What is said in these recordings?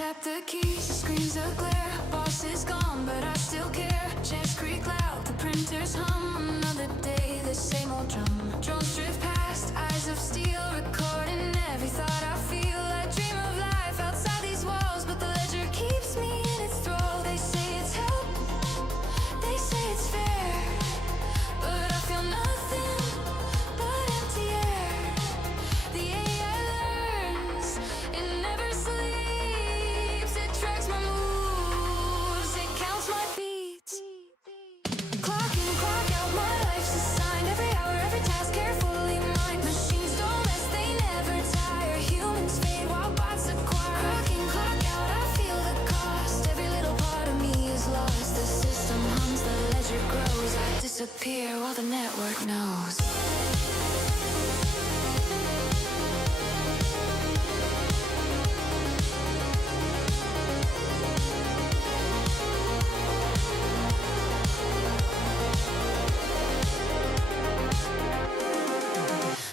Tap the keys, the screens are glare. Boss is gone, but I still care. Chairs creak loud, the printers hum. Another day, the same old drum. Drones drift past, eyes of steel, recording every thought I feel. I dream of life outside these walls, but the ledger keeps me in its thrall. They say it's help, they say it's fair, but I feel nothing but empty air. The AI learns, it never sleeps. It tracks my moves, it counts my beats. Clock in, clock out, my life's assigned. Every hour, every task carefully mined. Machines don't rest, they never tire. Humans fade while bots acquire. Clock in, clock out, I feel the cost. Every little part of me is lost. The system hums, the ledger grows. I disappear while the network knows.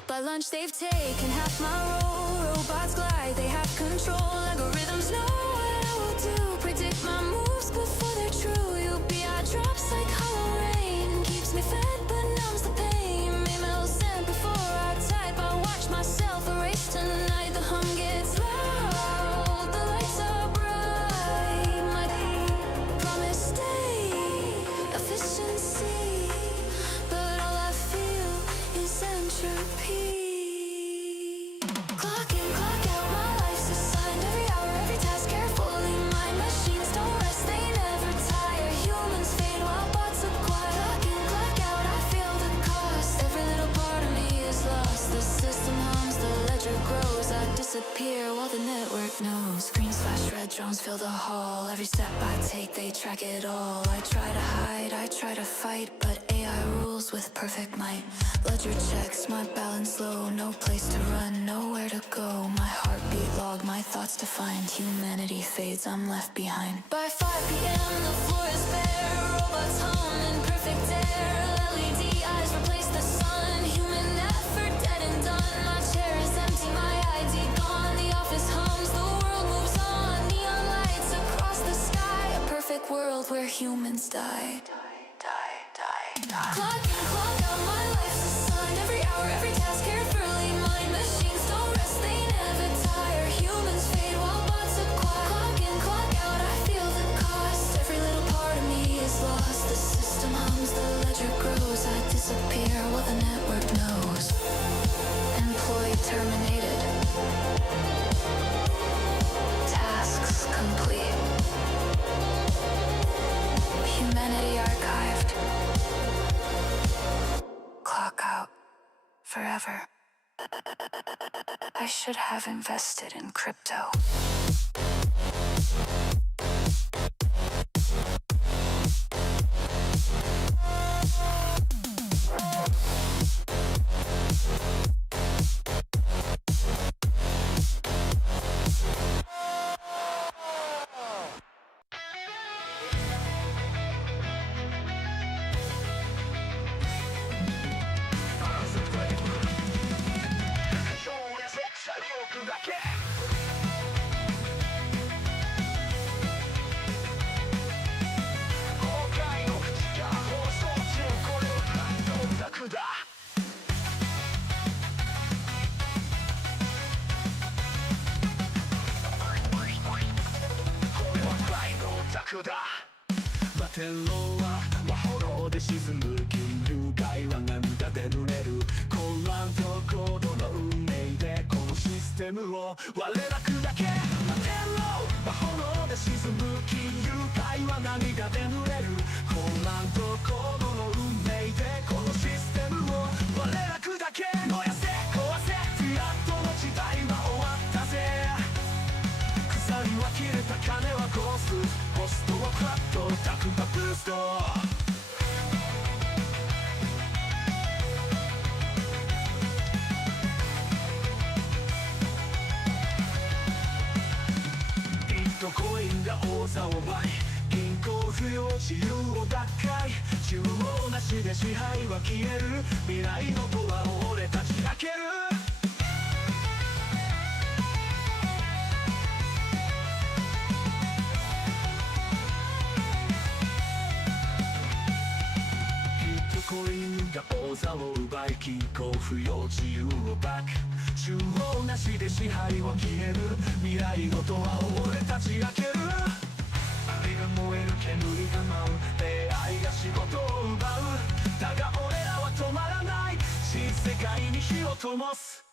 By lunch they've taken half my role. Robots glide, they have control. Algorithms know what I will do. Predict my moves before they're true. UPI drops like hollow rain. Keeps me fed but numbs the pain. Email sent before I type. I watch myself erase tonight. The hum gets loud, the lights are bright. My promise stay, efficiency, but all I feel is entropy. Clock in, clock out, my life's assigned. Every hour, every task carefully mined. Machines don't rest, they never tire. Humans fade while bots acquire. Clock in, clock out, I feel the cost. Every little part of me is lost. The system hums, the ledger grows. I disappear while the network knows. Screens flash red, drones fill the hall. Every step I take, they track it all. I try to hide, I try to fight, but AI rules with perfect might. Ledger checks, my balance low. No place to run, nowhere to go. My heartbeat log, my thoughts defined. Humanity fades, I'm left behind. By 5 p.m. the floor is bare. Robots hum in perfect air. LED eyes replace the sun. Human effort dead and done. My chair is empty, my ID gone. The office hums, the world moves on. Neon lights across the sky. A perfect world where humans die. Clock in, clock out, my life's assigned. Every hour, every task carefully mined. Machines don't rest, they never tire. Humans fade while bots acquire. Clock in, clock out, I feel the cost. Every little part of me is lost. The system hums, the ledger grows. I disappear while the network knows. Employee terminated. Tasks complete. Humanity archived. Clock out. Forever. I should have invested in crypto. 王座を奪い銀行不要自由を奪回中央なしで支配は消える未来のドアを俺たち開けるコインが王座を奪い銀行不要自由をバック中央なしで支配は消える未来のドアを俺たち開ける火が燃える煙が舞う AI が仕事を奪うだが俺らは止まらない新世界に火を灯す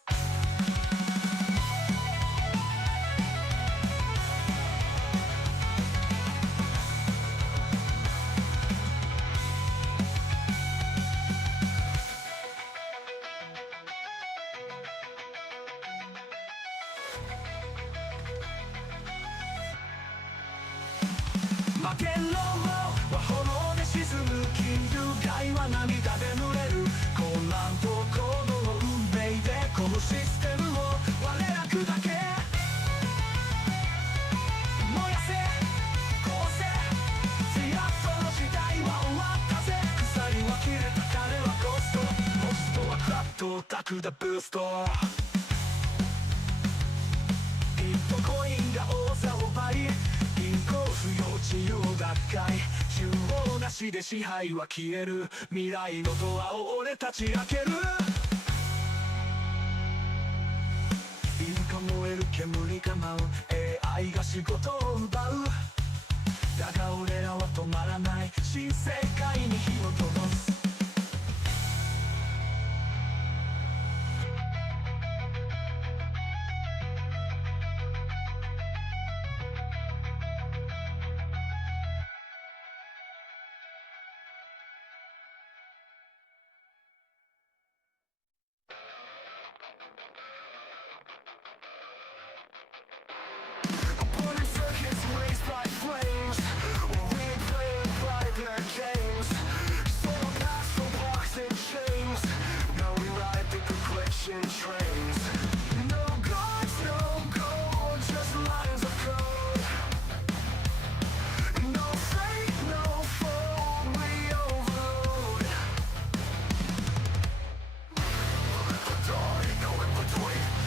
負けろは炎で沈む金融界は涙で濡れる混乱と行動の運命でこのシステムを我ら砕け燃やせこうせやっとの時代は終わったぜ鎖は切れた金はコストはクラットオタクだブーストビットコインが王座を奪い銀行不要自由を奪回中央なしで支配は消える未来のドアを俺たち開けるビルが燃える煙が舞う AI が仕事を奪うだが俺らは止まらない新世界に火を灯すTrains. No gods, no gold, just lines of code. No fate, no foe, we overload. The dark, no in between.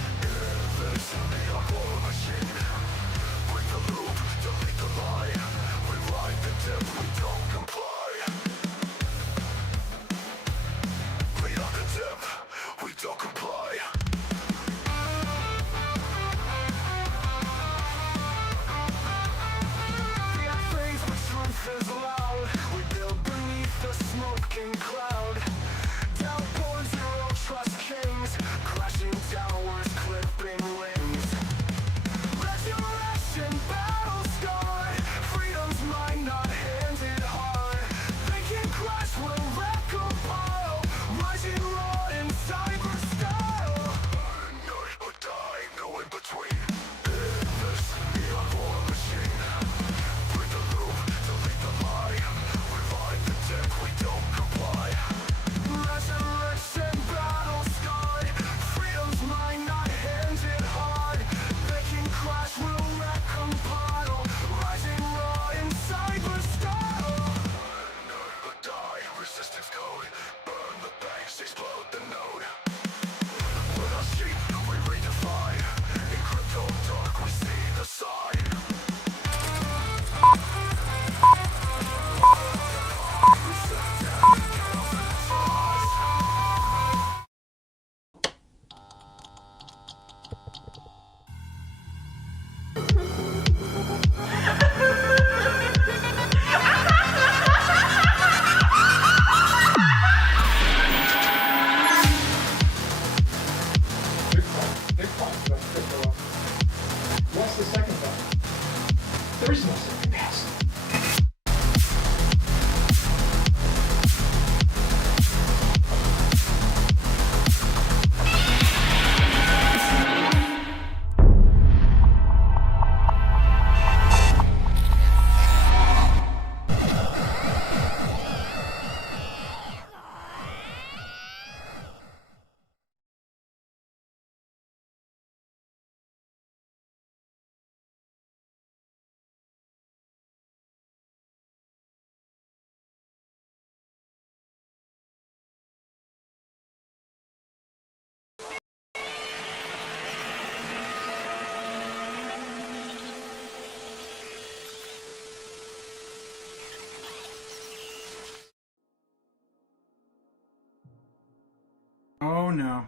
Oh no.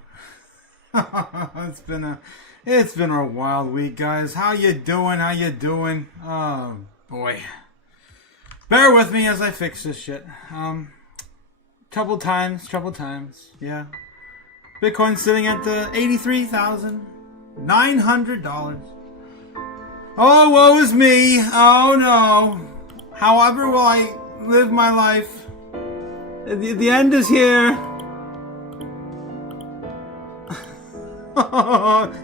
It's been a wild week, guys. How you doing? Oh boy. Bear with me as I fix this shit. Trouble times. Yeah. Bitcoin sitting at $83,900. Oh, woe is me. Oh no. However will I live my life? The end is here.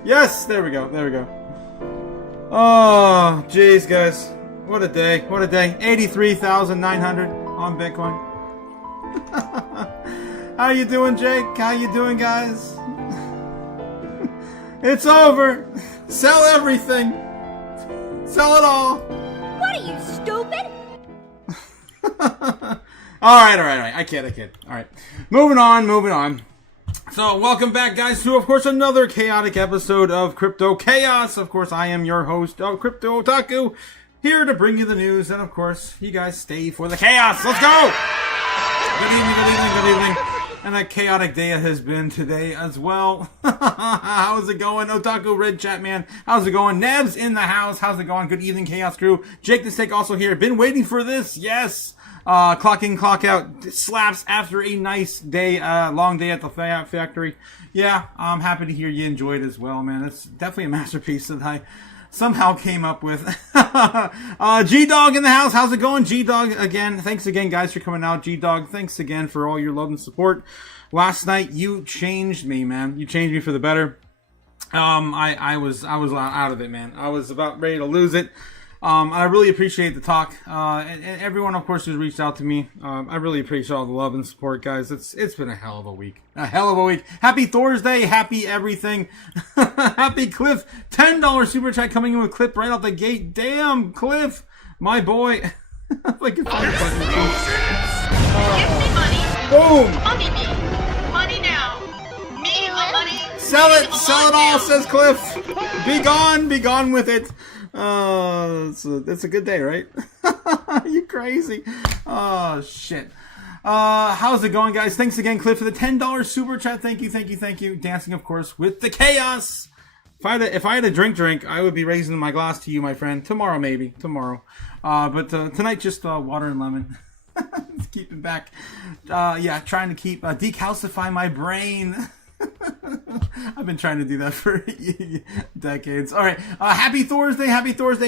Yes, there we go. Oh, jeez, guys. What a day. 83,900 on Bitcoin. How you doing, Jake? How you doing, guys? It's over. Sell everything. Sell it all. What are you, stupid? All right. I kid. All right. Moving on. So, welcome back, guys, to, of course, another chaotic episode of Crypto Chaos. Of course, I am your host of Crypto Otaku, here to bring you the news, and, of course, you guys stay for the chaos. Let's go! Good evening. And a chaotic day it has been today as well. How's it going, Otaku Red Chat Man? How's it going? Nebs in the house. How's it going? Good evening, Chaos Crew. Jake the Steak also here. Been waiting for this. Yes. Clock in, clock out slaps after a nice day, long day at the factory. Yeah, I'm happy to hear you enjoyed it as well, man. It's definitely a masterpiece that I somehow came up with. G-Dog in the house. How's it going, G-Dog? Again, thanks again, guys, for coming out. G-Dog, thanks again for all your love and support. Last night, you changed me, man. You changed me for the better. I was out of it, man. I was about ready to lose it. I really appreciate the talk, and everyone, of course, who's reached out to me. I really appreciate all the love and support, guys. It's been a hell of a week. Happy Thursday. Happy everything. Happy Cliff. $10 super chat coming in with Cliff right out the gate. Damn, Cliff, my boy. Like it's Give me money. Boom. Money me. Money now. Me my money. Sell it all, says Cliff. Be gone with it. It's a good day, right? You crazy? Oh shit. How's it going, guys? Thanks again, Cliff, for the $10 super chat. Thank you. Dancing, of course, with the chaos. If I had a drink, I would be raising my glass to you, my friend. Tomorrow, maybe. But tonight, just water and lemon. Let's keep it back. Trying to keep decalcify my brain. I've been trying to do that for decades. All right. Happy Thursday,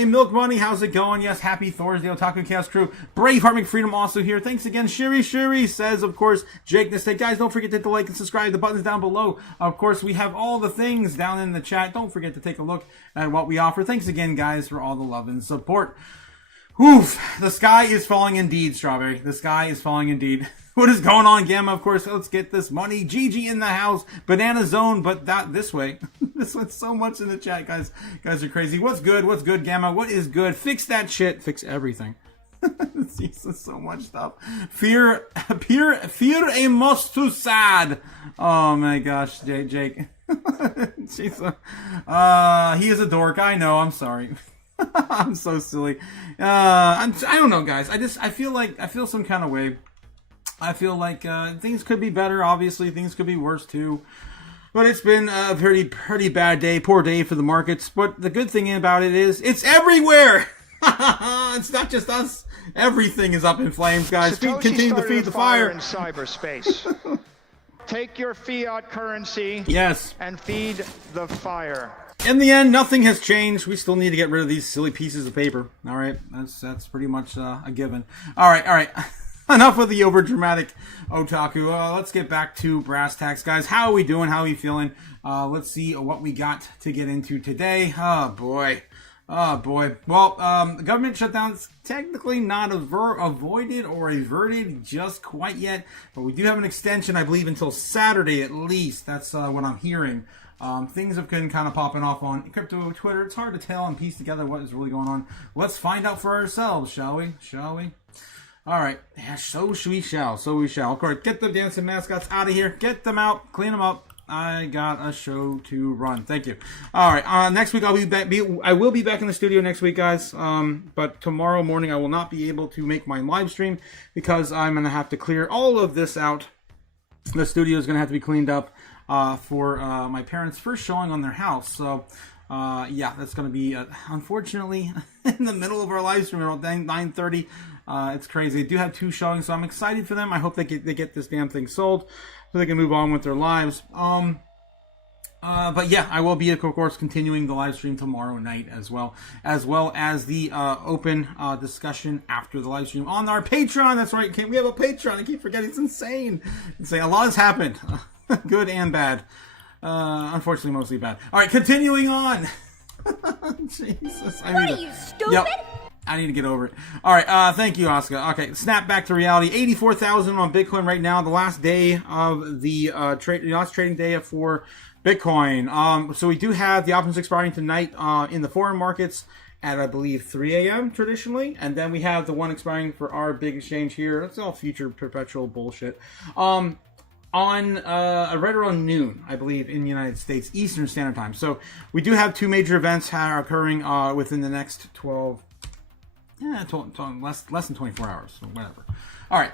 Milk Money. How's it going? Yes, happy Thursday, Otaku Chaos Crew. Braveheart McFreedom also here. Thanks again. Shiri says, of course, Jake the Steak. Guys, don't forget to hit the like and subscribe. The button's down below. Of course, we have all the things down in the chat. Don't forget to take a look at what we offer. Thanks again, guys, for all the love and support. Oof. The sky is falling indeed, Strawberry. The sky is falling indeed. What is going on, Gamma? Of course, let's get this money. GG in the house. Banana Zone, but that this way. This one's so much in the chat, guys. Guys are crazy. What's good, Gamma? What is good? Fix that shit. Fix everything. Jesus, so much stuff. Fear a most too sad. Oh my gosh, Jake. Jesus. He is a dork. I know. I'm sorry. I'm so silly. I don't know, guys. I feel some kind of way. I feel like things could be better. Obviously, things could be worse too. But it's been a pretty bad day, poor day for the markets. But the good thing about it is it's everywhere. It's not just us. Everything is up in flames, guys. Continue to feed the fire in cyberspace. Take your fiat currency. Yes. And feed the fire. In the end, nothing has changed. We still need to get rid of these silly pieces of paper. All right, that's pretty much a given. All right. Enough with the overdramatic otaku. Let's get back to brass tacks, guys. How are we doing? How are we feeling? Let's see what we got to get into today. Oh boy. Well, the government shutdown is technically not avoided or averted just quite yet, but we do have an extension, I believe, until Saturday at least. That's what I'm hearing. Things have been kind of popping off on crypto Twitter. It's hard to tell and piece together what is really going on. Let's find out for ourselves, shall we? All right. Yeah, so we shall. Of course, get the dancing mascots out of here. Get them out. Clean them up. I got a show to run. Thank you. All right. Next week, I will be back in the studio next week, guys. But tomorrow morning, I will not be able to make my live stream because I'm going to have to clear all of this out. The studio is going to have to be cleaned up. for my parents' first showing on their house. So yeah, that's going to be unfortunately in the middle of our live stream around 9:30. It's crazy. They do have 2 showings, so I'm excited for them. I hope they get this damn thing sold so they can move on with their lives. But yeah, I will be, of course, continuing the live stream tomorrow night as well as the open discussion after the live stream on our Patreon. That's right, we have a Patreon. I keep forgetting. It's insane. A lot has happened, good and bad. Unfortunately, mostly bad. All right, continuing on. Jesus, What are you, stupid? Yep. I need to get over it. All right, thank you, Oscar. Okay, snap back to reality. 84,000 on Bitcoin right now. The last day of the last trading day for Bitcoin. So we do have the options expiring tonight in the foreign markets at, I believe, 3 a.m. traditionally, and then we have the one expiring for our big exchange here. That's all future perpetual bullshit. On right around noon, I believe, in the United States, Eastern Standard Time. So we do have 2 major events occurring within the next 12. Yeah, less than 24 hours, so whatever. All right,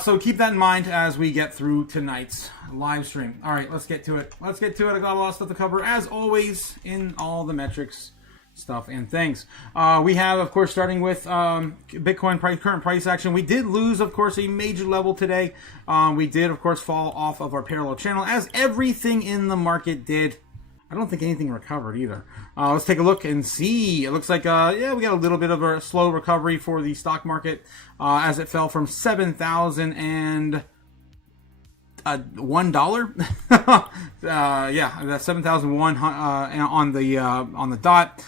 so keep that in mind as we get through tonight's live stream. All right, let's get to it. I got a lot of stuff to cover, as always, in all the metrics stuff and things. We have, of course, starting with Bitcoin current price action. We did lose, of course, a major level today. We did, of course, fall off of our parallel channel, as everything in the market did. I don't think anything recovered either. Let's take a look and see. It looks like, yeah, we got a little bit of a slow recovery for the stock market as it fell from $7,001. Yeah, that's 7,001 on the dot.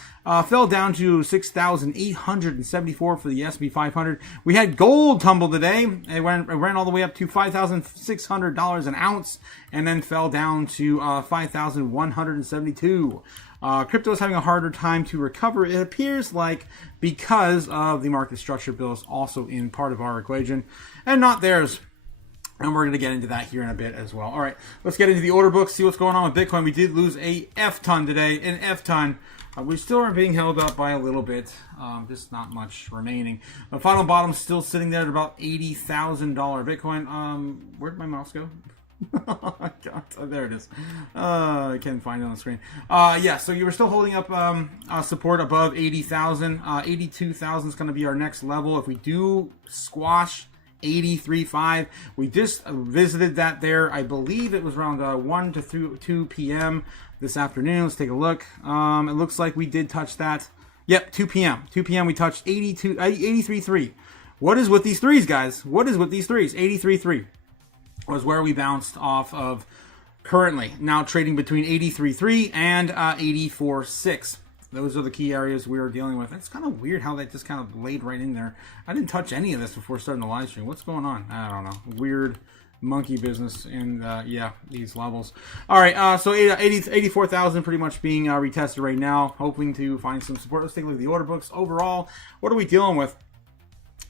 Fell down to 6,874 for the S&P 500. We had gold tumble today. It ran all the way up to $5,600 an ounce, and then fell down to 5,172. Crypto is having a harder time to recover, it appears like, because of the market structure bills also in part of our equation, and not theirs. And we're going to get into that here in a bit as well. All right, let's get into the order book, see what's going on with Bitcoin. We did lose a F-ton today, an F-ton. We still are being held up by a little bit, just not much remaining. The final bottom still sitting there at about $80,000 Bitcoin. Where'd my mouse go? Oh my God, there it is. I can't find it on the screen. Yeah, so you were still holding up support above 80,000. 82,000 is going to be our next level. If we do squash 83.5, we just visited that there. I believe it was around 1 to 2 p.m. this afternoon. Let's take a look. It looks like we did touch that. Yep, 2 p.m. 2 p.m. we touched 83.3. What is with these threes, guys? What is with these threes? 83.3 was where we bounced off of currently. Now trading between 83.3 and 84.6. Those are the key areas we are dealing with. It's kind of weird how that just kind of laid right in there. I didn't touch any of this before starting the live stream. What's going on? I don't know. Weird monkey business in, yeah, these levels. All right, so 84,000 pretty much being retested right now, hoping to find some support. Let's take a look at the order books. Overall, what are we dealing with?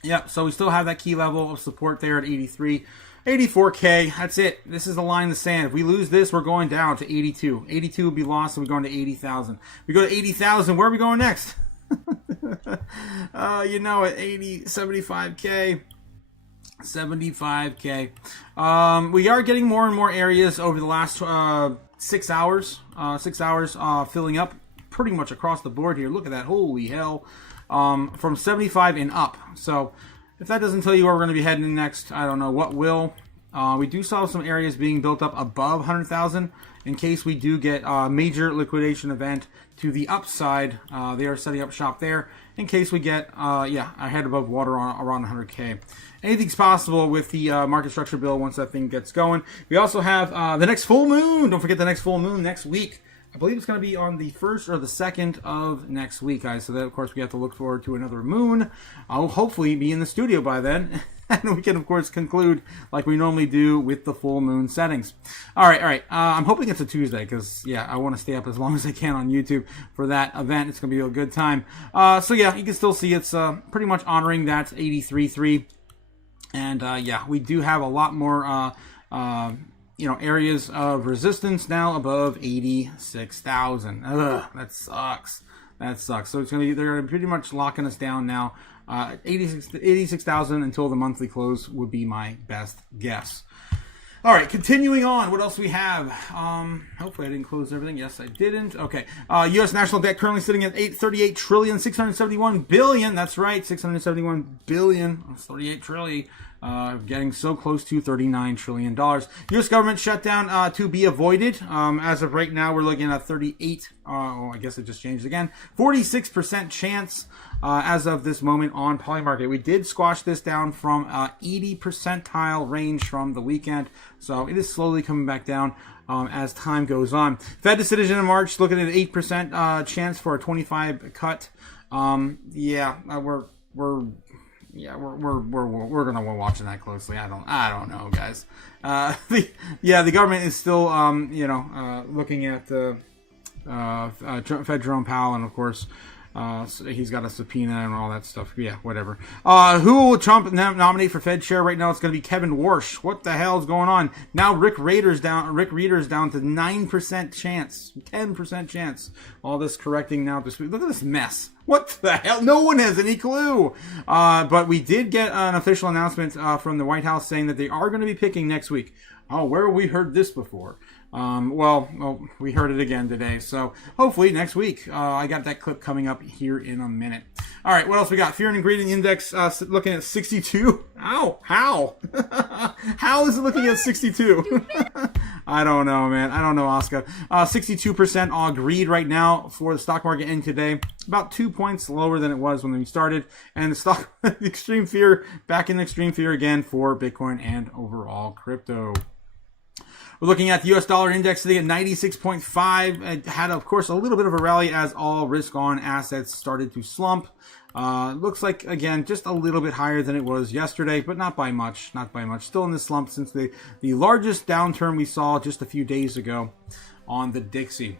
Yeah, so we still have that key level of support there at 83. 84K, that's it. This is the line in the sand. If we lose this, we're going down to 82. 82 would be lost, so we're going to 80,000. We go to 80,000, where are we going next? You know, at 75K. 75K. We are getting more and more areas over the last 6 hours. 6 hours filling up pretty much across the board here. Look at that. Holy hell. From 75 and up. So if that doesn't tell you where we're going to be heading next, I don't know what will. We do saw some areas being built up above 100,000 in case we do get a major liquidation event to the upside. They are setting up shop there in case we get, yeah, a head above water on around 100K. Anything's possible with the market structure bill once that thing gets going. We also have the next full moon. Don't forget the next full moon next week. I believe it's going to be on the 1st or the 2nd of next week, guys. So that, of course, we have to look forward to another moon. I'll hopefully be in the studio by then. And we can, of course, conclude like we normally do with the full moon settings. All right. I'm hoping it's a Tuesday because, yeah, I want to stay up as long as I can on YouTube for that event. It's going to be a good time. So, yeah, you can still see it's pretty much honoring that 83.3. And, yeah, we do have a lot more you know, areas of resistance now above 86,000. Ugh, that sucks. That sucks. So it's gonna be, they're gonna be pretty much locking us down now. 86,000 until the monthly close would be my best guess. All right, continuing on. What else we have? Hopefully I didn't close everything. Yes, I didn't. Okay. U.S. national debt currently sitting at $38,671 billion. That's right, 671 billion. That's 38 trillion. Getting so close to $39 trillion. U.S. government shutdown to be avoided. As of right now, we're looking at 38. I guess it just changed again. 46% chance as of this moment on Polymarket. We did squash this down from 80 percentile range from the weekend. So it is slowly coming back down as time goes on. Fed decision in March, looking at an 8% chance for a 25 cut. We're gonna be watching that closely. I don't know, guys. The government is still looking at Fed Jerome Powell, and of course so he's got a subpoena and all that stuff. Yeah, whatever. Who will Trump nominate for Fed chair? Right now it's going to be Kevin Warsh. What the hell is going on? Now Rick Reader's down to 9% chance, 10% chance. All this correcting now. Look at this mess. What the hell? No one has any clue. But we did get an official announcement from the White House saying that they are going to be picking next week. Oh, where have we heard this before? We heard it again today. So hopefully next week. I got that clip coming up here in a minute. All right, what else we got? Fear and ingredient index looking at 62. Ow, how? How is it looking at 62? I don't know, man. I don't know, Oscar. 62% all greed right now for the stock market end today. About 2 points lower than it was when we started. And the stock, extreme fear, back in extreme fear again for Bitcoin and overall crypto. We're looking at the U.S. dollar index today at 96.5. It had, of course, a little bit of a rally as all risk-on assets started to slump. Looks like, again, just a little bit higher than it was yesterday, but not by much. Not by much. Still in the slump since the largest downturn we saw just a few days ago on the Dixie.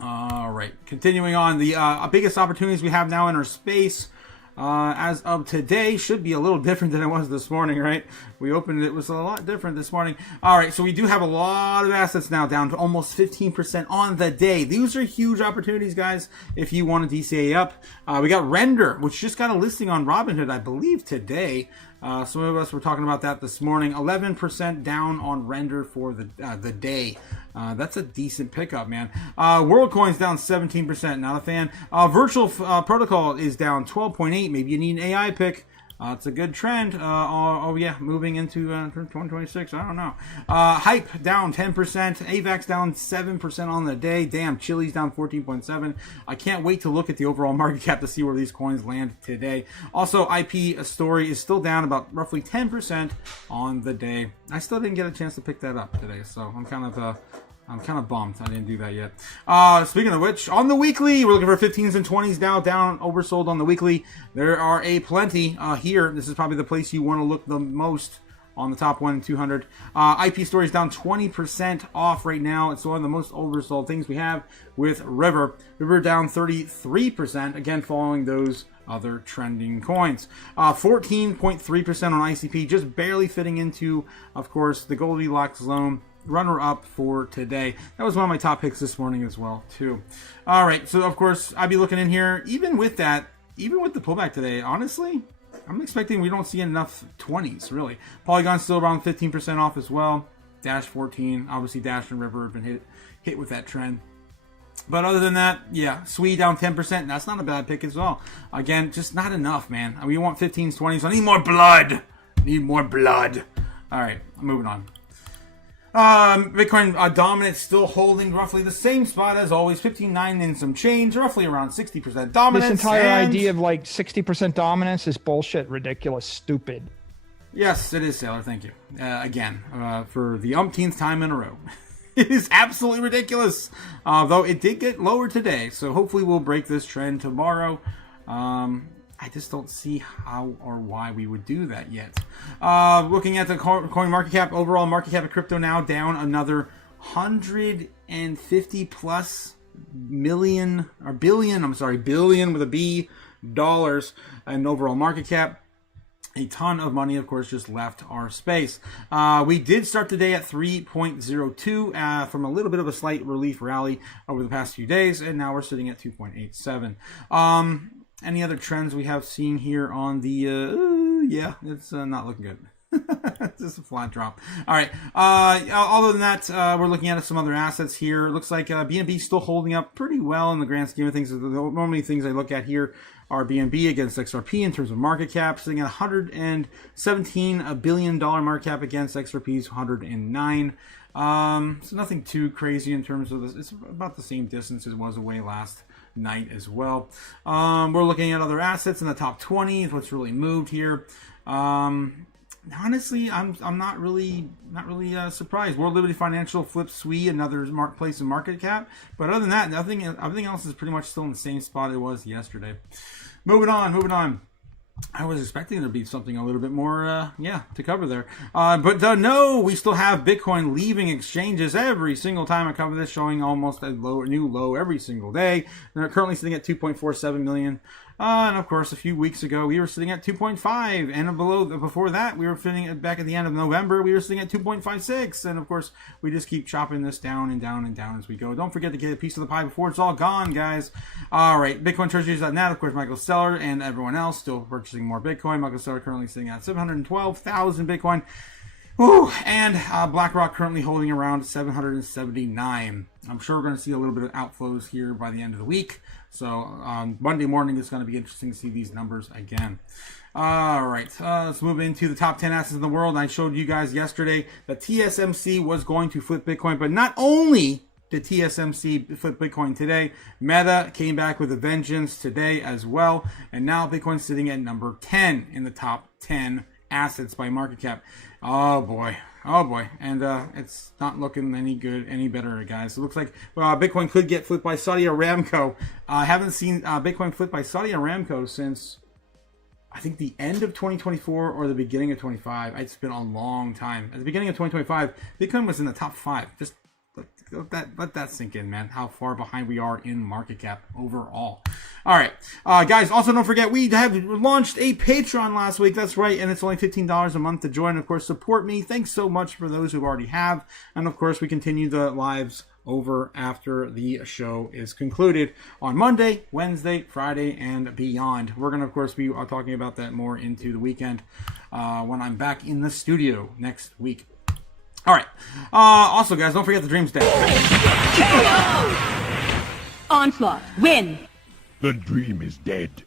All right. Continuing on, the biggest opportunities we have now in our space as of today should be a little different than it was this morning, right? We opened it was a lot different this morning. All right, so we do have a lot of assets now down to almost 15% on the day. These are huge opportunities, guys, if you want to DCA up. We got Render, which just got a listing on Robinhood, I believe, today. Some of us were talking about that this morning. 11% down on Render for the day. That's a decent pickup, man. WorldCoin's down 17%. Not a fan. Virtual Protocol is down 12.8. Maybe you need an AI pick. It's a good trend. Moving into 2026. I don't know. Hype down 10%. AVAX down 7% on the day. Damn, Chili's down 14.7. I can't wait to look at the overall market cap to see where these coins land today. Also, IP Story is still down about roughly 10% on the day. I still didn't get a chance to pick that up today, so I'm kind of bummed I didn't do that yet. Speaking of which, on the weekly, we're looking for 15s and 20s now, down, oversold on the weekly. There are a plenty here. This is probably the place you want to look the most on the top 1 and 200. IP Story is down 20% off right now. It's one of the most oversold things we have with River. River down 33%, again, following those other trending coins. 14.3% on ICP, just barely fitting into, of course, the Goldilocks zone. Runner up for today. That was one of my top picks this morning as well, too. All right, so of course I'd be looking in here. Even with the pullback today, honestly, I'm expecting we don't see enough 20s really. Polygon's still around 15% off as well. Dash 14, obviously Dash and River have been hit with that trend. But other than that, yeah, Sui down 10%. That's not a bad pick as well. Again, just not enough, man. We want 15s, 20s. I need more blood. All right, moving on. Bitcoin dominance still holding roughly the same spot as always, 59 and some change, roughly around 60% dominance. This entire idea of like 60% dominance is bullshit, ridiculous, stupid. Yes, it is, Sailor. Thank you. Again, for the umpteenth time in a row. It is absolutely ridiculous. Though it did get lower today, so hopefully we'll break this trend tomorrow. I just don't see how or why we would do that yet. Looking at the coin market cap, overall market cap of crypto now down another 150 plus billion with a B dollars, and overall market cap. A ton of money, of course, just left our space. We did start the day at 3.02 from a little bit of a slight relief rally over the past few days, and now we're sitting at 2.87. Any other trends we have seen here on the... it's not looking good. Just a flat drop. All right. Other than that, we're looking at some other assets here. It looks like BNB still holding up pretty well in the grand scheme of things. Normally, things I look at here are BNB against XRP in terms of market cap, sitting at $117 billion market cap against XRP's 109. So nothing too crazy in terms of this. It's about the same distance as it was away last night as well. We're looking at other assets in the top 20 is what's really moved here. Honestly, I'm not really surprised. World Liberty Financial flipped SWE, another place in market cap, but other than that, everything else is pretty much still in the same spot it was yesterday. Moving on. I was expecting there to be something a little bit more, to cover there. But no, we still have Bitcoin leaving exchanges every single time I cover this, showing almost a new low every single day. They're currently sitting at 2.47 million. And of course, a few weeks ago, we were sitting at 2.5, and before that, we were sitting back at the end of November, we were sitting at 2.56, and of course, we just keep chopping this down and down and down as we go. Don't forget to get a piece of the pie before it's all gone, guys. All right, BitcoinTreasuries.net, of course, Michael Seller and everyone else still purchasing more Bitcoin. Michael Seller currently sitting at 712,000 Bitcoin. Ooh, and BlackRock currently holding around 779. I'm sure we're going to see a little bit of outflows here by the end of the week. So on Monday morning, it's going to be interesting to see these numbers again. All right, let's move into the top 10 assets in the world. I showed you guys yesterday that TSMC was going to flip Bitcoin, but not only did TSMC flip Bitcoin today, Meta came back with a vengeance today as well. And now Bitcoin's sitting at number 10 in the top 10 assets by market cap. Oh boy. And it's not looking any better, guys. It looks like Bitcoin could get flipped by Saudi Aramco. I haven't seen Bitcoin flipped by Saudi Aramco since I think the end of 2024 or the beginning of 25. It's been a long time. At the beginning of 2025, Bitcoin was in the top 5. Just let that sink in, man. How far behind we are in market cap overall. All right, guys. Also, don't forget we have launched a Patreon last week. That's right, and it's only $15 a month to join. Of course, support me. Thanks so much for those who already have, and of course, we continue the lives over after the show is concluded on Monday, Wednesday, Friday, and beyond. We're going to, of course, be talking about that more into the weekend when I'm back in the studio next week. All right. Also, guys, don't forget the Dreams Day. Onslaught, win. The dream is dead.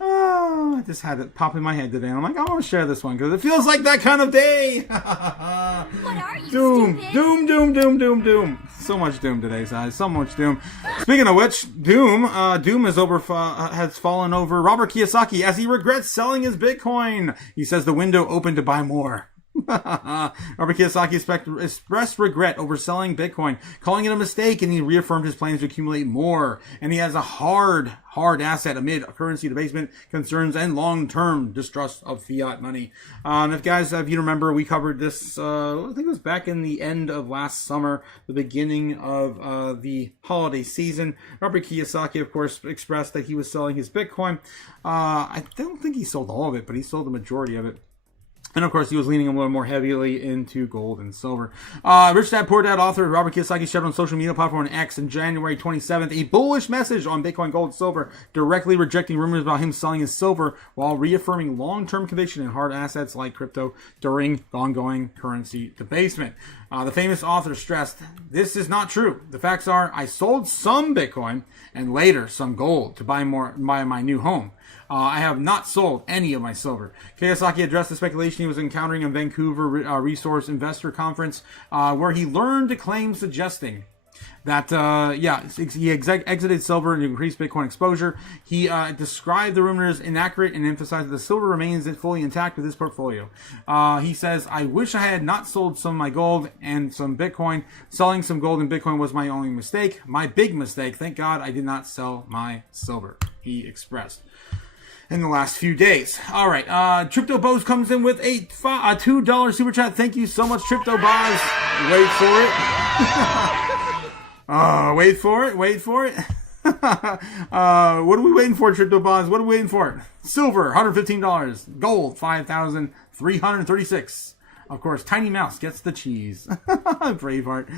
I just had it pop in my head today. And I'm like, I want to share this one because it feels like that kind of day. What are you, Doom, stupid? doom. So much doom today, guys. So much doom. Speaking of which, Doom has fallen over Robert Kiyosaki as he regrets selling his Bitcoin. He says the window opened to buy more. Robert Kiyosaki expressed regret over selling Bitcoin, calling it a mistake, and he reaffirmed his plans to accumulate more. And he has a hard asset amid currency debasement concerns and long-term distrust of fiat money. If you remember, we covered this, I think it was back in the end of last summer, the beginning of the holiday season. Robert Kiyosaki, of course, expressed that he was selling his Bitcoin. I don't think he sold all of it, but he sold the majority of it. And of course, he was leaning a little more heavily into gold and silver. Rich Dad Poor Dad author Robert Kiyosaki shared on social media platform X on January 27th a bullish message on Bitcoin, gold, and silver, directly rejecting rumors about him selling his silver while reaffirming long-term conviction in hard assets like crypto during ongoing currency debasement. The famous author stressed, "This is not true. The facts are, I sold some Bitcoin and later some gold to buy my new home. I have not sold any of my silver." Kiyosaki addressed the speculation he was encountering in Vancouver Resource Investor Conference, where he learned a claim suggesting that, he exited silver and increased Bitcoin exposure. He described the rumors inaccurate and emphasized that the silver remains fully intact with his portfolio. He says, "I wish I had not sold some of my gold and some Bitcoin. Selling some gold and Bitcoin was my only mistake, my big mistake. Thank God I did not sell my silver," he expressed in the last few days. All right, Crypto Boz comes in with a $2 super chat. Thank you so much, Crypto Boz. Wait for it. Wait for it. What are we waiting for, Crypto Boz? What are we waiting for? Silver, $115. Gold, $5,336. Of course, Tiny Mouse gets the cheese. Braveheart.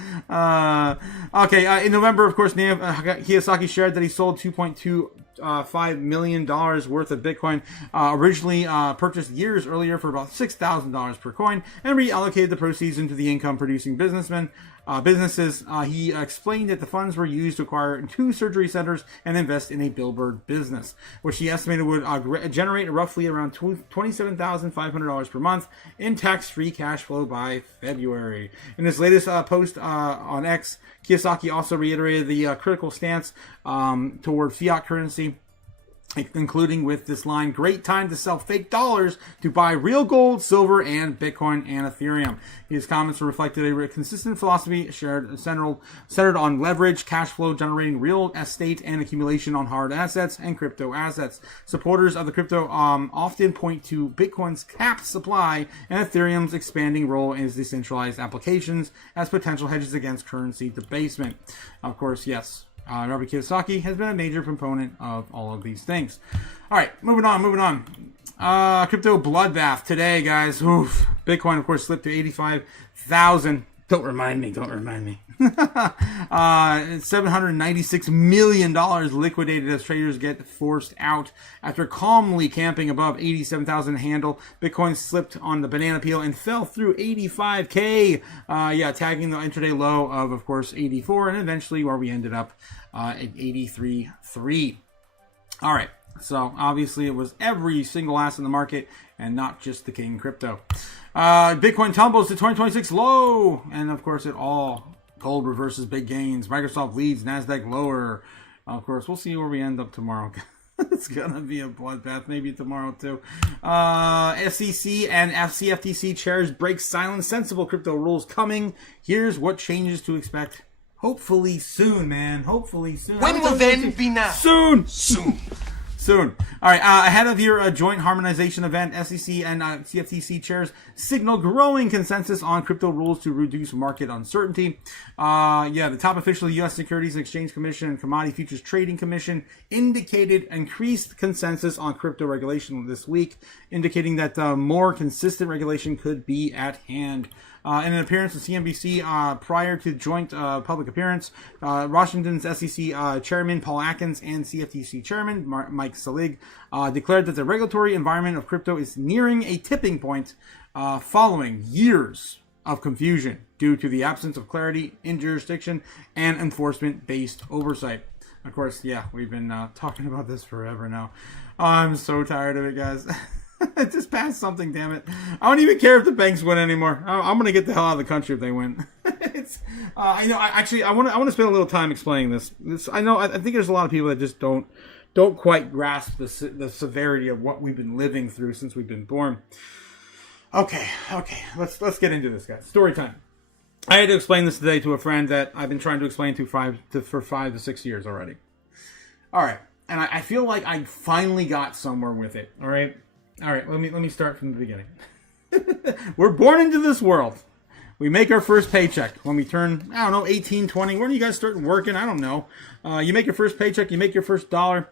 In November, of course, Kiyosaki shared that he sold 2.2 $5 million worth of Bitcoin, originally purchased years earlier for about $6,000 per coin, and reallocated the proceeds into the income-producing businesses. He explained that the funds were used to acquire 2 surgery centers and invest in a billboard business, which he estimated would generate roughly around $27,500 per month in tax-free cash flow by February. In his latest post on X, Kiyosaki also reiterated the critical stance toward fiat currency, including with this line, "Great time to sell fake dollars to buy real gold, silver, and Bitcoin and Ethereum." His comments reflected a consistent philosophy centered on leverage, cash flow, generating real estate, and accumulation on hard assets and crypto assets. Supporters of the crypto often point to Bitcoin's capped supply and Ethereum's expanding role in decentralized applications as potential hedges against currency debasement. Of course, yes. Robert Kiyosaki has been a major component of all of these things. All right, moving on. Crypto bloodbath today, guys. Oof. Bitcoin, of course, slipped to 85,000. Don't remind me. $796 million liquidated as traders get forced out. After calmly camping above 87,000 handle, Bitcoin slipped on the banana peel and fell through 85K. Tagging the intraday low of course, 84, and eventually where we ended up at 83.3. All right. So obviously it was every single ass in the market and not just the king crypto. Bitcoin tumbles to 2026 low. And of course it all gold reverses big gains. Microsoft leads, NASDAQ lower. Of course, we'll see where we end up tomorrow. It's going to be a bloodbath, maybe tomorrow too. SEC and CFTC chairs break silent, sensible crypto rules coming. Here's what changes to expect. Hopefully soon, man. Hopefully soon. When will then be now? Soon. All right, ahead of your joint harmonization event, SEC and CFTC chairs signal growing consensus on crypto rules to reduce market uncertainty. The top official U.S. Securities and Exchange Commission and Commodity Futures Trading Commission indicated increased consensus on crypto regulation this week, indicating that more consistent regulation could be at hand. In an appearance with CNBC prior to joint public appearance, Washington's SEC Chairman Paul Atkins and CFTC Chairman Mike Selig declared that the regulatory environment of crypto is nearing a tipping point following years of confusion due to the absence of clarity in jurisdiction and enforcement-based oversight. Of course, we've been talking about this forever now. I'm so tired of it, guys. Just pass something, damn it. I don't even care if the banks win anymore. I'm gonna get the hell out of the country if they win. I want to spend a little time explaining this. I think there's a lot of people that just don't quite grasp the severity of what we've been living through since we've been born. Okay. Let's get into this, guys. Story time. I had to explain this today to a friend that I've been trying to explain to for 5 to 6 years already. All right, and I feel like I finally got somewhere with it. All right, let me start from the beginning. We're born into this world. We make our first paycheck when we turn, 18, 20. When do you guys start working? I don't know. You make your first paycheck. You make your first dollar.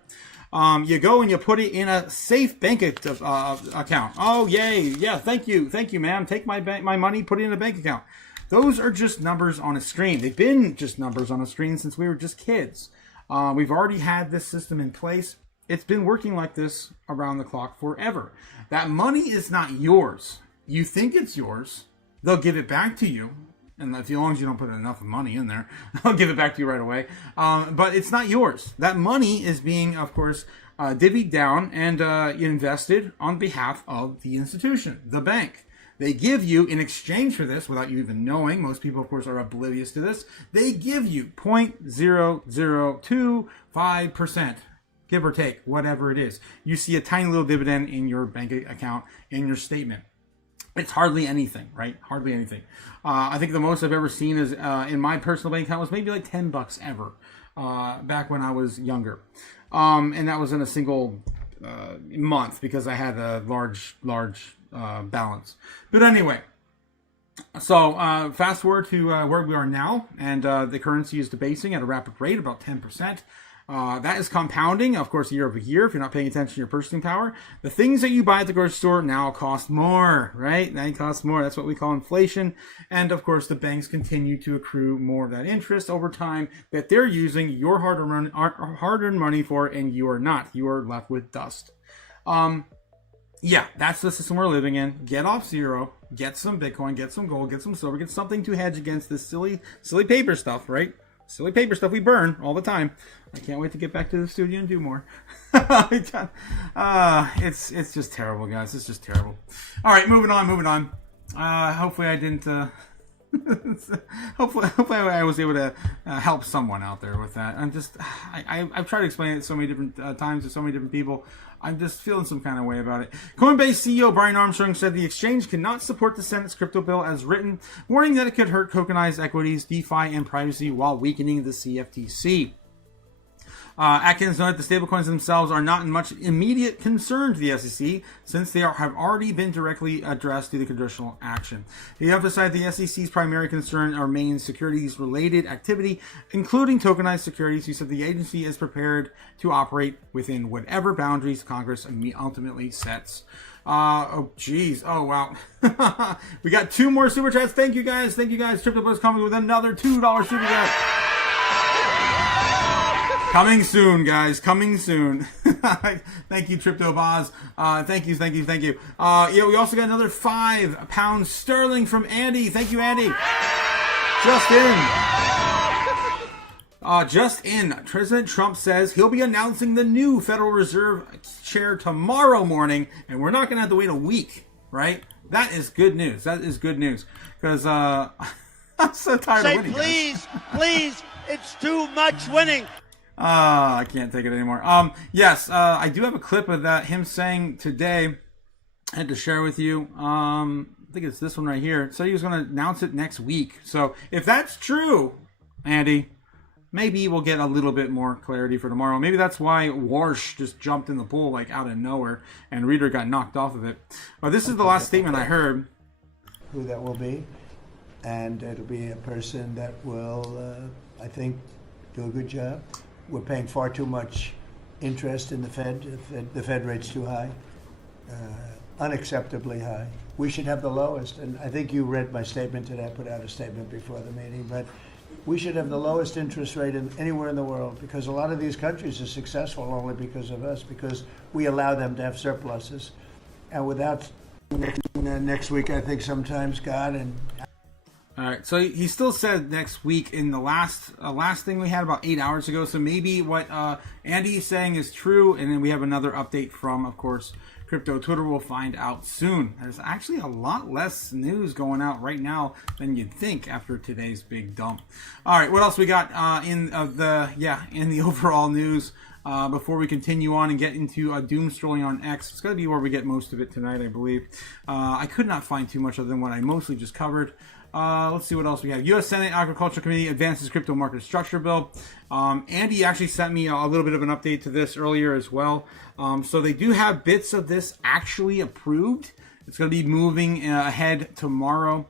You go and you put it in a safe bank account. Oh, yay. Yeah, thank you, ma'am. Take my money, put it in a bank account. Those are just numbers on a screen. They've been just numbers on a screen since we were just kids. We've already had this system in place. It's been working like this around the clock forever. That money is not yours. You think it's yours. They'll give it back to you. And as long as you don't put enough money in there, they'll give it back to you right away. But it's not yours. That money is being, of course, divvied down and invested on behalf of the institution, the bank. They give you, in exchange for this, without you even knowing, most people, of course, are oblivious to this, they give you 0.0025%. Give or take, whatever it is. You see a tiny little dividend in your bank account, in your statement. It's hardly anything, right? Hardly anything. I think the most I've ever seen is in my personal bank account was maybe like $10 ever back when I was younger. And that was in a single month because I had a large balance. But anyway, so fast forward to where we are now, and the currency is debasing at a rapid rate, about 10%. That is compounding, of course, year over year. If you're not paying attention to your purchasing power, the things that you buy at the grocery store now cost more, right? They cost more. That's what we call inflation. And of course, the banks continue to accrue more of that interest over time that they're using your hard-earned money for, and you are not. You are left with dust. Yeah, that's the system we're living in. Get off zero, get some Bitcoin, get some gold, get some silver, get something to hedge against this silly paper stuff, right? Silly paper stuff we burn all the time. I can't wait to get back to the studio and do more. It's just terrible, guys. It's just terrible. All right, moving on. Hopefully I didn't. Hopefully I was able to help someone out there with that. I've tried to explain it so many different times to so many different people. I'm just feeling some kind of way about it. Coinbase CEO Brian Armstrong said the exchange cannot support the Senate's crypto bill as written, warning that it could hurt tokenized equities, DeFi, and privacy while weakening the CFTC. Atkins noted the stablecoins themselves are not in much immediate concern to the SEC since they have already been directly addressed through the congressional action. He emphasized the SEC's primary concern remains securities-related activity, including tokenized securities. He said the agency is prepared to operate within whatever boundaries Congress ultimately sets. Oh wow. We got 2 more super chats. Thank you guys. Crypto Buzz coming with another $2 super chat. Coming soon, guys. Coming soon. Thank you, Crypto Boz. Thank you. Yeah, we also got another £5 sterling from Andy. Thank you, Andy. Just in. President Trump says he'll be announcing the new Federal Reserve chair tomorrow morning, and we're not going to have to wait a week, right? That is good news. Because I'm so tired of winning. Please, it's too much winning. I can't take it anymore. Yes, I do have a clip of that, him saying today, I had to share with you. I think it's this one right here. So he was going to announce it next week. So if that's true, Andy, maybe we'll get a little bit more clarity for tomorrow. Maybe that's why Warsh just jumped in the pool like out of nowhere and Reader got knocked off of it. But this is the last statement I heard. Who that will be. And it'll be a person that will, I think, do a good job. We're paying far too much interest in the Fed. The Fed rate's too high, unacceptably high. We should have the lowest, and I think you read my statement today. I put out a statement before the meeting, but we should have the lowest interest rate anywhere in the world because a lot of these countries are successful only because of us, because we allow them to have surpluses. And without next week, I think sometimes God and... All right, so he still said next week in the last thing we had about 8 hours ago. So maybe what Andy is saying is true, and then we have another update from, of course, Crypto Twitter. We'll find out soon. There's actually a lot less news going out right now than you'd think after today's big dump. All right, what else we got in the overall news? Before we continue on and get into doom strolling on X, it's going to be where we get most of it tonight, I believe. I could not find too much other than what I mostly just covered. Let's see what else we have. U.S. Senate Agriculture Committee advances crypto market structure bill. Andy actually sent me a little bit of an update to this earlier as well. So they do have bits of this actually approved. It's going to be moving ahead tomorrow.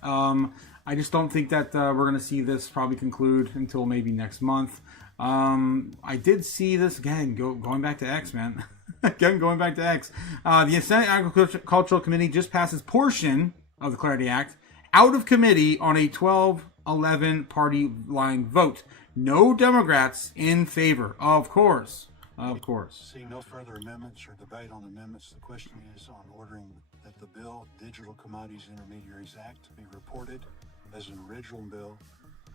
I just don't think that we're going to see this probably conclude until maybe next month. I did see this again, going back to X, man. Again, going back to X. The Senate Agricultural Committee just passes portion of the Clarity Act out of committee on a 12-11 party line vote. No Democrats in favor, of course. Seeing no further amendments or debate on amendments, the question is on ordering that the bill, Digital Commodities Intermediaries Act, be reported as an original bill,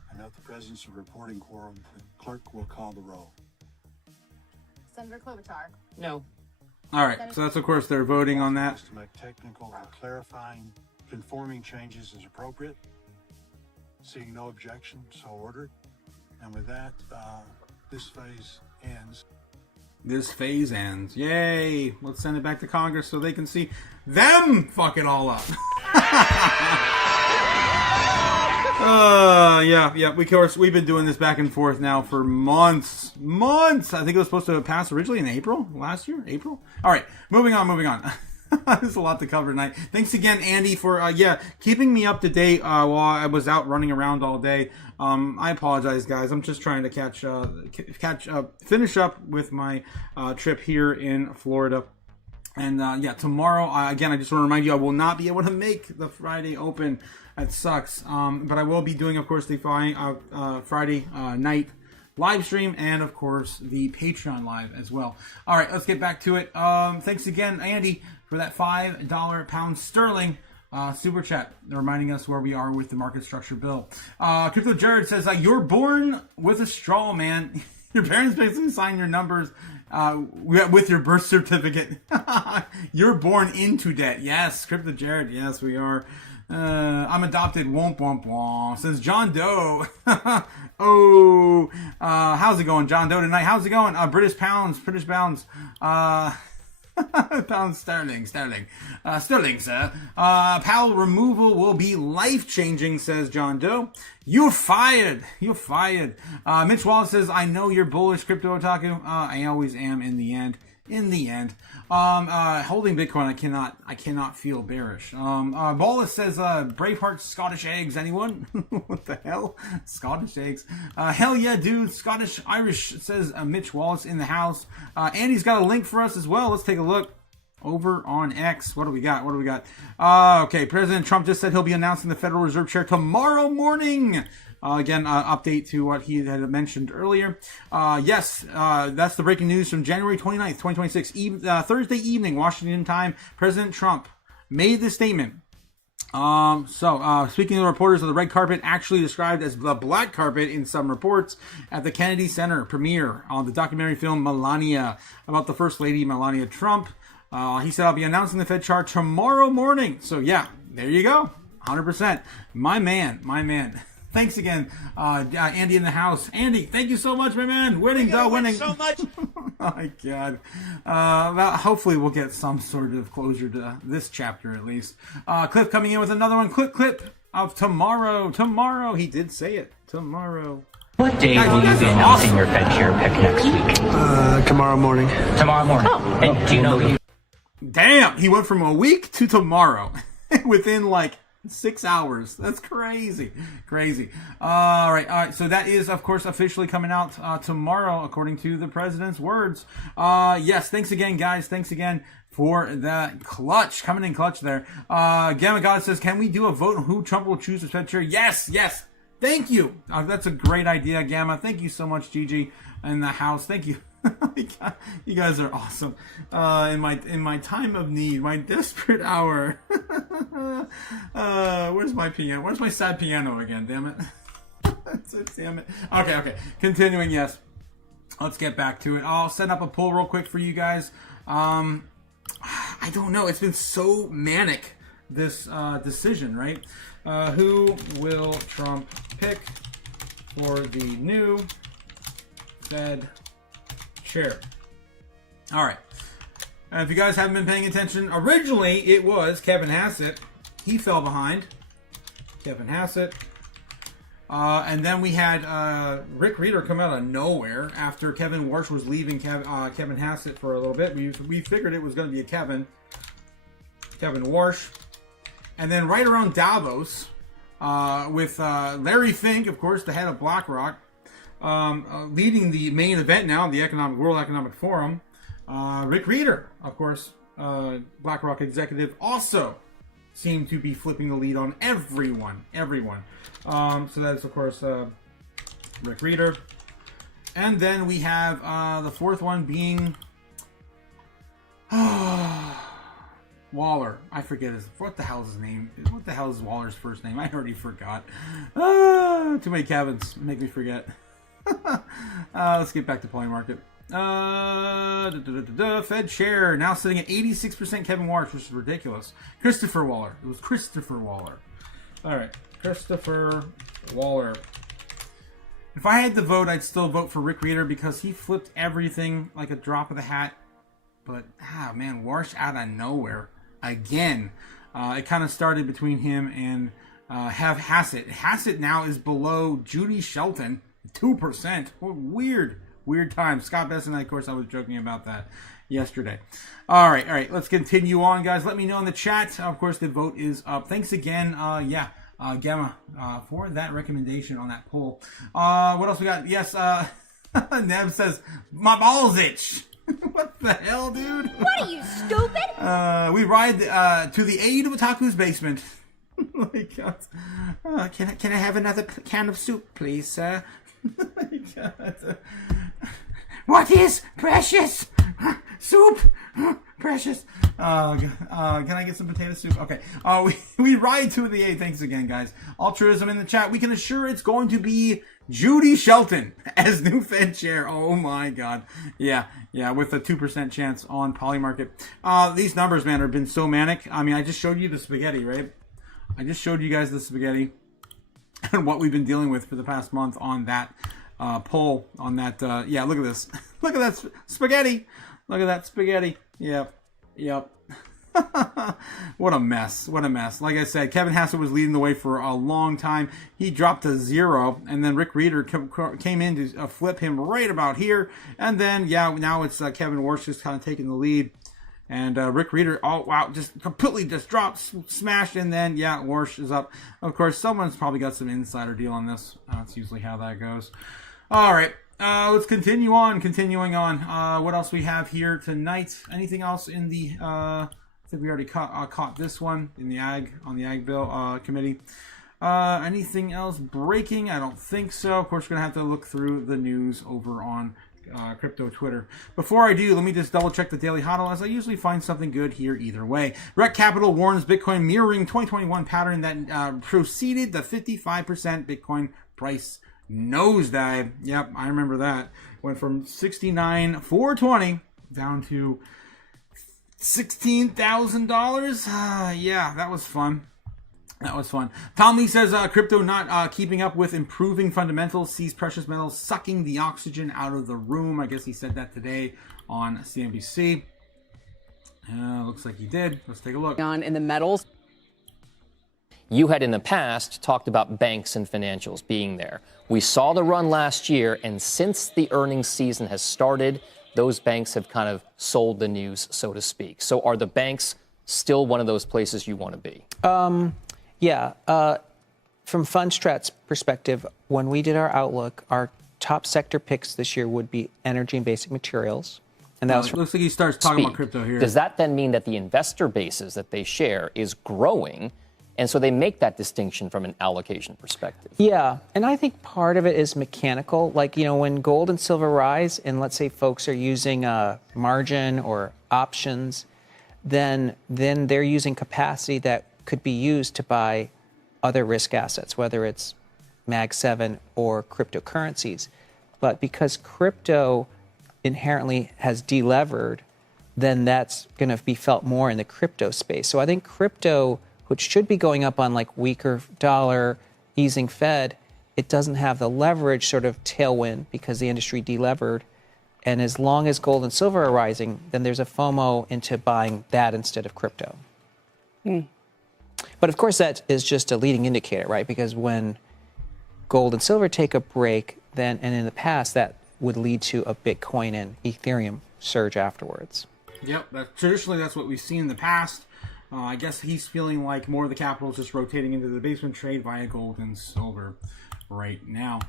and note the presence of reporting quorum. The clerk will call the roll. Senator Klobuchar. No. All right, so that's, of course, they're voting on that. To make technical or clarifying conforming changes as appropriate. Seeing no objection, so ordered. And with that, this phase ends. Yay! Let's send it back to Congress so they can see them fuck it all up. Of course, we've been doing this back and forth now for months. I think it was supposed to pass originally in April last year. All right, moving on. There's a lot to cover tonight. Thanks again, Andy, for keeping me up to date while I was out running around all day. I apologize, guys. I'm just trying to finish up with my trip here in Florida. And tomorrow, again, I just want to remind you, I will not be able to make the Friday Open. That sucks. But I will be doing, of course, the Friday night live stream, and of course the Patreon live as well. All right, let's get back to it. Thanks again, Andy, for that $5 pound sterling super chat, reminding us where we are with the market structure bill. Crypto Jared says, "You're born with a straw, man. Your parents basically sign your numbers with your birth certificate. You're born into debt." Yes, Crypto Jared. Yes, we are. I'm adopted. Womp womp womp. Says John Doe. How's it going, John Doe, tonight? How's it going? British pounds. Pounds sterling, sir. Powell removal will be life-changing, says John Doe. You're fired. Mitch Wallace says, "I know you're bullish, Crypto Otaku. I always am in the end. Holding Bitcoin, I cannot feel bearish." Wallace says, "Braveheart Scottish eggs, anyone?" What the hell? Scottish eggs. Hell yeah, dude. Scottish Irish, says Mitch Wallace in the house. Andy's got a link for us as well. Let's take a look over on X. What do we got? Okay, President Trump just said he'll be announcing the Federal Reserve Chair tomorrow morning. Again, update to what he had mentioned earlier. Yes, that's the breaking news from January 29th, 2026. Thursday evening, Washington time, President Trump made this statement. Speaking to reporters of the red carpet, actually described as the black carpet in some reports, at the Kennedy Center premiere on the documentary film Melania, about the First Lady, Melania Trump. He said, "I'll be announcing the Fed chart tomorrow morning." So yeah, there you go. 100%. My man. Thanks again, Andy in the house. Andy, thank you so much, my man. Winning. So much. Oh my God. Hopefully we'll get some sort of closure to this chapter at least. Cliff coming in with another one. Clip of tomorrow. Tomorrow. He did say it. Tomorrow. What day will you be announcing your Fed chair pick next week? Tomorrow morning. Tomorrow morning. Oh. And do you know who? Damn, he went from a week to tomorrow within like 6 hours. That's crazy. All right. So that is, of course, officially coming out tomorrow, according to the president's words. Yes. Thanks again, guys. Thanks again for the clutch. Coming in clutch there. Gamma God says, "Can we do a vote on who Trump will choose as Fed chair?" Yes. Thank you. That's a great idea, Gamma. Thank you so much, Gigi, in the house. Thank you. You guys are awesome. In my time of need, my desperate hour. Where's my piano? Where's my sad piano again? Damn it. Damn it. Okay. Continuing. Yes. Let's get back to it. I'll set up a poll real quick for you guys. I don't know. It's been so manic, this decision, right? Who will Trump pick for the new Fed chair? All right. If you guys haven't been paying attention, originally it was Kevin Hassett. He fell behind. Kevin Hassett. And then we had Rick Reeder come out of nowhere after Kevin Warsh was leaving Kevin Hassett for a little bit. We figured it was going to be a Kevin Warsh. And then right around Davos, with Larry Fink, of course, the head of BlackRock, leading the main event now, the World Economic Forum. Rick Reeder, of course, BlackRock executive, also seemed to be flipping the lead on everyone. So that's, of course, Rick Reeder. And then we have the fourth one being Waller. I forget what the hell is his name. What the hell is Waller's first name? I already forgot. Too many Kevins. Make me forget. Let's get back to Play Market. Fed chair now sitting at 86% Kevin Warsh, which is ridiculous. Christopher Waller. It was Christopher Waller. All right, Christopher Waller. If I had to vote, I'd still vote for Rick Reeder because he flipped everything like a drop of the hat. But man, Warsh out of nowhere again. It kind of started between him and Hassett. Hassett now is below Judy Shelton, 2%. What weird time. Scott Besson, of course, I was joking about that. yesterday. All right. Let's continue on, guys. Let me know in the chat. Of course, the vote is up. Thanks again. Gamma, for that recommendation on that poll. What else we got? Yes, Neb says, my balls itch. What the hell, dude? What are you, stupid? We ride to the aid of Otaku's basement. My God. Can I have another can of soup, please, sir? My God. What is precious? Soup? Precious. Can I get some potato soup? Okay. We ride to the aid. Thanks again, guys. Altruism in the chat. We can assure it's going to be Judy Shelton as new Fed chair. Oh my God. Yeah, with a 2% chance on Polymarket. These numbers, man, have been so manic. I mean, I just showed you the spaghetti, right? I just showed you guys the spaghetti and what we've been dealing with for the past month on that poll. On that, look at this. Look at that spaghetti. Look at that spaghetti. Yep. What a mess. Like I said, Kevin Hassett was leading the way for a long time. He dropped to 0, and then Rick Reeder came in to flip him right about here. And then, now it's Kevin Warsh just kind of taking the lead. And Rick Reeder, just completely just dropped, smashed, and then, Warsh is up. Of course, someone's probably got some insider deal on this. That's usually how that goes. All right. Let's continue on. Continuing on. What else we have here tonight? Anything else in the... I think we already caught this one in the on the ag bill committee. Anything else breaking? I don't think so. Of course, we're gonna have to look through the news over on crypto Twitter. Before I do, let me just double check the daily hodl, as I usually find something good here either way. Rec Capital warns Bitcoin mirroring 2021 pattern that preceded the 55% Bitcoin price nosedive. Yep, I remember that. Went from 69,420 down to $16,000. Yeah, that was fun. Tom Lee says crypto not keeping up with improving fundamentals, sees precious metals sucking the oxygen out of the room. I guess he said that today on CNBC. Looks like he did. Let's take a look. On in the metals. You had in the past talked about banks and financials being there. We saw the run last year, and since the earnings season has started, those banks have kind of sold the news, so to speak. So are the banks still one of those places you want to be? From Fundstrat's perspective, when we did our outlook, our top sector picks this year would be energy and basic materials. And that was looks like he starts talking about crypto here. Does that then mean that the investor bases that they share is growing? And so they make that distinction from an allocation perspective. Yeah, and I think part of it is mechanical. Like, when gold and silver rise, and let's say folks are using margin or options, then they're using capacity that could be used to buy other risk assets, whether it's Mag 7 or cryptocurrencies. But because crypto inherently has delevered, then that's going to be felt more in the crypto space. So I think crypto, which should be going up on like weaker dollar, easing Fed, it doesn't have the leverage sort of tailwind because the industry delevered. And as long as gold and silver are rising, then there's a FOMO into buying that instead of crypto. But of course, that is just a leading indicator, right? Because when gold and silver take a break, then, and in the past, that would lead to a Bitcoin and Ethereum surge afterwards. Yep, traditionally that's what we've seen in the past. I guess he's feeling like more of the capital is just rotating into the basement trade via gold and silver right now.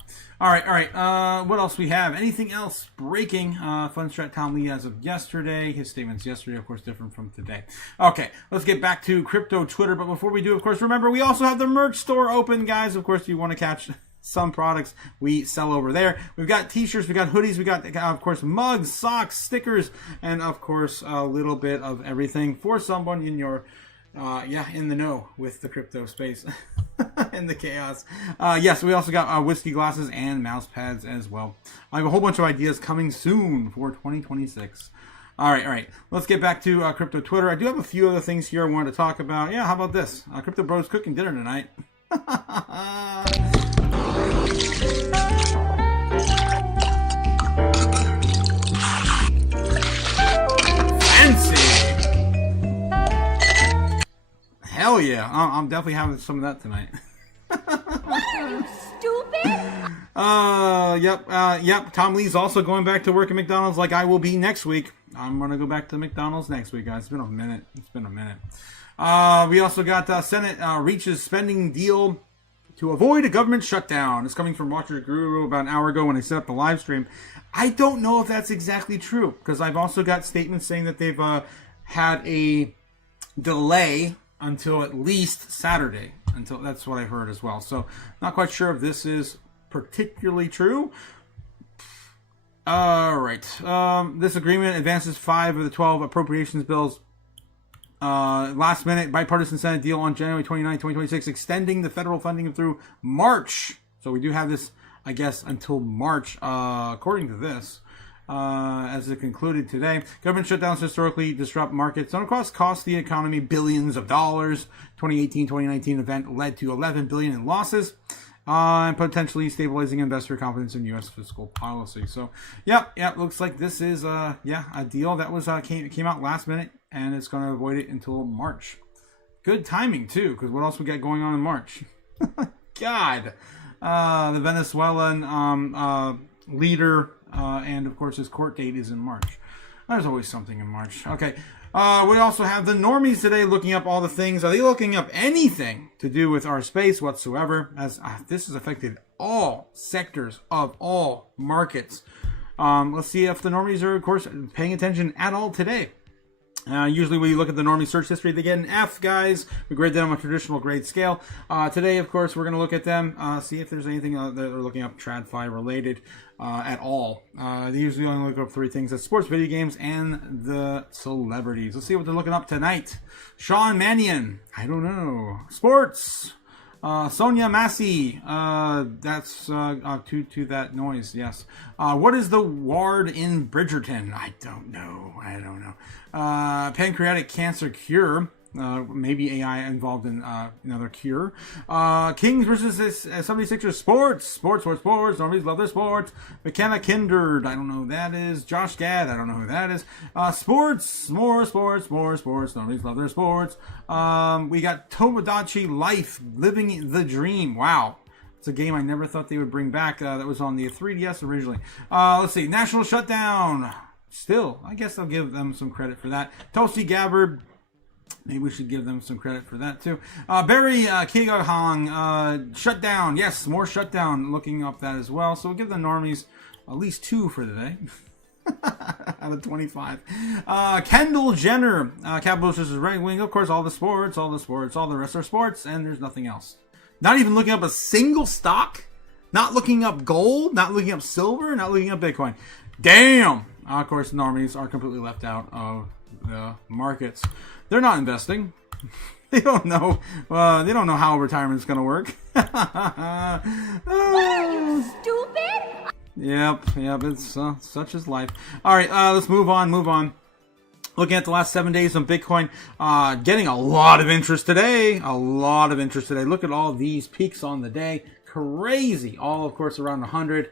All right. What else we have? Anything else breaking? Fundstrat Tom Lee as of yesterday. His statements yesterday, of course, different from today. Okay, let's get back to crypto Twitter. But before we do, of course, remember we also have the merch store open, guys. Of course, if you want to catch some products we sell over there. We've got t-shirts, we got hoodies, we got, of course, mugs, socks, stickers, and of course a little bit of everything for someone in your in the know with the crypto space and the chaos. Yes, we also got whiskey glasses and mouse pads as well. I have a whole bunch of ideas coming soon for 2026. All right. Let's get back to crypto Twitter. I do have a few other things here I wanted to talk about. Yeah, how about this? Crypto Bros cooking dinner tonight. Fancy! Hell yeah! I'm definitely having some of that tonight. What are you, stupid? Yep. Tom Lee's also going back to work at McDonald's like I will be next week. I'm gonna go back to McDonald's next week, guys. It's been a minute. We also got Senate reaches spending deal to avoid a government shutdown. It's coming from Watcher Guru about an hour ago when I set up the live stream. I don't know if that's exactly true, because I've also got statements saying that they've had a delay until at least Saturday. That's what I heard as well. So not quite sure if this is particularly true. All right. This agreement advances 5 of the 12 appropriations bills. Last minute bipartisan Senate deal on January 29, 2026, extending the federal funding through March. So we do have this, I guess, until March, according to this. As it concluded today, government shutdowns historically disrupt markets and, of course, cost the economy billions of dollars. 2018-2019 event led to $11 billion in losses, and potentially stabilizing investor confidence in U.S. fiscal policy. So, yeah, looks like this is a deal that was came out last minute, and it's going to avoid it until March. Good timing too, because what else we got going on in March? God, the Venezuelan leader. And of course his court date is in March. There's always something in March. Okay. We also have the normies today looking up all the things. Are they looking up anything to do with our space whatsoever? As this has affected all sectors of all markets. Let's see if the normies are, of course, paying attention at all today. Usually we look at the normie search history. They get an F, guys. We grade them on a traditional grade scale. Today, of course, we're going to look at them, see if there's anything that they're looking up TradFi related at all. They usually only look up 3 things. That's sports, video games, and the celebrities. Let's see what they're looking up tonight. Sean Mannion. I don't know. Sports. Sonia Massey, that's to that noise, yes. What is the ward in Bridgerton? I don't know. Pancreatic cancer cure. Maybe AI involved in another cure. Kings versus 76ers. Sports. Normies love their sports. McKenna Kindred. I don't know who that is. Josh Gad. I don't know who that is. Sports. More sports. Normies love their sports. We got Tomodachi Life. Living the Dream. Wow. It's a game I never thought they would bring back. That was on the 3DS originally. Let's see. National Shutdown. Still, I guess I'll give them some credit for that. Tulsi Gabbard. Maybe we should give them some credit for that too. Barry Kigahong, Shutdown. Yes, more Shutdown. Looking up that as well. So we'll give the normies at least 2 for today. Out of 25. Kendall Jenner, Capitals versus Red Wing. Of course, all the rest are sports, and there's nothing else. Not even looking up a single stock. Not looking up gold. Not looking up silver. Not looking up Bitcoin. Damn. Of course, normies are completely left out of the markets. They're not investing. They don't know. They don't know how retirement's going to work. What are you, stupid? Yep. It's such is life. All right, let's move on. Looking at the last 7 days on Bitcoin, getting a lot of interest today. Look at all these peaks on the day. Crazy. All, of course, around 100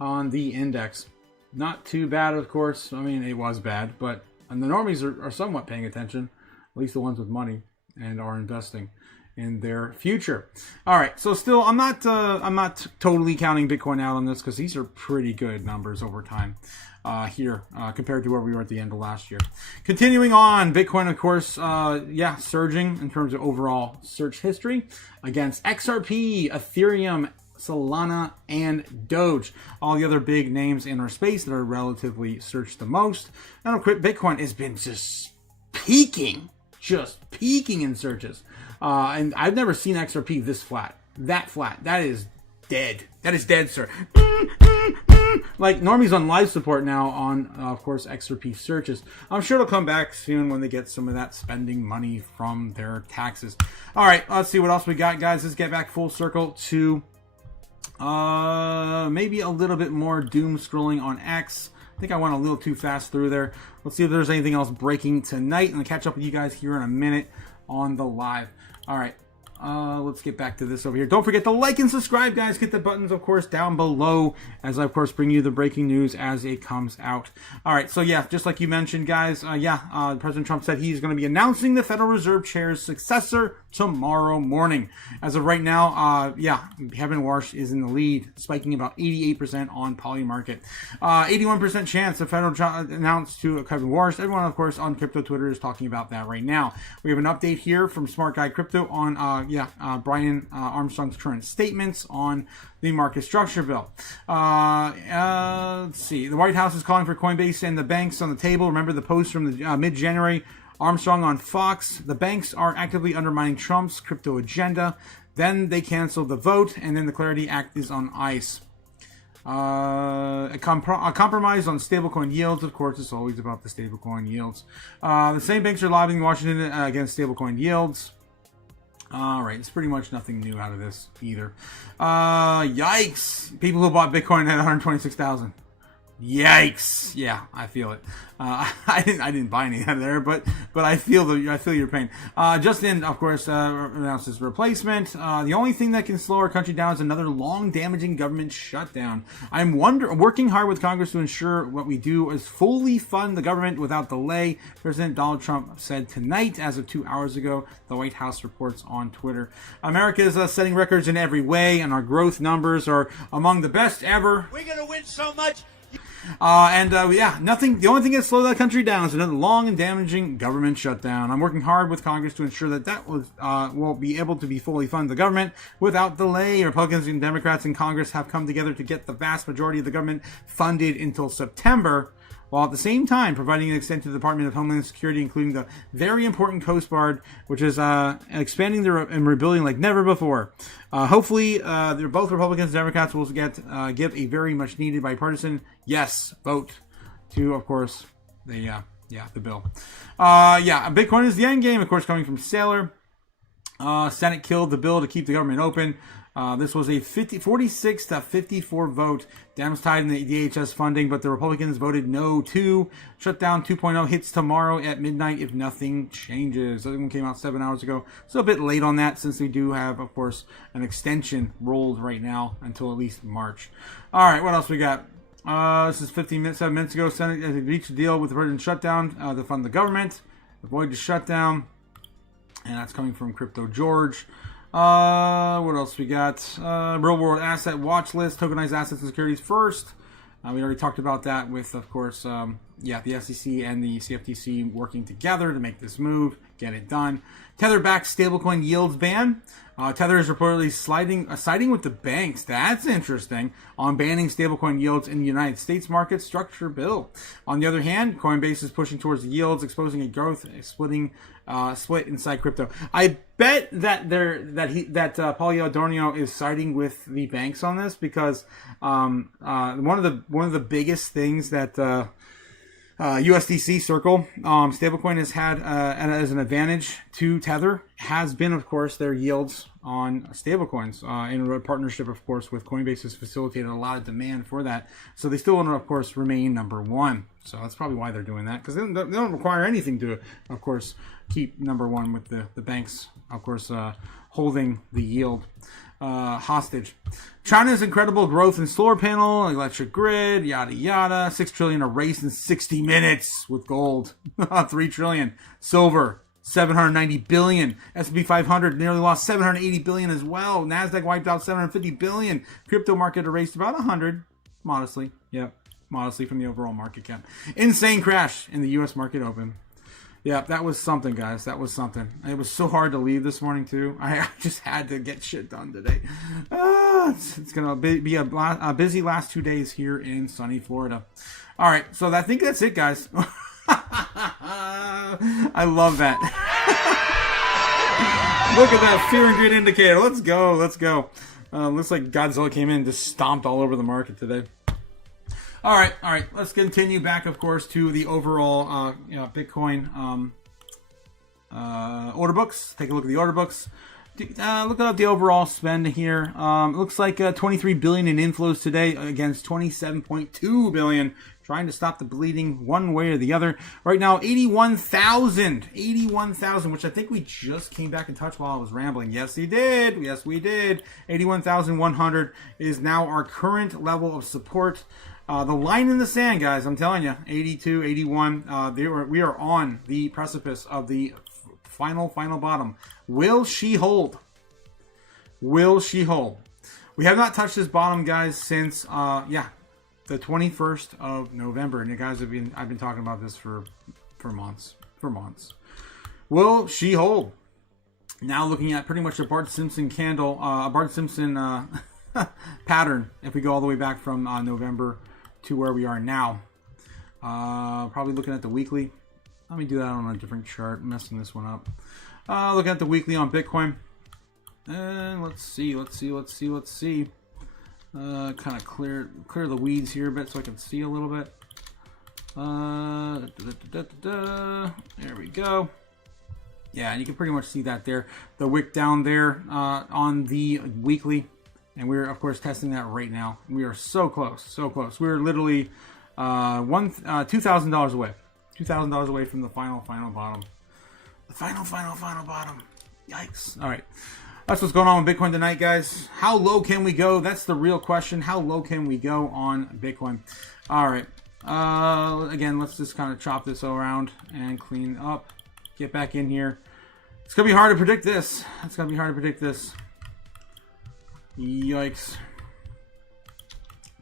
on the index. Not too bad, of course. I mean, it was bad, but and the normies are somewhat paying attention. At least the ones with money and are investing in their future. All right, so still, I'm not totally counting Bitcoin out on this because these are pretty good numbers over time here compared to where we were at the end of last year. Continuing on, Bitcoin, of course, surging in terms of overall search history against XRP, Ethereum, Solana, and Doge. All the other big names in our space that are relatively searched the most. And Bitcoin has been just peaking in searches. And I've never seen XRP this flat. That flat. That is dead. That is dead, sir. Like, normies on live support now on, of course, XRP searches. I'm sure it'll come back soon when they get some of that spending money from their taxes. All right, let's see what else we got, guys. Let's get back full circle to maybe a little bit more doom scrolling on X. I think I went a little too fast through there. Let's see if there's anything else breaking tonight, and I'll catch up with you guys here in a minute on the live. All right. let's get back to this over here. Don't forget to like and subscribe, guys. Hit the buttons, of course, down below as I, of course, bring you the breaking news as it comes out. All right, so yeah, just like you mentioned, guys, President Trump said he's going to be announcing the Federal Reserve Chair's successor tomorrow morning. As of right now, Kevin Warsh is in the lead, spiking about 88% on Polymarket. 81% chance the Federal announced to Kevin Warsh. Everyone, of course, on crypto Twitter is talking about that right now. We have an update here from Smart Guy Crypto on Brian Armstrong's current statements on the market structure bill. Let's see. The White House is calling for Coinbase and the banks on the table. Remember the post from the mid-January. Armstrong on Fox. The banks are actively undermining Trump's crypto agenda. Then they canceled the vote, and then the Clarity Act is on ice. A compromise on stablecoin yields. Of course, it's always about the stablecoin yields. The same banks are lobbying Washington against stablecoin yields. All right, it's pretty much nothing new out of this either. Yikes! People who bought Bitcoin at 126,000. Yikes! Yeah, I feel it. I didn't buy any out of there, but I feel your pain. Justin, of course, announced his replacement. The only thing that can slow our country down is another long, damaging government shutdown. I'm working hard with Congress to ensure what we do is fully fund the government without delay. President Donald Trump said tonight, as of 2 hours ago. The White House reports on Twitter. America is setting records in every way, and our growth numbers are among the best ever. We're gonna win so much. Nothing. The only thing that slowed that country down is another long and damaging government shutdown. I'm working hard with Congress to ensure that will be able to be fully fund the government without delay. Republicans and Democrats in Congress have come together to get the vast majority of the government funded until September, while at the same time providing an extent to the Department of Homeland Security, including the very important Coast Guard, which is expanding and rebuilding like never before. Hopefully, both Republicans and Democrats will give a very much needed bipartisan yes vote to, of course, the bill. Bitcoin is the end game, of course, coming from Sailor. Senate killed the bill to keep the government open. This was a 46 to 54 vote. Dems tied in the DHS funding, but the Republicans voted no to. Shutdown 2.0 hits tomorrow at midnight if nothing changes. The other one came out 7 hours ago, so a bit late on that since we do have, of course, an extension rolled right now until at least March. All right, what else we got? This is 7 minutes ago. Senate reached a deal with the president shutdown to fund the government, avoid the shutdown, and that's coming from Crypto George. What else we got? Real world asset watch list, tokenized assets and securities first. We already talked about that with, of course, the SEC and the CFTC working together to make this move, get it done. Tether-backed stablecoin yields ban. Tether is reportedly siding with the banks. That's interesting. On banning stablecoin yields in the United States market structure bill. On the other hand, Coinbase is pushing towards the yields, exposing a growth split inside crypto. I bet that Paulo Adorno is siding with the banks on this because one of the biggest things that USDC Circle stablecoin has had as an advantage to Tether has been, of course, their yields on stablecoins. In a partnership, of course, with Coinbase has facilitated a lot of demand for that. So they still want to, of course, remain number one. So that's probably why they're doing that, because they don't require anything to, of course, keep number one with the banks, of course, holding the yield hostage. China's incredible growth in solar panel, electric grid, yada yada. 6 trillion erased in 60 minutes with gold. 3 trillion. Silver, 790 billion. S&P 500 nearly lost 780 billion as well. Nasdaq wiped out 750 billion. Crypto market erased about 100, modestly. Yep, modestly from the overall market cap. Insane crash in the U.S. market open. Yeah, that was something, guys. That was something. It was so hard to leave this morning, too. I just had to get shit done today. It's going to be a busy last 2 days here in sunny Florida. All right, so I think that's it, guys. I love that. Look at that fear and greed indicator. Let's go. Let's go. Looks like Godzilla came in and just stomped all over the market today. All right. Let's continue back, of course, to the overall Bitcoin order books. Take a look at the order books. Look at the overall spend here. It looks like 23 billion in inflows today against 27.2 billion trying to stop the bleeding one way or the other. Right now, 81,000, which I think we just came back in touch while I was rambling. Yes, we did. 81,100 is now our current level of support. The line in the sand, guys, I'm telling you, 82, 81, we are on the precipice of the final bottom. Will she hold? Will she hold? We have not touched this bottom, guys, since the 21st of November, and you guys I've been talking about this for months. Will she hold? Now looking at pretty much a Bart Simpson candle, a Bart Simpson pattern. If we go all the way back from November to where we are now, probably looking at the weekly. Let me do that on a different chart. I'm messing this one up. Looking at the weekly on Bitcoin. And let's see. Kind of clear the weeds here a bit so I can see a little bit. There we go. Yeah, and you can pretty much see that there. The wick down there on the weekly. And we're, of course, testing that right now. We are so close. We're literally $2,000 away. $2,000 away from the final bottom. The final bottom. Yikes. All right. That's what's going on with Bitcoin tonight, guys. How low can we go? That's the real question. How low can we go on Bitcoin? All right. Again, let's just kind of chop this around and clean up. Get back in here. It's going to be hard to predict this. Yikes.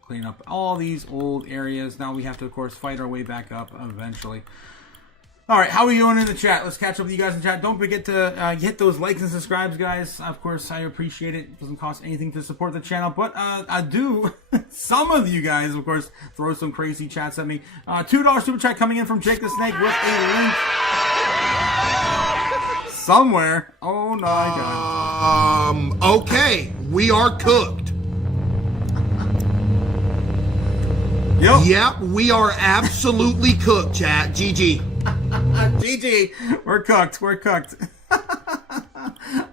Clean up all these old areas. Now we have to, of course, fight our way back up eventually. All right, how are we doing in the chat? Let's catch up with you guys in the chat. Don't forget to hit those likes and subscribes, guys. Of course, I appreciate it. It doesn't cost anything to support the channel, but I do. Some of you guys, of course, throw some crazy chats at me. $2 super chat coming in from Jake the Snake with a link somewhere. Oh my God. Okay, we are cooked. Yep, we are absolutely cooked, chat. GG. GG. We're cooked.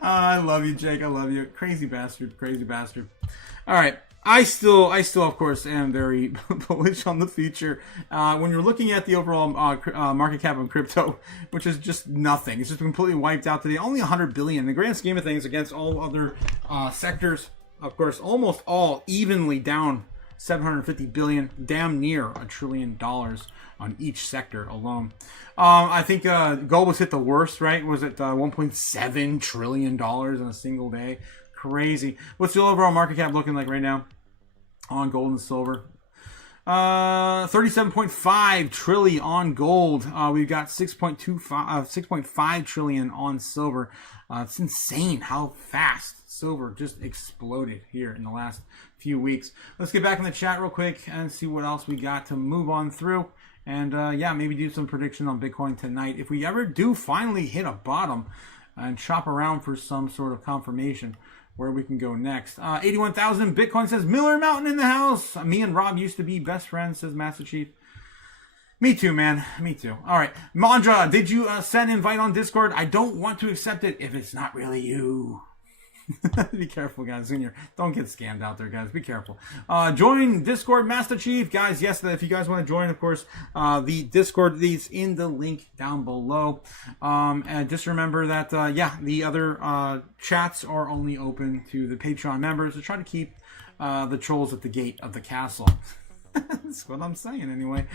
I love you, Jake. I love you. Crazy bastard. All right. I still, of course, am very bullish on the future. When you're looking at the overall market cap of crypto, which is just nothing. It's just completely wiped out today. Only 100 billion. In the grand scheme of things, against all other sectors, of course, almost all evenly down 750 billion, damn near $1 trillion on each sector alone. I think gold was hit the worst, right? Was it $1.7 trillion in a single day? Crazy. What's the overall market cap looking like right now on gold and silver? 37.5 trillion on gold. We've got 6.5 trillion on silver. It's insane how fast silver just exploded here in the last few weeks. Let's get back in the chat real quick and see what else we got to move on through. And maybe do some prediction on Bitcoin tonight. If we ever do finally hit a bottom and chop around for some sort of confirmation where we can go next. 81,000 Bitcoin says Miller Mountain in the house. Me and Rob used to be best friends, says Master Chief. Me too, man. Me too. All right. Mandra, did you send invite on Discord? I don't want to accept it if it's not really you. Be careful, guys. Don't get scammed out there, guys. Be careful. Join Discord, Master Chief. Guys, yes, if you guys want to join, of course, the Discord is in the link down below. And just remember that, the other chats are only open to the Patreon members to try to keep the trolls at the gate of the castle. That's what I'm saying, anyway.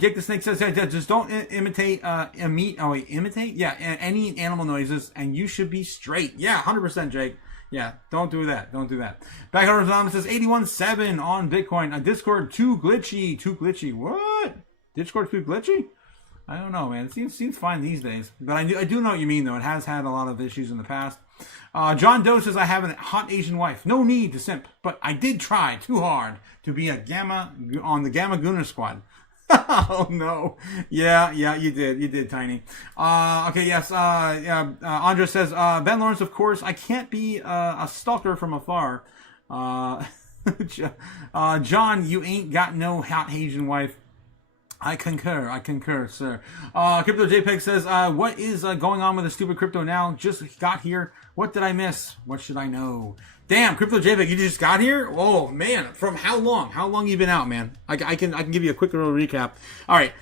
Jake the Snake says, just don't imitate, imitate? Yeah, any animal noises, and you should be straight. Yeah, 100%, Jake. Yeah, don't do that. Back on Anonymous says 81.7 on Bitcoin. Discord too glitchy. What? Discord too glitchy? I don't know, man. It seems fine these days. But I do know what you mean, though. It has had a lot of issues in the past. John Doe says, I have a hot Asian wife. No need to simp, but I did try too hard to be on the Gamma Gooner squad. Oh, no. Yeah, you did, Tiny. Okay, yes. Andres says, Ben Lawrence, of course, I can't be a stalker from afar. John, you ain't got no hot Asian wife. I concur, sir. Crypto JPEG says, what is going on with the stupid crypto now? Just got here. What did I miss? What should I know? Damn, Crypto JPEG, you just got here? Oh, man. From how long? How long you been out, man? I can give you a quick little recap. All right.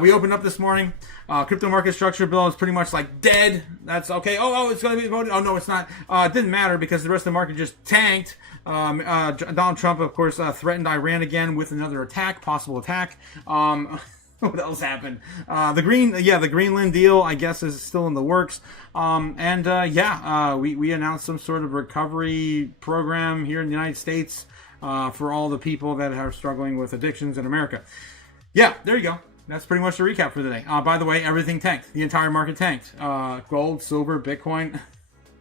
We opened up this morning. Crypto market structure bill is pretty much like dead. That's okay. Oh, it's going to be voted. Oh, no, it's not. It didn't matter because the rest of the market just tanked. Donald Trump, of course, threatened Iran again with another attack, possible attack. What else happened? The Greenland deal, I guess, is still in the works. We announced some sort of recovery program here in the United States for all the people that are struggling with addictions in America. Yeah, there you go. That's pretty much the recap for the day. By the way, everything tanked. The entire market tanked. Gold, silver, Bitcoin,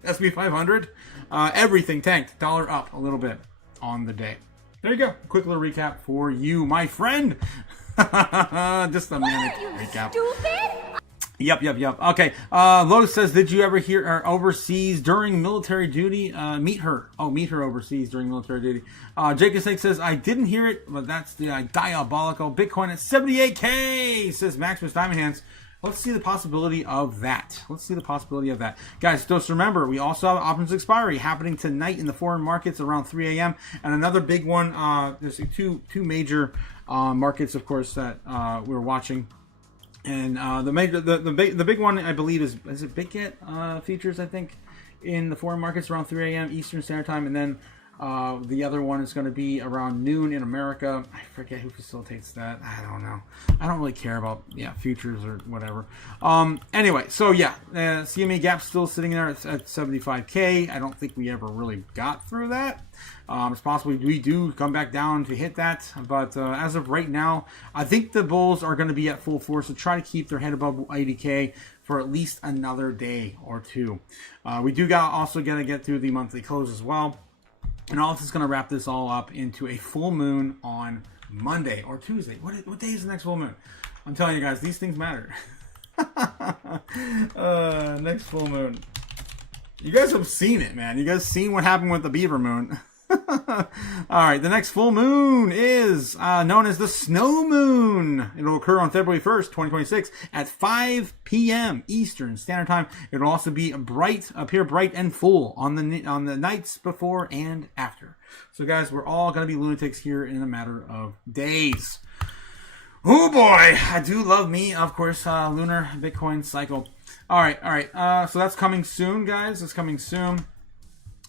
S&P 500, everything tanked. Dollar up a little bit on the day. There you go. Quick little recap for you, my friend. Just a minute recap. Stupid? Yep. Okay. Lowe's says, did you ever hear her overseas during military duty? Meet her overseas during military duty. Jacob Snake says, I didn't hear it, but that's the diabolical. Bitcoin at 78K, says Maximus Diamond Hands. Let's see the possibility of that. Guys, just remember, we also have options expiry happening tonight in the foreign markets around 3 a.m. And another big one, there's two major markets, of course, that we're watching. And the big one, I believe, is it BitGet features, I think, in the foreign markets around 3 a.m. Eastern Standard Time. And then the other one is going to be around noon in America. I forget who facilitates that. I don't know. I don't really care about futures or whatever. Anyway, so CME gap still sitting there at 75K. I don't think we ever really got through that. It's possible we do come back down to hit that, but as of right now, I think the bulls are going to be at full force to try to keep their head above 80K for at least another day or two. We do also got to get through the monthly close as well. And all this is going to wrap this all up into a full moon on Monday or Tuesday. What day is the next full moon? I'm telling you guys, these things matter. Next full moon. You guys have seen it, man. You guys seen what happened with the beaver moon. Alright, the next full moon is known as the snow moon. It'll occur on February 1st, 2026 at 5 p.m. Eastern Standard Time. It'll also be appear bright and full on the nights before and after. So guys, we're all going to be lunatics here in a matter of days. Oh boy, I do love me, of course, lunar Bitcoin cycle. Alright, so that's coming soon, guys. It's coming soon.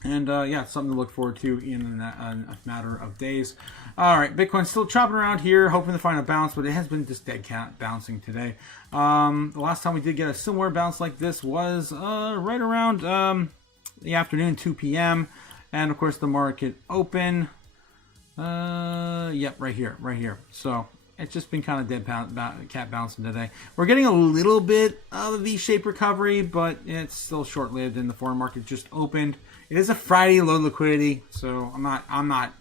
And something to look forward to in a matter of days. All right, Bitcoin's still chopping around here, hoping to find a bounce, but it has been just dead cat bouncing today. The last time we did get a similar bounce like this was right around the afternoon, 2 p.m. And of course, the market open. Right here. So it's just been kind of dead cat bouncing today. We're getting a little bit of a V-shaped recovery, but it's still short-lived, and the foreign market just opened. It is a Friday, low liquidity, so I'm not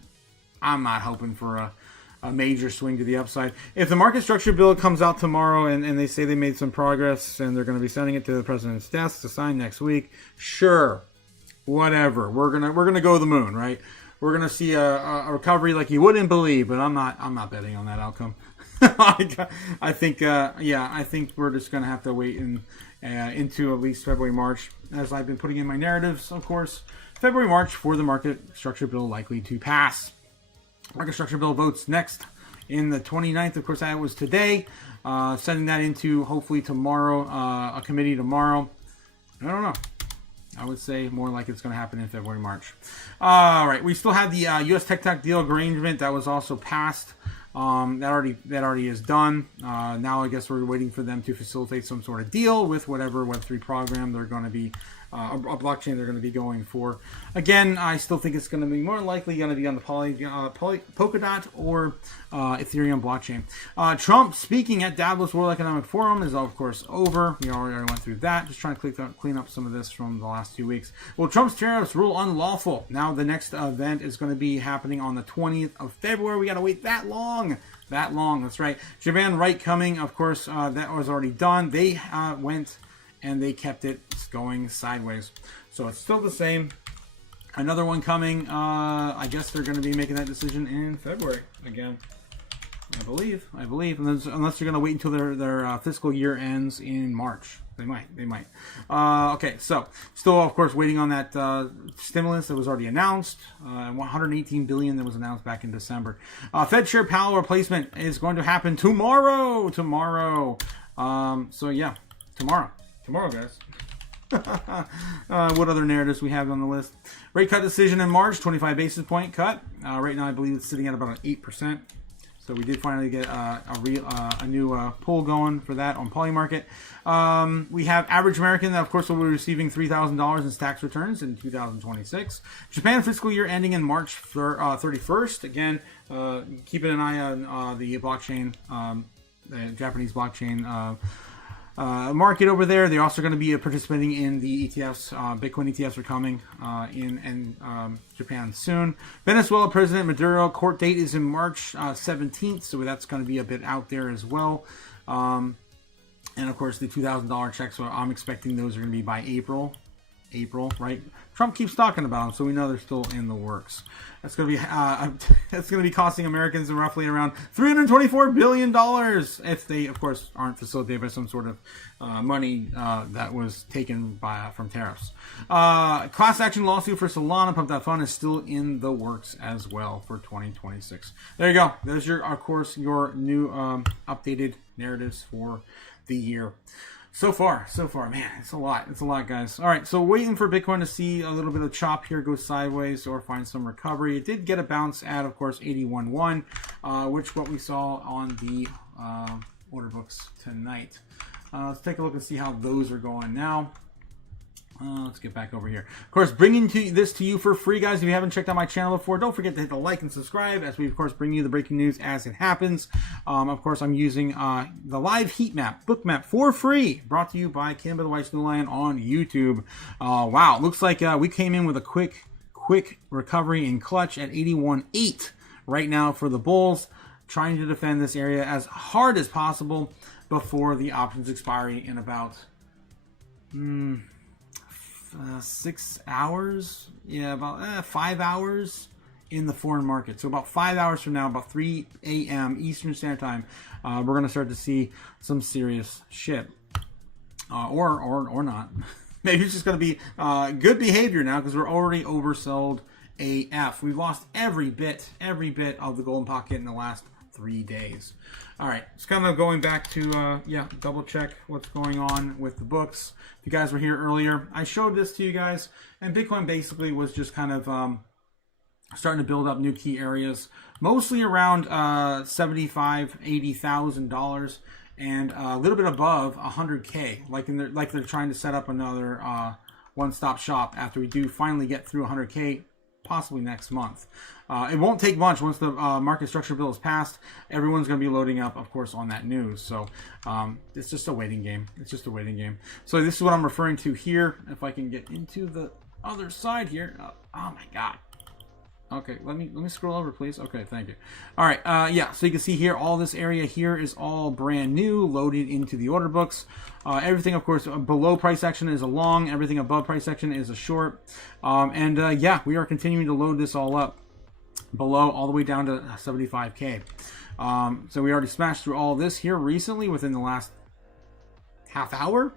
hoping for a major swing to the upside. If the market structure bill comes out tomorrow and they say they made some progress and they're going to be sending it to the president's desk to sign next week, sure, whatever. We're gonna go to the moon, right? We're gonna see a recovery like you wouldn't believe, but I'm not betting on that outcome. I think we're just gonna have to wait into at least February, March, as I've been putting in my narratives, of course. February, March for the market structure bill likely to pass. Market structure bill votes next in the 29th. Of course, that was today. Sending that into hopefully tomorrow, a committee tomorrow. I don't know. I would say more like it's going to happen in February, March. All right, we still have the U.S. Tech deal arrangement that was also passed. That already is done. Now I guess we're waiting for them to facilitate some sort of deal with whatever Web3 program they're going to be, a blockchain they're going to be going for. Again, I still think it's going to be more likely going to be on the Polkadot or Ethereum blockchain. Trump speaking at Davos World Economic Forum is of course over. We already went through that. Just trying to clean up some of this from the last 2 weeks. Well, Trump's tariffs rule unlawful. Now the next event is going to be happening on the 20th of February. We got to wait that long. That's right. Japan right coming, of course, that was already done. They went and they kept it going sideways. So it's still the same. Another one coming. I guess they're going to be making that decision in February again. I believe. Unless they're going to wait until their fiscal year ends in March. They might. Okay, so still, of course, waiting on that stimulus that was already announced. 118 billion that was announced back in December. Fed Chair Powell replacement is going to happen tomorrow. So yeah, tomorrow, guys. What other narratives we have on the list? Rate cut decision in March, 25 basis point cut. Right now, I believe it's sitting at about an 8%. So we did finally get a new pull going for that on Polymarket. We have average American that, of course, will be receiving $3,000 in tax returns in 2026. Japan fiscal year ending in March 31st. Again, keeping an eye on the blockchain, the Japanese blockchain market over there. They're also going to be participating in the ETFs. Bitcoin ETFs are coming in Japan soon. Venezuela President Maduro court date is in March 17th, so that's going to be a bit out there as well. And of course, the $2,000 checks. So I'm expecting those are going to be by April, right? Trump keeps talking about them, so we know they're still in the works. That's going to be costing Americans roughly around $324 billion if they, of course, aren't facilitated by some sort of money that was taken from tariffs. Class action lawsuit for Solana Pump That Fund is still in the works as well for 2026. There you go. There's of course, your new updated narratives for the year. So far, man, it's a lot, guys. All right, so waiting for Bitcoin to see a little bit of chop here, go sideways, or find some recovery. It did get a bounce at, of course, 81.1, which what we saw on the order books tonight. Let's take a look and see how those are going now. Let's get back over here. Of course, bringing this to you for free, guys. If you haven't checked out my channel before, don't forget to hit the like and subscribe as we, of course, bring you the breaking news as it happens. Of course, I'm using the live heat map, book map for free, brought to you by Kim by the White Snow Lion on YouTube. Wow, looks like we came in with a quick recovery in clutch at 81.8 right now for the bulls, trying to defend this area as hard as possible before the options expiry in about 6 hours, about 5 hours in the foreign market. So about 5 hours from now, about 3 a.m. Eastern Standard Time, we're going to start to see some serious shit, or not. Maybe it's just going to be good behavior now because we're already oversold AF. We've lost every bit of the golden pocket in the last 3 days. All right, it's kind of going back to double check what's going on with the books. If you guys were here earlier, I showed this to you guys, and Bitcoin basically was just kind of starting to build up new key areas, mostly around $75,000-$80,000, and a little bit above 100K, like they're trying to set up another one-stop shop after we do finally get through 100K, possibly next month. It won't take much once the market structure bill is passed. Everyone's going to be loading up, of course, on that news. So it's just a waiting game. So this is what I'm referring to here. If I can get into the other side here. Oh my God. Okay, let me scroll over, please. Okay, thank you. All right, so you can see here, all this area here is all brand new, loaded into the order books. Everything, of course, below price action is a long. Everything above price action is a short. We are continuing to load this all up below, all the way down to 75K. So we already smashed through all this here recently within the last half hour.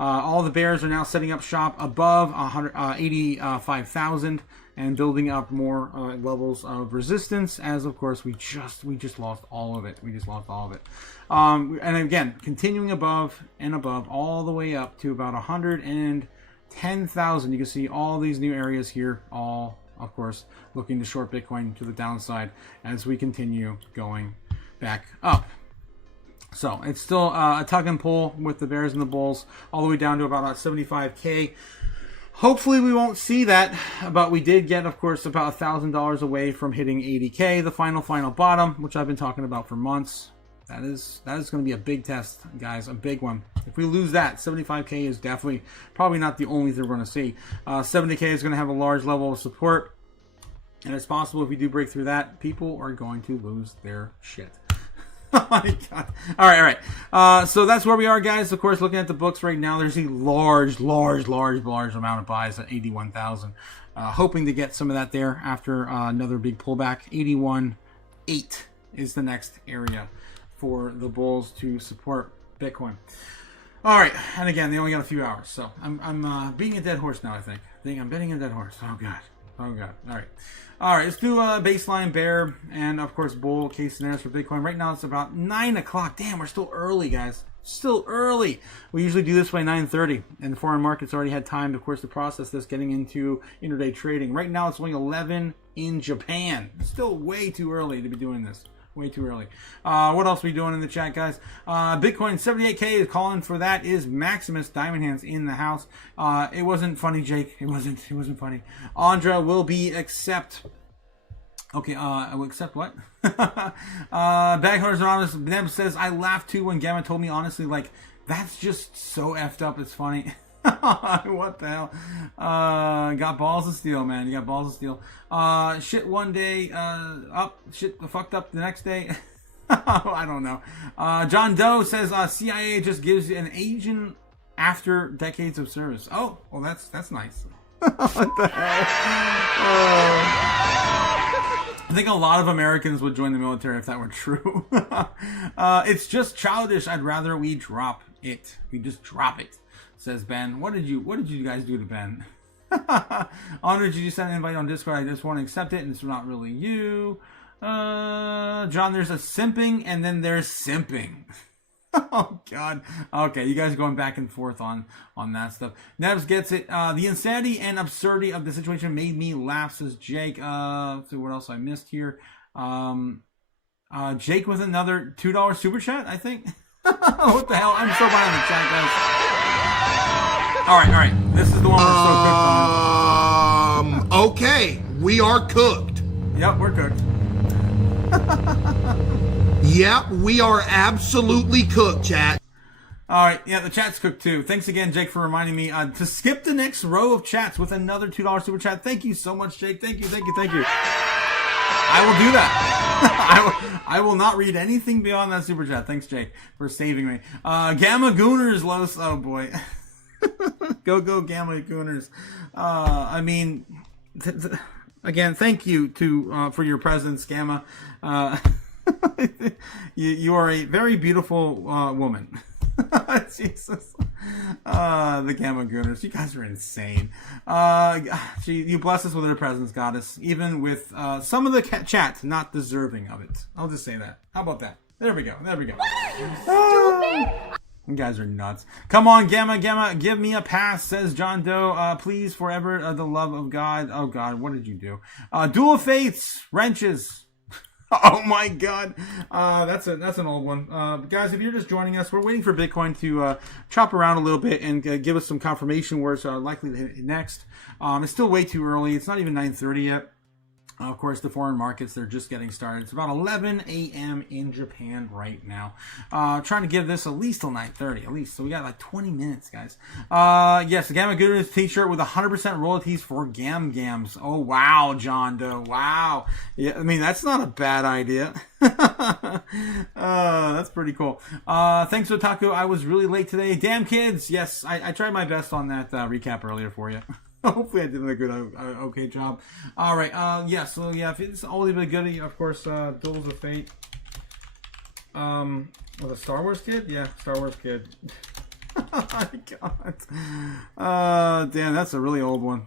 All the bears are now setting up shop above 85,000 and building up more levels of resistance, as of course we just lost all of it. And again, continuing above and above all the way up to about 110,000. You can see all these new areas here, all of course looking to short Bitcoin to the downside as we continue going back up. So it's still a tug and pull with the bears and the bulls, all the way down to about 75K. Hopefully we won't see that, but we did get, of course, about $1,000 away from hitting 80K, the final bottom, which I've been talking about for months. That is going to be a big test, guys, a big one. If we lose that, 75K is definitely probably not the only thing we're going to see. 70K is going to have a large level of support, and it's possible if we do break through that, people are going to lose their shit. Oh my God. All right. So that's where we are, guys. Of course, looking at the books right now, there's a large amount of buys at 81,000. Hoping to get some of that there after another big pullback. 81.8 is the next area for the bulls to support Bitcoin. All right, and again, they only got a few hours, so I'm beating a dead horse now. I think I'm betting a dead horse. Oh god. All right. Let's do a baseline bear and of course bull case scenarios for Bitcoin. Right now it's about 9 o'clock. Damn, we're still early, guys. Still early. We usually do this by 9:30, and the foreign markets already had time, of course, to process this, getting into intraday trading. Right now, it's only 11 in Japan. Still way too early to be doing this. Way too early. What else are we doing in the chat, guys? Bitcoin 78K is calling for that. Is Maximus Diamond Hands in the house? It wasn't funny, Jake. It wasn't funny. Andra will be accept. Okay, I will accept what? Baghunters Anonymous, Neb says, I laughed too when Gamma told me honestly, like, that's just so effed up, it's funny. What the hell? Got balls of steel, man. You got balls of steel. Shit one day, up, shit fucked up the next day. I don't know. John Doe says, CIA just gives an agent after decades of service. Oh, well, that's nice. What the hell? I think a lot of Americans would join the military if that were true. It's just childish. I'd rather we drop it. We just drop it, says Ben. What did you guys do to Ben? Honor, did you send an invite on Discord? I just want to accept it, and it's not really you. John, there's a simping, and then there's simping. Oh god. Okay, you guys going back and forth on that stuff. Nebs gets it. The insanity and absurdity of the situation made me laugh, says Jake. Let's see what else I missed here. Jake with another $2 super chat, I think. What the hell? I'm so behind the chat, guys. All right. This is the one we're so cooked on. Okay, we are cooked. Yep, we're cooked. Yeah, we are absolutely cooked, chat. All right, yeah, the chat's cooked too. Thanks again, Jake, for reminding me to skip the next row of chats with another $2 super chat. Thank you so much, Jake. Thank you. I will do that. I will not read anything beyond that super chat. Thanks, Jake, for saving me. Gamma Gooners, Los. Oh boy, go Gamma Gooners. I mean, again, thank you for your presence, Gamma. You are a very beautiful woman. Jesus. The Gamma Gooners. You guys are insane. You bless us with your presence, goddess. Even with some of the chat not deserving of it. I'll just say that. How about that? There we go. What are you, stupid? You guys are nuts. Come on, Gamma, give me a pass, says John Doe. Please, forever, the love of God. Oh, God, what did you do? Dual Faiths, wrenches. Oh my God, that's an old one. Guys, if you're just joining us, we're waiting for Bitcoin to chop around a little bit and give us some confirmation where it's likely to hit next. It's still way too early. It's not even 9:30 yet. Of course, the foreign markets, they're just getting started. It's about 11 a.m. in Japan right now. Trying to give this at least till 9:30, at least. So we got like 20 minutes, guys. Yes, the Gamma Gooners t-shirt with 100% royalties for Gams. Oh, wow, John Doe. Wow. Yeah, I mean, that's not a bad idea. That's pretty cool. Thanks, Otaku. I was really late today. Damn kids. Yes, I tried my best on that recap earlier for you. Hopefully I did a good, okay job. All right, if it's only been good, of course, Duels of Fate. Was a Star Wars kid? Yeah, Star Wars kid. Oh my God. Damn, that's a really old one.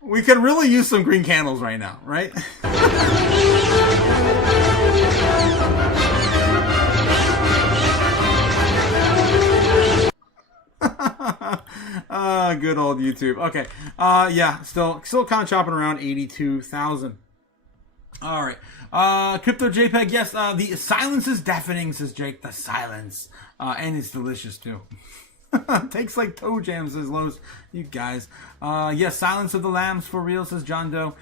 We could really use some green candles right now, right? Good old YouTube. Okay. Still kind of chopping around 82,000. All right. Crypto JPEG. Yes. The silence is deafening, says Jake. The silence. And it's delicious too. Takes like toe jams, says Lowe's. You guys. Yes. Silence of the lambs for real, says John Doe.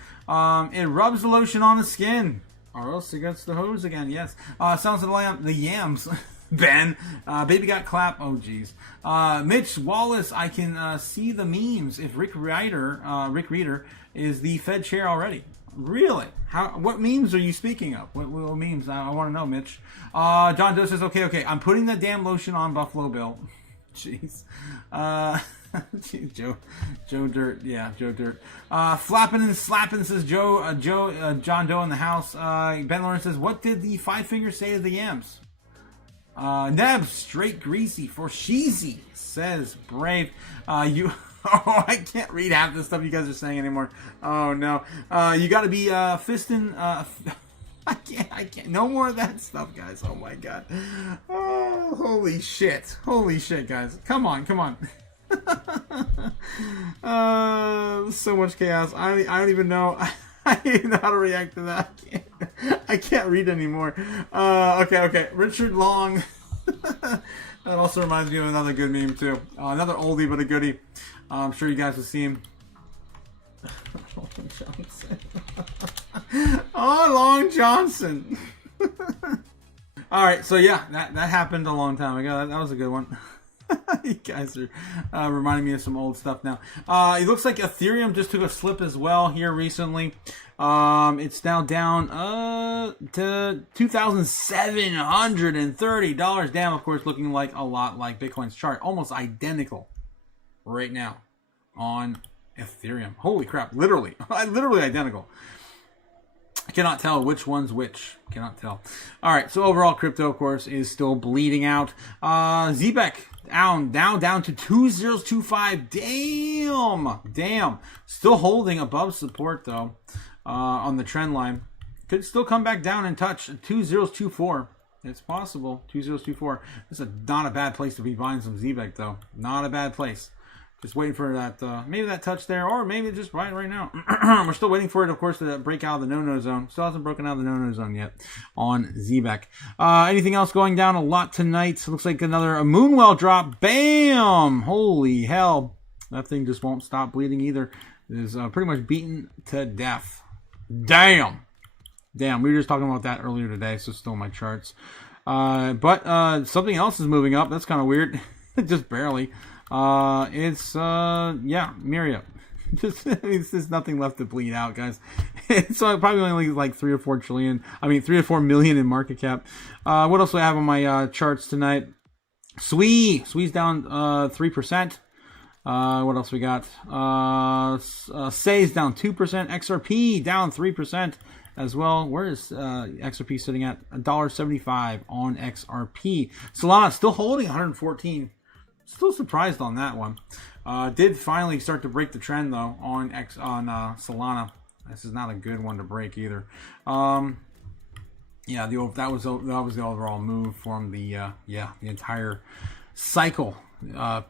It rubs the lotion on the skin. Or else it gets the hose again. Yes. Sounds of the yams. Ben, baby got clap. Oh geez. Mitch Wallace, I can see the memes. If Rick Reader is the Fed chair already. Really? What memes are you speaking of? What memes? I want to know, Mitch. John Doe says, okay. I'm putting the damn lotion on, Buffalo Bill. Jeez. Joe Dirt. Yeah, Joe Dirt. Flapping and slapping, says John Doe in the house. Ben Lawrence says, what did the five fingers say to the yams? Neb, straight greasy for sheezy, says Brave. Oh, I can't read half the stuff you guys are saying anymore. Oh, no. You gotta be, fisting, I can't. No more of that stuff, guys. Oh, my God. Oh, holy shit. Holy shit, guys. Come on. So much chaos. I don't even know. I don't even know how to react to that. I can't read anymore. Okay. Richard Long. That also reminds me of another good meme, too. Another oldie, but a goodie. I'm sure you guys will see him. Long Johnson. Alright, so yeah, that happened a long time ago. That was a good one. You guys are reminding me of some old stuff now. It looks like Ethereum just took a slip as well here recently. It's now down to $2,730. Damn, of course, looking like a lot like Bitcoin's chart. Almost identical right now on Ethereum. Holy crap, literally identical. I cannot tell which one's which. Cannot tell. All right, so overall crypto, of course, is still bleeding out. Zbeck down to 2025. Damn. Still holding above support though on the trend line. Could still come back down and touch 2024. It's possible. 2024. This is not a bad place to be buying some Zbeck though. Not a bad place. Just waiting for that, maybe that touch there, or maybe just right now. We're still waiting for it, of course, to break out of the no-no zone. Still hasn't broken out of the no-no zone yet on Zbeck. Anything else going down a lot tonight? Looks like a Moonwell drop. Bam! Holy hell. That thing just won't stop bleeding either. It is pretty much beaten to death. Damn! We were just talking about that earlier today, so still in my charts. But something else is moving up. That's kind of weird. Just barely. It's Myriad. There's nothing left to bleed out, guys. It's probably only like 3 or 4 million in market cap. What else do I have on my charts tonight? Swee's down 3%. What else we got? Say's down 2%. XRP down 3% as well. Where is XRP sitting at? $1.75 on XRP. Solana still holding 114. Still surprised on that one. Did finally start to break the trend though on Solana. This is not a good one to break either. That was the overall move from the entire cycle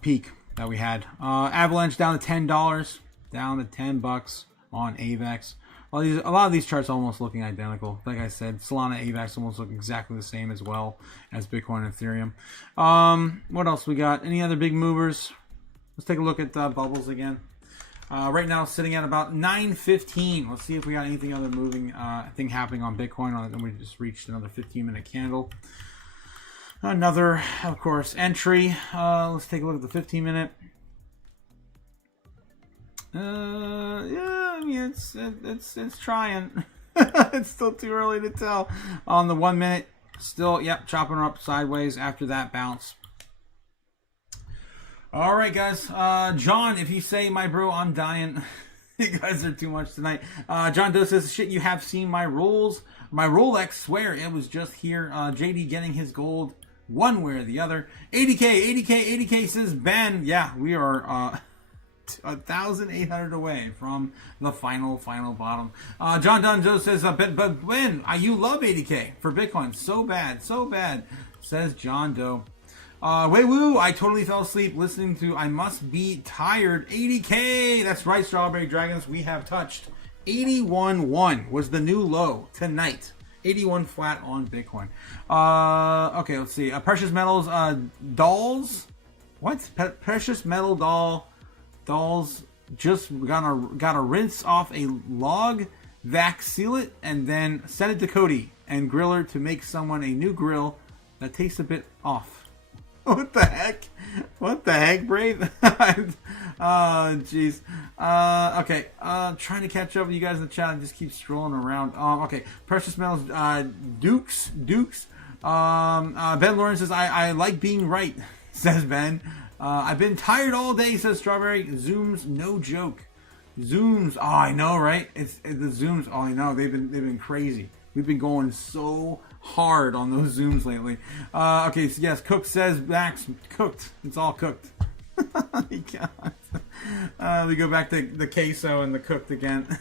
peak that we had. Avalanche down to $10, down to $10 on AVAX. A lot of these charts almost looking identical. Like I said, Solana, AVAX almost look exactly the same as well as Bitcoin and Ethereum. What else we got? Any other big movers? Let's take a look at bubbles again. Right now, sitting at about 9:15. Let's see if we got anything other moving thing happening on Bitcoin. Then we just reached another 15-minute candle. Another, of course, entry. Let's take a look at the 15-minute. It's trying. It's still too early to tell. On the 1 minute, still, chopping her up sideways after that bounce. All right, guys. John, if you say my bro, I'm dying. You guys are too much tonight. John Doe says, shit, you have seen my rules. My Rolex, swear it was just here. JD getting his gold one way or the other. 80K says Ben. Yeah, we are 1,800 away from the final bottom. John Dunzo says, but when you love 80K for Bitcoin, so bad, says John Doe. Wait woo, I totally fell asleep listening to I Must Be Tired. 80K, that's right, Strawberry Dragons, we have touched 81.1 was the new low tonight. 81 flat on Bitcoin. Okay, let's see. Precious metals, dolls. What? Precious metal dolls just gotta rinse off a log, vac seal it, and then send it to Cody and Griller to make someone a new grill that tastes a bit off. What the heck, Brave? Oh, jeez. Okay. Trying to catch up with you guys in the chat and just keep strolling around. Okay. Precious metals, Dukes. Ben Lawrence says, I like being right, says Ben. I've been tired all day, says Strawberry. Zooms, no joke. Zooms, oh, I know, right? It's the Zooms. Oh, I know. They've been crazy. We've been going so hard on those Zooms lately. Okay, so yes, Cook says Max cooked. It's all cooked. We go back to the queso and the cooked again.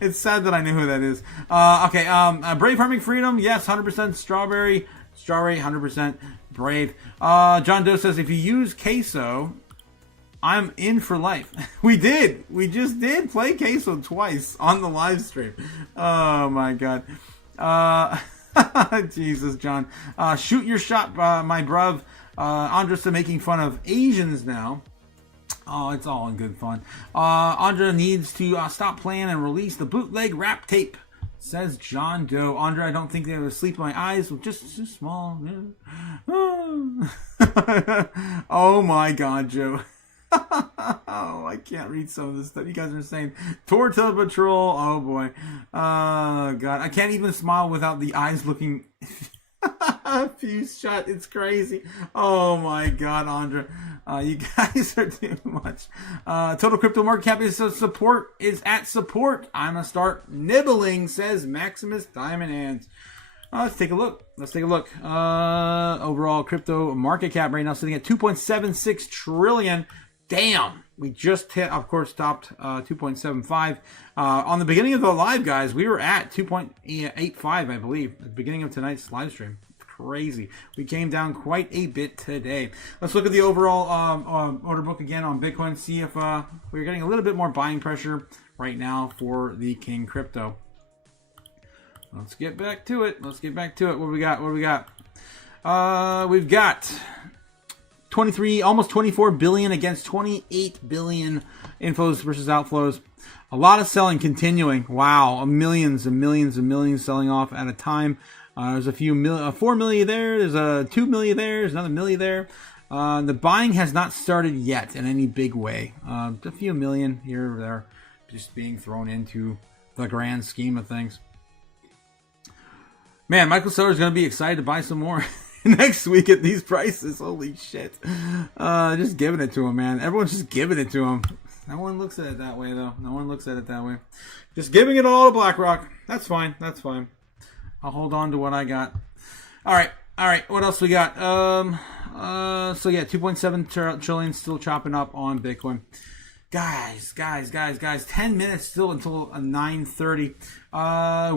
It's sad that I knew who that is. Okay, Brave Farming Freedom. Yes, 100% Strawberry. Strawberry, 100% Brave. John Doe says, if you use queso, I'm in for life. We just did play queso twice on the live stream. Oh my god. Jesus, John. Shoot your shot, my bruv. Andres making fun of Asians now. Oh, it's all in good fun. Andra needs to stop playing and release the bootleg rap tape, says John Doe. Andra, I don't think they have sleep in my eyes. Just small. Oh my god, Joe. Oh, I can't read some of this stuff you guys are saying. Torta Patrol. Oh boy. God, I can't even smile without the eyes looking. Fuse shot. It's crazy. Oh my god, Andra. You guys are too much. Total crypto market cap is at support. I'm gonna start nibbling, says Maximus Diamond Hands. Let's take a look. Overall crypto market cap right now sitting at 2.76 trillion. Damn. We just hit, of course, topped 2.75. On the beginning of the live, guys, we were at 2.85, I believe, at the beginning of tonight's live stream. Crazy. We came down quite a bit today. Let's look at the overall order book again on Bitcoin. See if we're getting a little bit more buying pressure right now for the King Crypto. Let's get back to it. What do we got? We've got 23, almost 24 billion against 28 billion inflows versus outflows. A lot of selling continuing. Wow, millions and millions and millions selling off at a time. There's a few 4 million there. There's a 2 million there. There's another million there. The buying has not started yet in any big way. A few million here or there, just being thrown into the grand scheme of things. Man, Michael Saylor's going to be excited to buy some more next week at these prices. Holy shit. Just giving it to him, man. Everyone's just giving it to him. No one looks at it that way, though. Just giving it all to BlackRock. That's fine. I'll hold on to what I got. All right. What else we got? So yeah, 2.7 trillion still chopping up on Bitcoin. Guys. 10 minutes still until 9:30.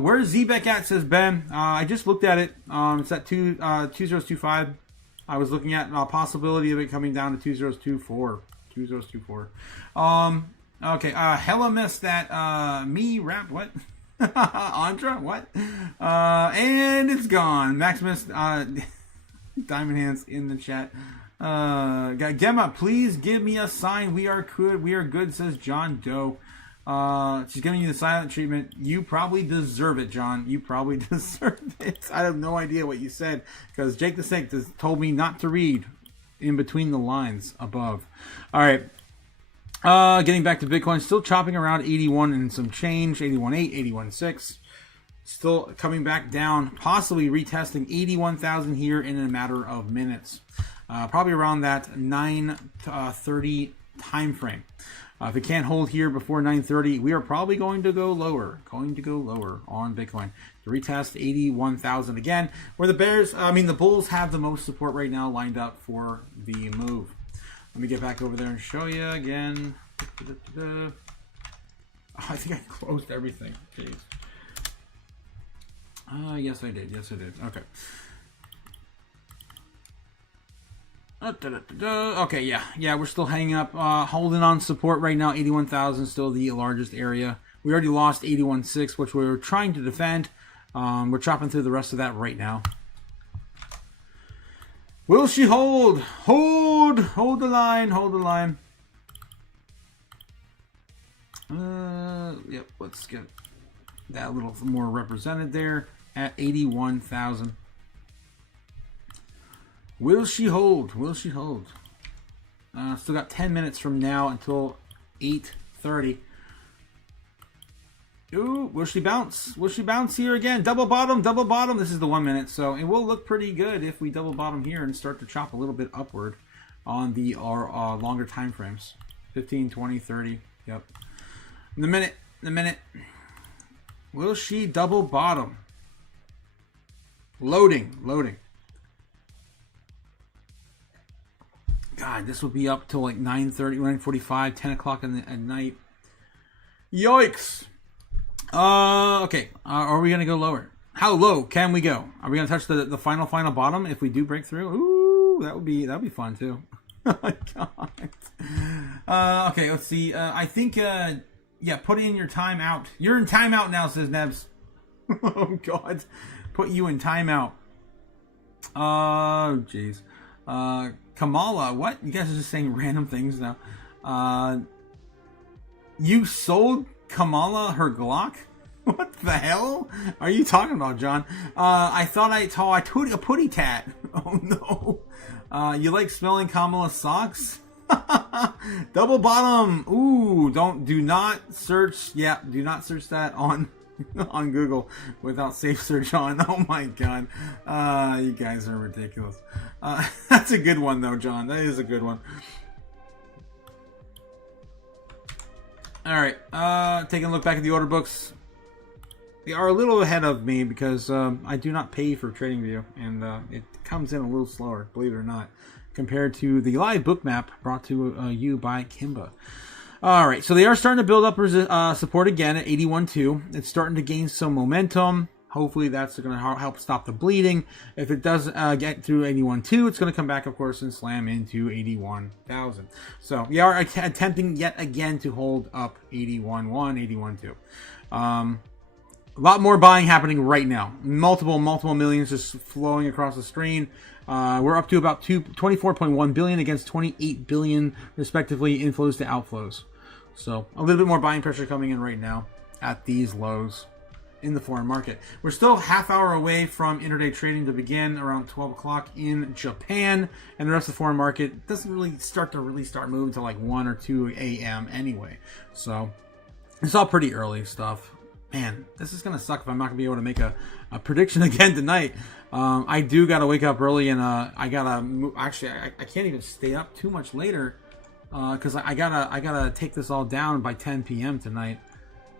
Where's Zbeck at, says Ben. I just looked at it. It's at 2025. I was looking at a possibility of it coming down to 2024. Okay. Hella missed that. Me rap. What? Andra, what? And it's gone. Maximus Diamond Hands in the chat. Gemma, please give me a sign. We are good, says John Doe. She's giving you the silent treatment. You probably deserve it, John. You probably deserve it. I have no idea what you said, because Jake the Snake told me not to read in between the lines above. All right. Getting back to Bitcoin, still chopping around 81 and some change, 81.8, 81.6. Still coming back down, possibly retesting 81,000 here in a matter of minutes. Probably around that 9:30 time frame. If it can't hold here before 9:30, we are probably going to go lower on Bitcoin to retest 81,000 again. Where the Bulls have the most support right now lined up for the move. Let me get back over there and show you again. Oh, I think I closed everything. Jeez. Yes, I did. Okay. Okay, yeah, we're still hanging up, holding on support right now. 81,000 still the largest area. We already lost 81.6, which we were trying to defend. We're chopping through the rest of that right now. Will she hold? Hold the line. Yep, let's get that a little more represented there at 81,000. Will she hold? Still got 10 minutes from now until 8:30. Ooh, will she bounce? Here again? Double bottom. This is the 1 minute, so it will look pretty good if we double bottom here and start to chop a little bit upward. on the longer time frames. 15, 20, 30. Yep. In a minute. Will she double bottom? Loading. God, this will be up till like 9:30, 9:45, 10 o'clock at night. Yikes. Okay. Are we gonna go lower? How low can we go? Are we gonna touch the final bottom if we do break through? Ooh, that'd be fun too. Oh my god. Okay, let's see. I think yeah, put in your timeout. You're in timeout now, says Nebs. Oh god. Put you in timeout. Oh jeez. Kamala, what? You guys are just saying random things now. You sold Kamala her Glock? What the hell are you talking about, John? I thought I told a putty tat. Oh no. You like smelling Kamala socks? Double bottom. Ooh, do not search. Yeah, do not search that on on Google without safe search on. Oh my god. You guys are ridiculous. That's a good one though, John. That is a good one. Alright, taking a look back at the order books. They are a little ahead of me because I do not pay for TradingView, and it comes in a little slower, believe it or not, compared to the live book map brought to you by Kimba. Alright, so they are starting to build up support again at 81.2. It's starting to gain some momentum. Hopefully that's going to help stop the bleeding. If it does get through 81.2, it's going to come back, of course, and slam into 81,000. So we are attempting yet again to hold up 81.1, 81.2. A lot more buying happening right now. Multiple millions just flowing across the screen. We're up to about 24.1 billion against 28 billion, respectively, inflows to outflows. So a little bit more buying pressure coming in right now at these lows in the foreign market. We're still half hour away from intraday trading to begin around 12 o'clock in Japan, and the rest of the foreign market doesn't really start moving until like 1 or 2 a.m. anyway. So it's all pretty early stuff. Man, this is gonna suck if I'm not gonna be able to make a prediction again tonight. I do gotta wake up early, and I gotta move. Actually, I can't even stay up too much later because I gotta take this all down by 10 p.m. tonight.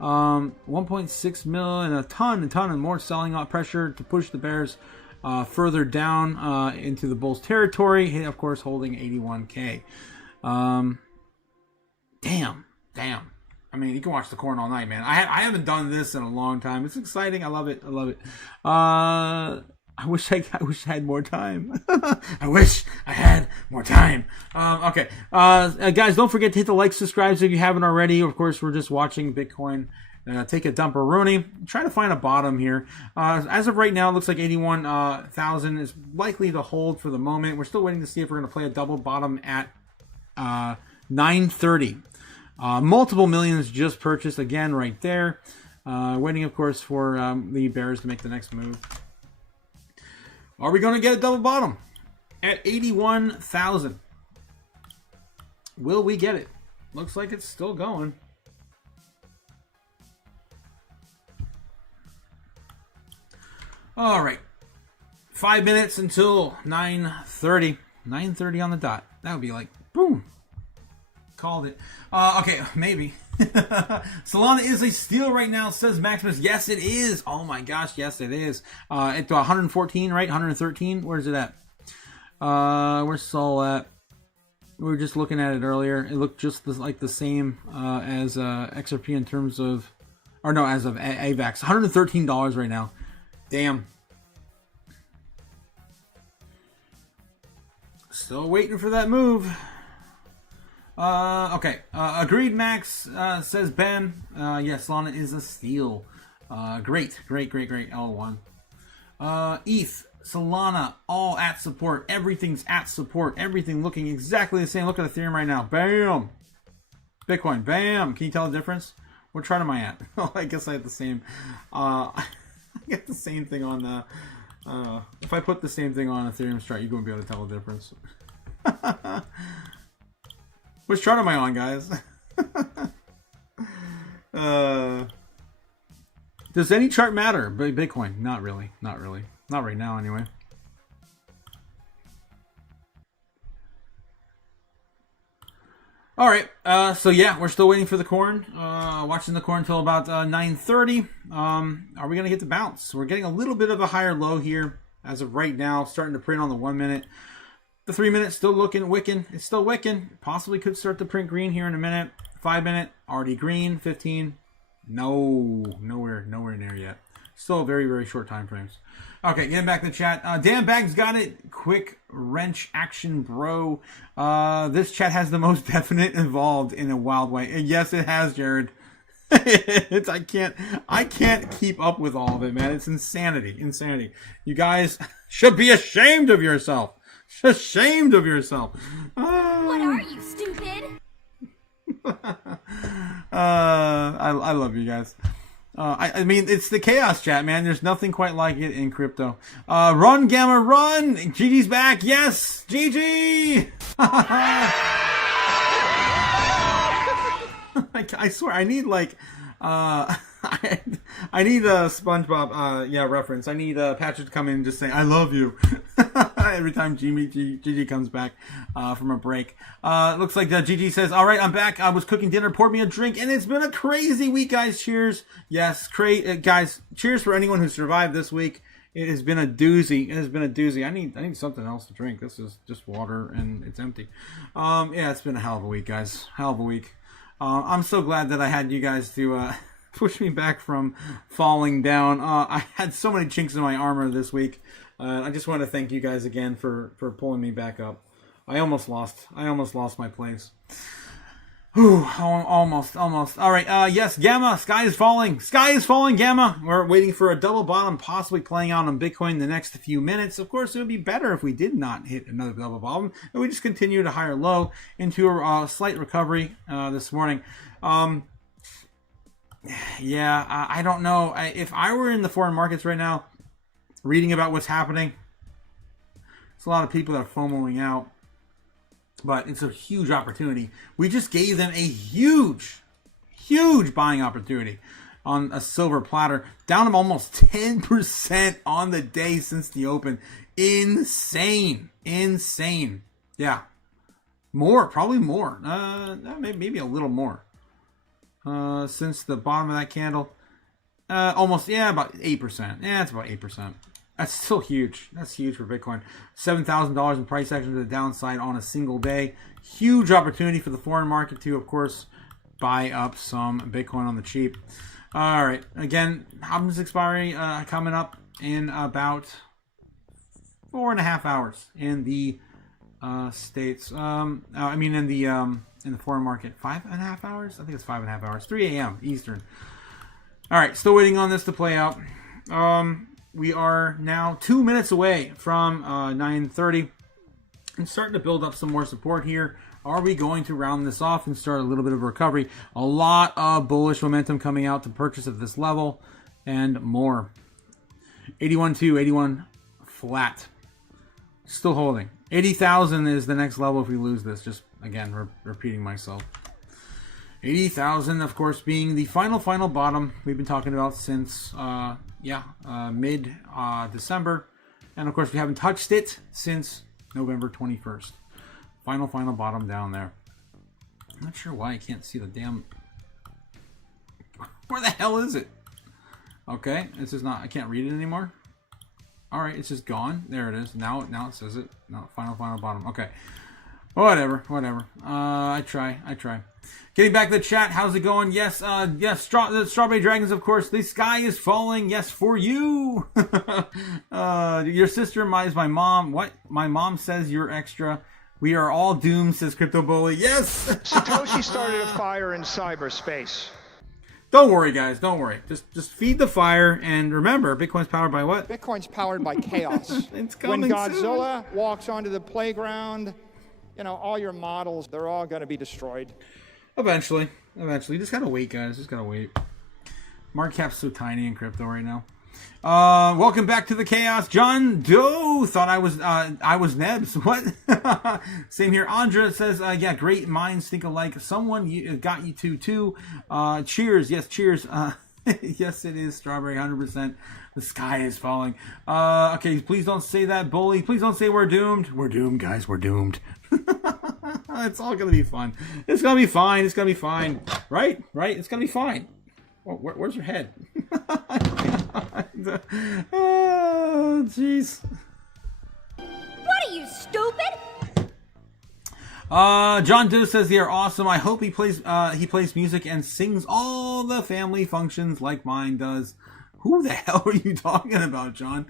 1.6 mil and a ton and more selling out pressure to push the bears further down into the bulls territory. Of course, holding 81k. Damn. I mean, you can watch the corn all night, man. I haven't done this in a long time. It's exciting. I love it. I wish I had more time. I wish I had more time. Okay. Guys, don't forget to hit the like, subscribe if you haven't already. Of course, we're just watching Bitcoin take a dumper Rooney. Try to find a bottom here. As of right now, it looks like 81,000 is likely to hold for the moment. We're still waiting to see if we're going to play a double bottom at 930. Multiple millions just purchased again right there. Waiting, of course, for the bears to make the next move. Are we going to get a double bottom at 81,000? Will we get it? Looks like it's still going. All right. 5 minutes until 9:30. 9:30 on the dot. That would be like, boom. Called it. Okay, maybe. Solana is a steal right now, says Maximus. Yes, it is. Oh my gosh, yes, it is. It's 114, right? 113. Where's it at? Where's Sol at? We were just looking at it earlier. It looked just like the same as XRP in terms of, or no, as of AVAX. $113 right now. Damn. Still waiting for that move. Okay. Agreed, Max, says Ben. Yes, Solana is a steal. Great. L1. ETH, Solana, all at support. Everything's at support. Everything looking exactly the same. Look at Ethereum right now. Bam! Bitcoin, bam! Can you tell the difference? What chart am I at? Oh, I guess I have the same. I got the same thing on the. If I put the same thing on Ethereum's chart, you won't be able to tell the difference. Which chart am I on, guys? Does any chart matter? Bitcoin? Not really. Not right now, anyway. All right. So yeah, we're still waiting for the corn. Watching the corn until about 9:30. Are we gonna get the bounce? We're getting a little bit of a higher low here as of right now. Starting to print on the 1 minute. The 3 minute still looking wicking. It's still wicking. Possibly could start to print green here in a minute. 5 minute already green. 15. No, nowhere near yet. Still very, very short time frames. Okay, getting back to the chat. Dan Bags got it. Quick wrench action, bro. This chat has the most definite involved in a wild way. And yes, it has, Jared. I can't keep up with all of it, man. It's insanity. You guys should be ashamed of yourself. Ashamed of yourself. What are you, stupid? I love you guys. I mean, it's the chaos chat, man. There's nothing quite like it in crypto. Run, Gamma, run! Gigi's back. Yes, Gigi. I swear, I need like, I need a SpongeBob, reference. I need Patrick to come in and just say, "I love you." Every time Gigi comes back from a break. Looks like Gigi says, "All right, I'm back. I was cooking dinner, poured me a drink, and it's been a crazy week, guys. Cheers." Yes, guys, cheers for anyone who survived this week. It has been a doozy. I need something else to drink. This is just water, and it's empty. Yeah, it's been a hell of a week, guys. Hell of a week. I'm so glad that I had you guys to push me back from falling down. I had so many chinks in my armor this week. I just want to thank you guys again for pulling me back up. I almost lost my place. Whew, almost. All right. Yes, Gamma. Sky is falling, Gamma. We're waiting for a double bottom, possibly playing out on Bitcoin the next few minutes. Of course, it would be better if we did not hit another double bottom and we just continue to higher low into a slight recovery this morning. Yeah, I don't know. If I were in the foreign markets right now, reading about what's happening, there's a lot of people that are FOMOing out. But it's a huge opportunity. We just gave them a huge buying opportunity on a silver platter. Down almost 10% on the day since the open. Insane. Yeah. Probably more. Maybe a little more. Since the bottom of that candle. About 8%. Yeah, it's about 8%. That's still huge. That's huge for Bitcoin. $7,000 in price action to the downside on a single day. Huge opportunity for the foreign market to, of course, buy up some Bitcoin on the cheap. All right. Again, options expiry coming up in about 4.5 hours in the States. In the foreign market. 5.5 hours? I think it's 5.5 hours. 3 a.m. Eastern. All right. Still waiting on this to play out. We are now 2 minutes away from 9:30 and starting to build up some more support here. Are we going to round this off and start a little bit of a recovery? A lot of bullish momentum coming out to purchase at this level and more. 81.2, 81 flat. Still holding. 80,000 is the next level if we lose this. Just, again, repeating myself. 80,000, of course, being the final bottom we've been talking about since... mid-December. And of course, we haven't touched it since November 21st. Final bottom down there. I'm not sure why I can't see the damn... Where the hell is it? Okay, this is not... I can't read it anymore. Alright, it's just gone. There it is. Now it says it. No, final bottom. Okay. Whatever. I try. Getting back to the chat, how's it going? Yes, the Strawberry Dragons, of course. The sky is falling. Yes, for you. Your sister is my mom. What? My mom says you're extra. We are all doomed, says Crypto Bully. Yes. Satoshi started a fire in cyberspace. Don't worry, guys. Don't worry. Just feed the fire, and remember, Bitcoin's powered by what? Bitcoin's powered by chaos. It's coming When Godzilla soon. walks onto the playground, all your models, they're all going to be destroyed. Eventually. You just gotta wait, guys. Just gotta wait. Market cap's so tiny in crypto right now. Welcome back to the chaos. John Doe thought I was Nebs. What? Same here. Andra says, yeah, great minds think alike. Someone got you too. Cheers. Yes, cheers. Yes, it is Strawberry, 100%. The sky is falling. Okay, please don't say that, Bully. Please don't say we're doomed. We're doomed, guys. We're doomed. It's all gonna be fun. It's gonna be fine. It's gonna be fine. Right? It's gonna be fine. Oh, where's her head? Oh, jeez. What are you, stupid? John Doe says they are awesome. I hope he plays music and sings all the family functions like mine does. Who the hell are you talking about, John?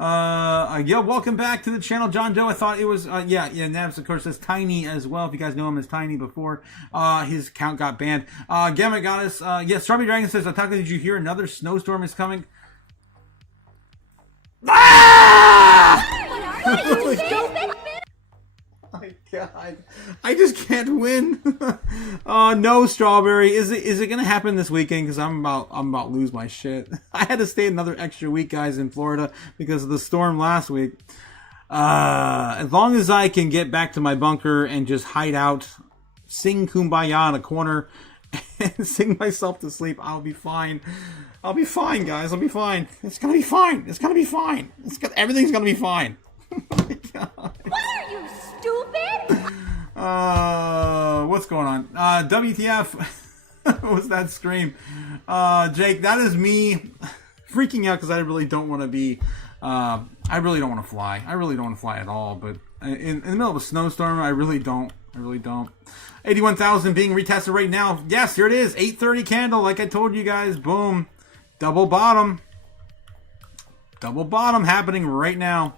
Yeah, welcome back to the channel, John Doe. I thought it was, yeah, Nabs, of course, says Tiny as well. If you guys know him as Tiny before, his account got banned. Gamma Goddess, yeah, Strawberry Dragon says, Otaku, did you hear another snowstorm is coming? Ah! What are you, stupid? My God, I just can't win. No, Strawberry. Is it gonna happen this weekend? Because I'm about to lose my shit. I had to stay another extra week, guys, in Florida because of the storm last week. As long as I can get back to my bunker and just hide out, sing Kumbaya in a corner, and sing myself to sleep, I'll be fine. I'll be fine, guys. I'll be fine. It's gonna be fine. It's gonna be fine. Everything's gonna be fine. Oh my God. What are you, stupid? What's going on? WTF? What was that scream? Jake, that is me freaking out because I really don't want to be, I really don't want to fly. I really don't want to fly at all, but in the middle of a snowstorm, I really don't. 81,000 being retested right now. Yes, here it is. 830 candle, like I told you guys. Boom. Double bottom. Double bottom happening right now.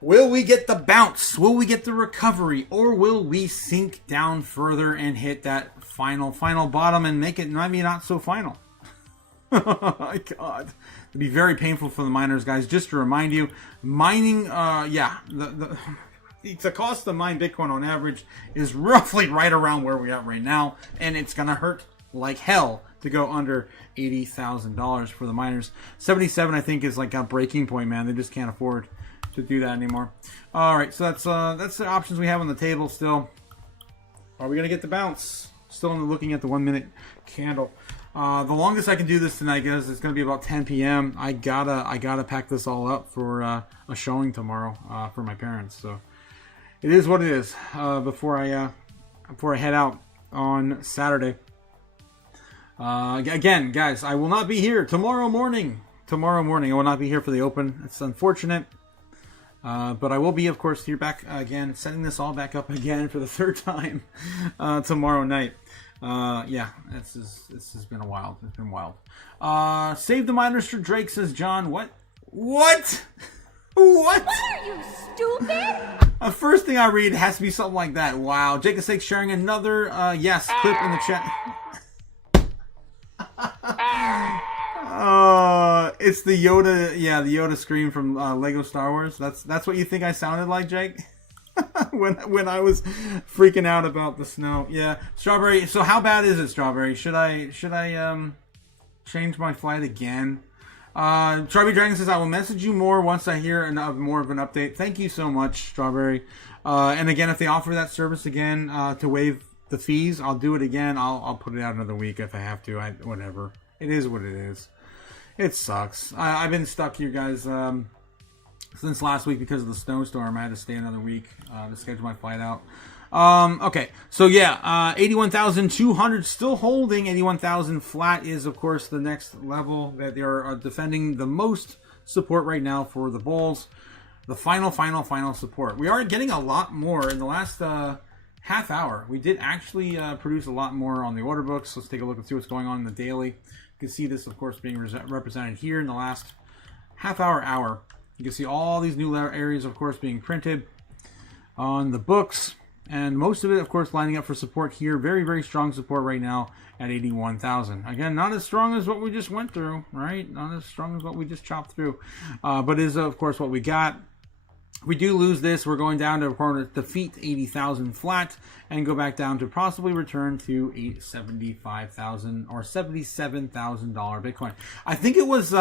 Will we get the bounce? Will we get the recovery? Or will we sink down further and hit that final bottom and make it maybe not so final? Oh my God. It'd be very painful for the miners, guys. Just to remind you, mining, the cost to mine Bitcoin on average is roughly right around where we are right now. And it's going to hurt like hell to go under $80,000 for the miners. 77, I think, is like a breaking point, man. They just can't afford to do that anymore. All right, so that's the options we have on the table still. Are we gonna get the bounce? Still looking at the 1 minute candle. The longest I can do this tonight, guys, it's gonna be about 10 p.m. I gotta pack this all up for a showing tomorrow for my parents. So it is what it is. Before I head out on Saturday. Again, guys, I will not be here tomorrow morning. I will not be here for the open. It's unfortunate. But I will be, of course, here back again, setting this all back up again for the third time tomorrow night. Yeah, this has been wild. It's been wild. Save the miners for Drake, says John. What? What? What are you, stupid? First thing I read has to be something like that. Wow. Jake is Sake sharing another yes clip in the chat. It's the Yoda, the Yoda scream from Lego Star Wars. That's what you think I sounded like, Jake? when I was freaking out about the snow. Yeah, Strawberry. So how bad is it, Strawberry? Should I change my flight again? Strawberry Dragon says I will message you more once I hear more of an update. Thank you so much, Strawberry. And again, if they offer that service again to waive the fees, I'll do it again. I'll put it out another week if I have to. Whatever. It is what it is. It sucks. I've been stuck here, guys, since last week because of the snowstorm. I had to stay another week to schedule my flight out. Okay, so yeah, 81,200 still holding. 81,000 flat is, of course, the next level that they are defending the most support right now for the bulls. The final support. We are getting a lot more in the last half hour. We did actually produce a lot more on the order books. Let's take a look and see what's going on in the daily. You can see this, of course, being represented here in the last half hour. You can see all these new areas, of course, being printed on the books. And most of it, of course, lining up for support here. Very, very strong support right now at 81,000. Again, not as strong as what we just went through, right? Not as strong as what we just chopped through. But is, of course, what we got. If we do lose this, we're going down to defeat 80,000 flat and go back down to possibly return to $75,000 or $77,000 Bitcoin. I think it was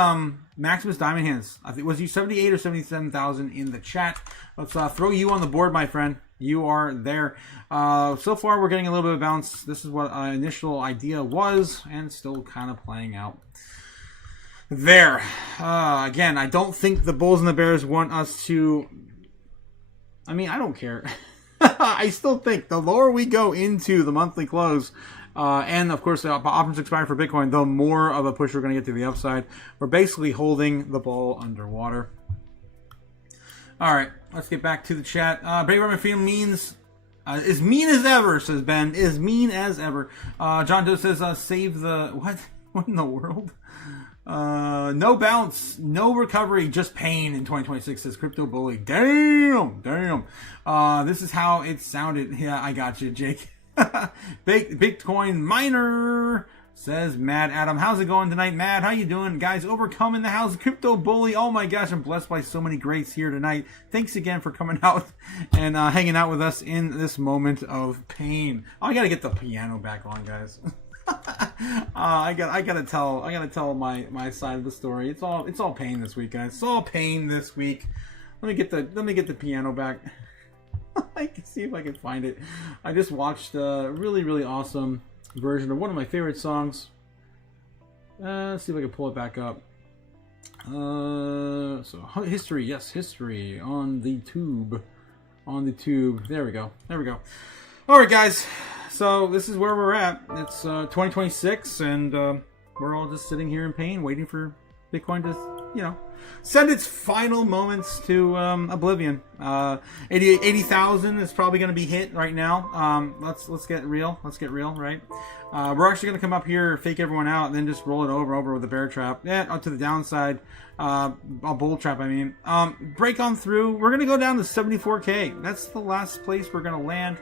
Maximus Diamond Hands. I think was you 78 or 77,000 in the chat. Let's throw you on the board, my friend. You are there. So far, we're getting a little bit of bounce. This is what our initial idea was, and still kind of playing out. There. Again, I don't think the Bulls and the Bears want us to... I mean, I don't care. I still think the lower we go into the monthly close, and of course the options expire for Bitcoin, the more of a push we're going to get to the upside. We're basically holding the ball underwater. All right, let's get back to the chat. Brave Roman Field means as mean as ever, says Ben. Is mean as ever. John Doe says save the what? What in the world? No bounce, no recovery, just pain in 2026, says Crypto Bully. Damn. This is how it sounded. Yeah, I got you, Jake. Bitcoin miner, says Mad Adam. How's it going tonight, Mad? How you doing, guys? Overcome in the house, Crypto Bully. Oh my gosh, I'm blessed by so many greats here tonight. Thanks again for coming out and hanging out with us in this moment of pain. Oh, I gotta get the piano back on, guys. I gotta tell my side of the story. It's all pain this week, guys. It's all pain this week. Let me get the piano back. I can see if I can find it. I just watched a really awesome version of one of my favorite songs. Let's see if I can pull it back up. So history, yes, history on the tube. There we go. All right, guys. So this is where we're at. It's 2026, and we're all just sitting here in pain, waiting for Bitcoin to, send its final moments to oblivion. 80,000 is probably going to be hit right now. Let's get real. Right? We're actually going to come up here, fake everyone out, and then just roll it over with a bear trap. Yeah, up to the downside. A bull trap, I mean. Break on through. We're going to go down to 74K. That's the last place we're going to land.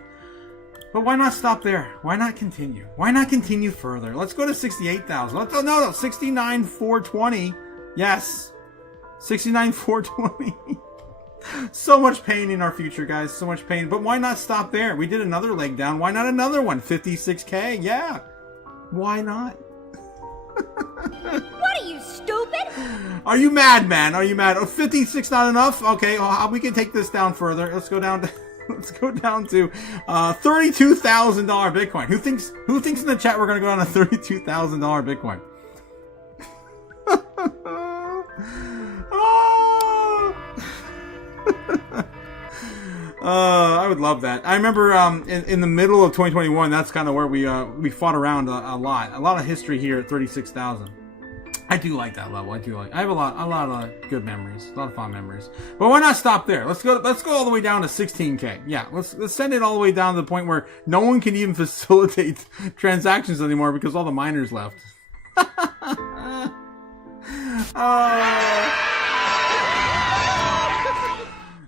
But why not stop there? Why not continue? Why not continue further? Let's go to 68,000. No, 69,420. Yes. 69,420. So much pain in our future, guys. So much pain. But why not stop there? We did another leg down. Why not another one? 56K. Yeah. Why not? What are you, stupid? Are you mad, man? Are you mad? Oh, 56 not enough? Okay, well, we can take this down further. Let's go down to $32,000 Bitcoin. Who thinks in the chat we're gonna go down to $32,000 Bitcoin? I would love that. I remember in the middle of 2021, that's kind of where we fought around a lot of history here at 36,000. I do like that level. I have a lot of good memories, a lot of fond memories. But why not stop there? Let's go all the way down to 16K. Yeah, let's send it all the way down to the point where no one can even facilitate transactions anymore because all the miners left. All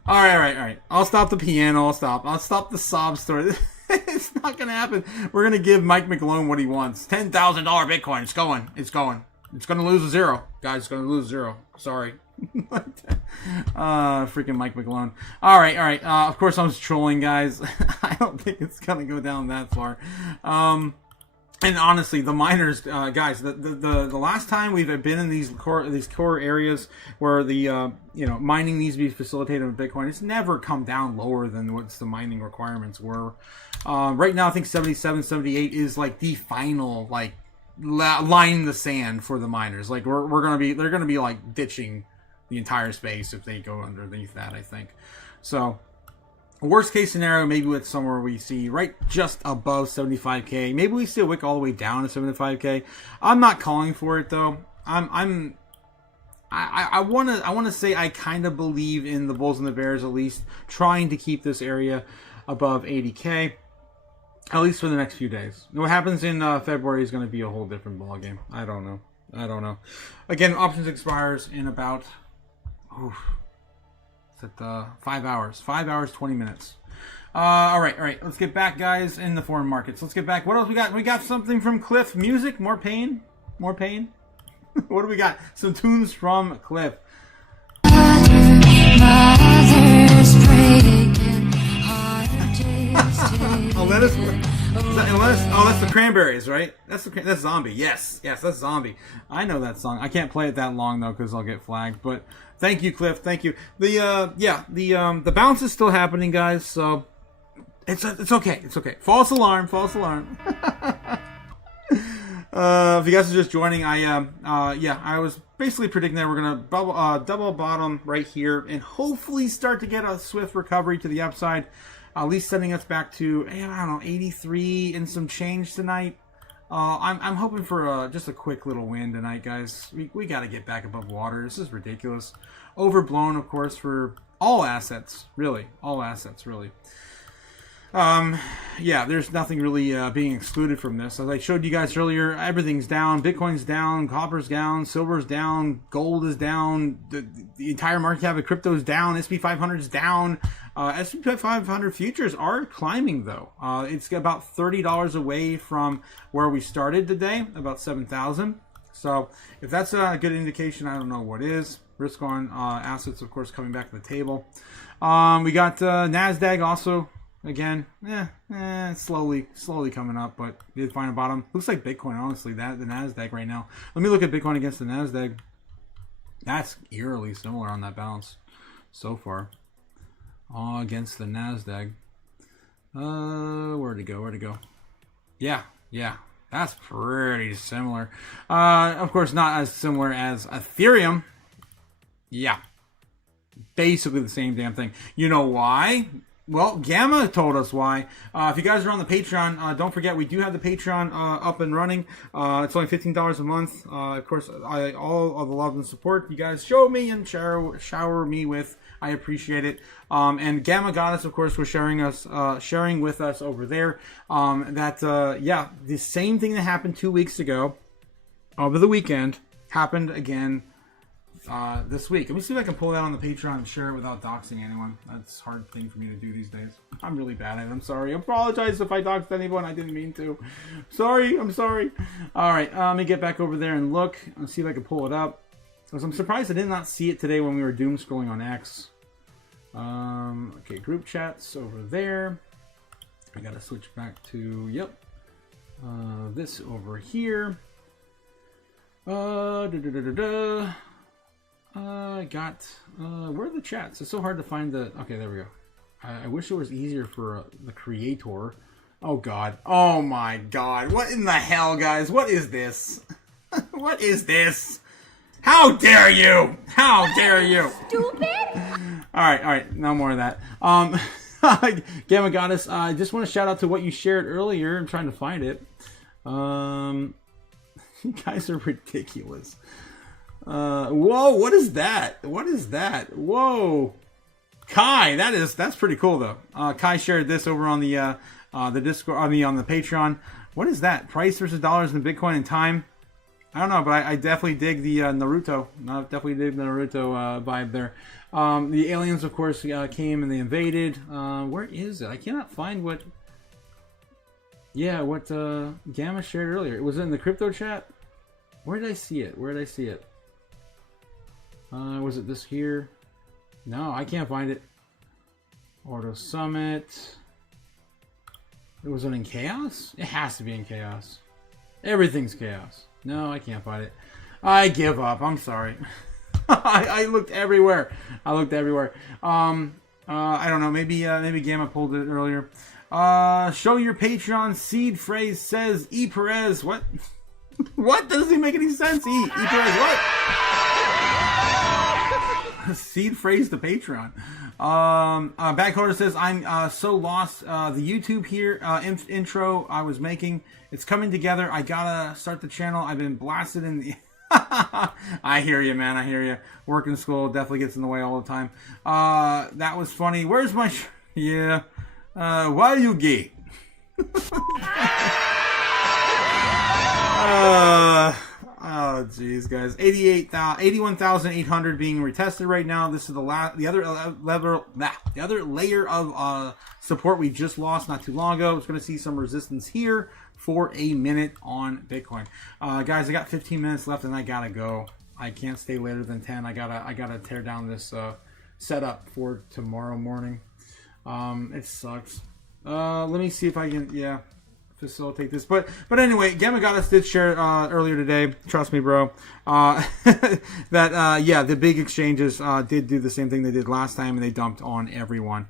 right. I'll stop the piano. I'll stop the sob story. It's not gonna happen. We're gonna give Mike McLone what he wants. $10,000 Bitcoin. It's going. It's going to lose a zero. Guys, it's going to lose a zero. Sorry. Freaking Mike McLone. All right. Of course, I was trolling, guys. I don't think it's going to go down that far. And honestly, the miners, guys, the last time we've been in these core areas where the mining needs to be facilitated with Bitcoin, it's never come down lower than what the mining requirements were. Right now, I think 77, 78 is like the final line in the sand for the miners. Like they're gonna be like ditching the entire space if they go underneath that, I think. So worst case scenario, maybe with somewhere we see right just above 75K. Maybe we see a wick all the way down to 75K. I'm not calling for it though. I want to say I kind of believe in the Bulls and the Bears at least trying to keep this area above 80K. At least for the next few days. What happens in February is going to be a whole different ballgame. I don't know. Again, options expires in about 5 hours. 5 hours, 20 minutes. All right. Let's get back, guys, in the foreign markets. Let's get back. What else we got? We got something from Cliff. Music? More pain? What do we got? Some tunes from Cliff. That's the Cranberries, right? That's Zombie. Yes, that's Zombie. I know that song. I can't play it that long though because I'll get flagged. But thank you, Cliff. Thank you. The bounce is still happening, guys. So it's okay. It's okay. False alarm. If you guys are just joining, I was basically predicting that we're gonna double bottom right here and hopefully start to get a swift recovery to the upside. at least sending us back to, I don't know, 83 and some change tonight. I'm hoping for just a quick little win tonight, guys. We got to get back above water. This is ridiculous. Overblown, of course, for all assets, really. All assets, really. Yeah, there's nothing really being excluded from this. As I showed you guys earlier, everything's down. Bitcoin's down, copper's down, silver's down, gold is down, the entire market cap of crypto is down, SP 500's down. SP 500 futures are climbing, though. It's about $30 away from where we started today, about 7,000. So if that's a good indication, I don't know what is. Risk on assets, of course, coming back to the table. We got NASDAQ also. Again, slowly coming up, but we did find a bottom. Looks like Bitcoin, honestly, the NASDAQ right now. Let me look at Bitcoin against the NASDAQ. That's eerily similar on that balance so far. Against the NASDAQ. Where'd it go? Yeah, that's pretty similar. Of course, not as similar as Ethereum. Yeah, basically the same damn thing. You know why? Well, Gamma told us why. If you guys are on the Patreon, don't forget we do have the Patreon up and running. It's only $15 a month. Of course, all of the love and support you guys show me and shower me with, I appreciate it. And Gamma Goddess, of course, was sharing with us over there. The same thing that happened 2 weeks ago over the weekend happened again this week. Let me see if I can pull that on the Patreon and share it without doxing anyone. That's a hard thing for me to do these days. I'm really bad at it. I'm sorry. I apologize if I doxed anyone. I didn't mean to. I'm sorry. All right. Let me get back over there and look. Let's see if I can pull it up. Because I'm surprised I did not see it today when we were doom scrolling on X. Okay, group chats over there. I got to switch back to, this over here. I got, where are the chats? It's so hard to find the, okay, there we go. I wish it was easier for the creator. Oh God. Oh my God. What in the hell, guys? What is this? What is this? How dare you? How dare you? Stupid? Alright, no more of that. Gamma Goddess, I just want to shout out to what you shared earlier. I'm trying to find it. You guys are ridiculous. Whoa, what is that? What is that? Whoa. Kai, that's pretty cool though. Kai shared this over on the Discord, on the Patreon. What is that? Price versus dollars in Bitcoin and time? I don't know, but I definitely dig the Naruto. I definitely dig the Naruto vibe there. The aliens, of course, came and they invaded. Where is it? I cannot find what Gamma shared earlier. It was in the crypto chat. Where did I see it? Was it this here? No, I can't find it. Auto Summit. It wasn't in Chaos? It has to be in Chaos. Everything's Chaos. No, I can't find it. I give up. I'm sorry. I looked everywhere. I don't know. Maybe Gamma pulled it earlier. Show your Patreon seed phrase says E Perez. What? What? Doesn't even make any sense. E Perez what? Seed phrase to Patreon. Backholder says, I'm so lost. The YouTube here intro I was making, it's coming together. I gotta start the channel. I've been blasted in the... I hear you, man. I hear you. Work in school definitely gets in the way all the time. That was funny. Where's my... Yeah. Why are you gay? Oh, jeez, guys. 81,800 being retested right now. This is the other layer of support we just lost not too long ago. It's going to see some resistance here for a minute on Bitcoin. Guys, I got 15 minutes left and I gotta go. I can't stay later than 10. I gotta tear down this setup for tomorrow morning. It sucks. Let me see if I can, facilitate this. But anyway, Gamma Goddess did share earlier today, trust me, bro, that, the big exchanges did do the same thing they did last time, and they dumped on everyone.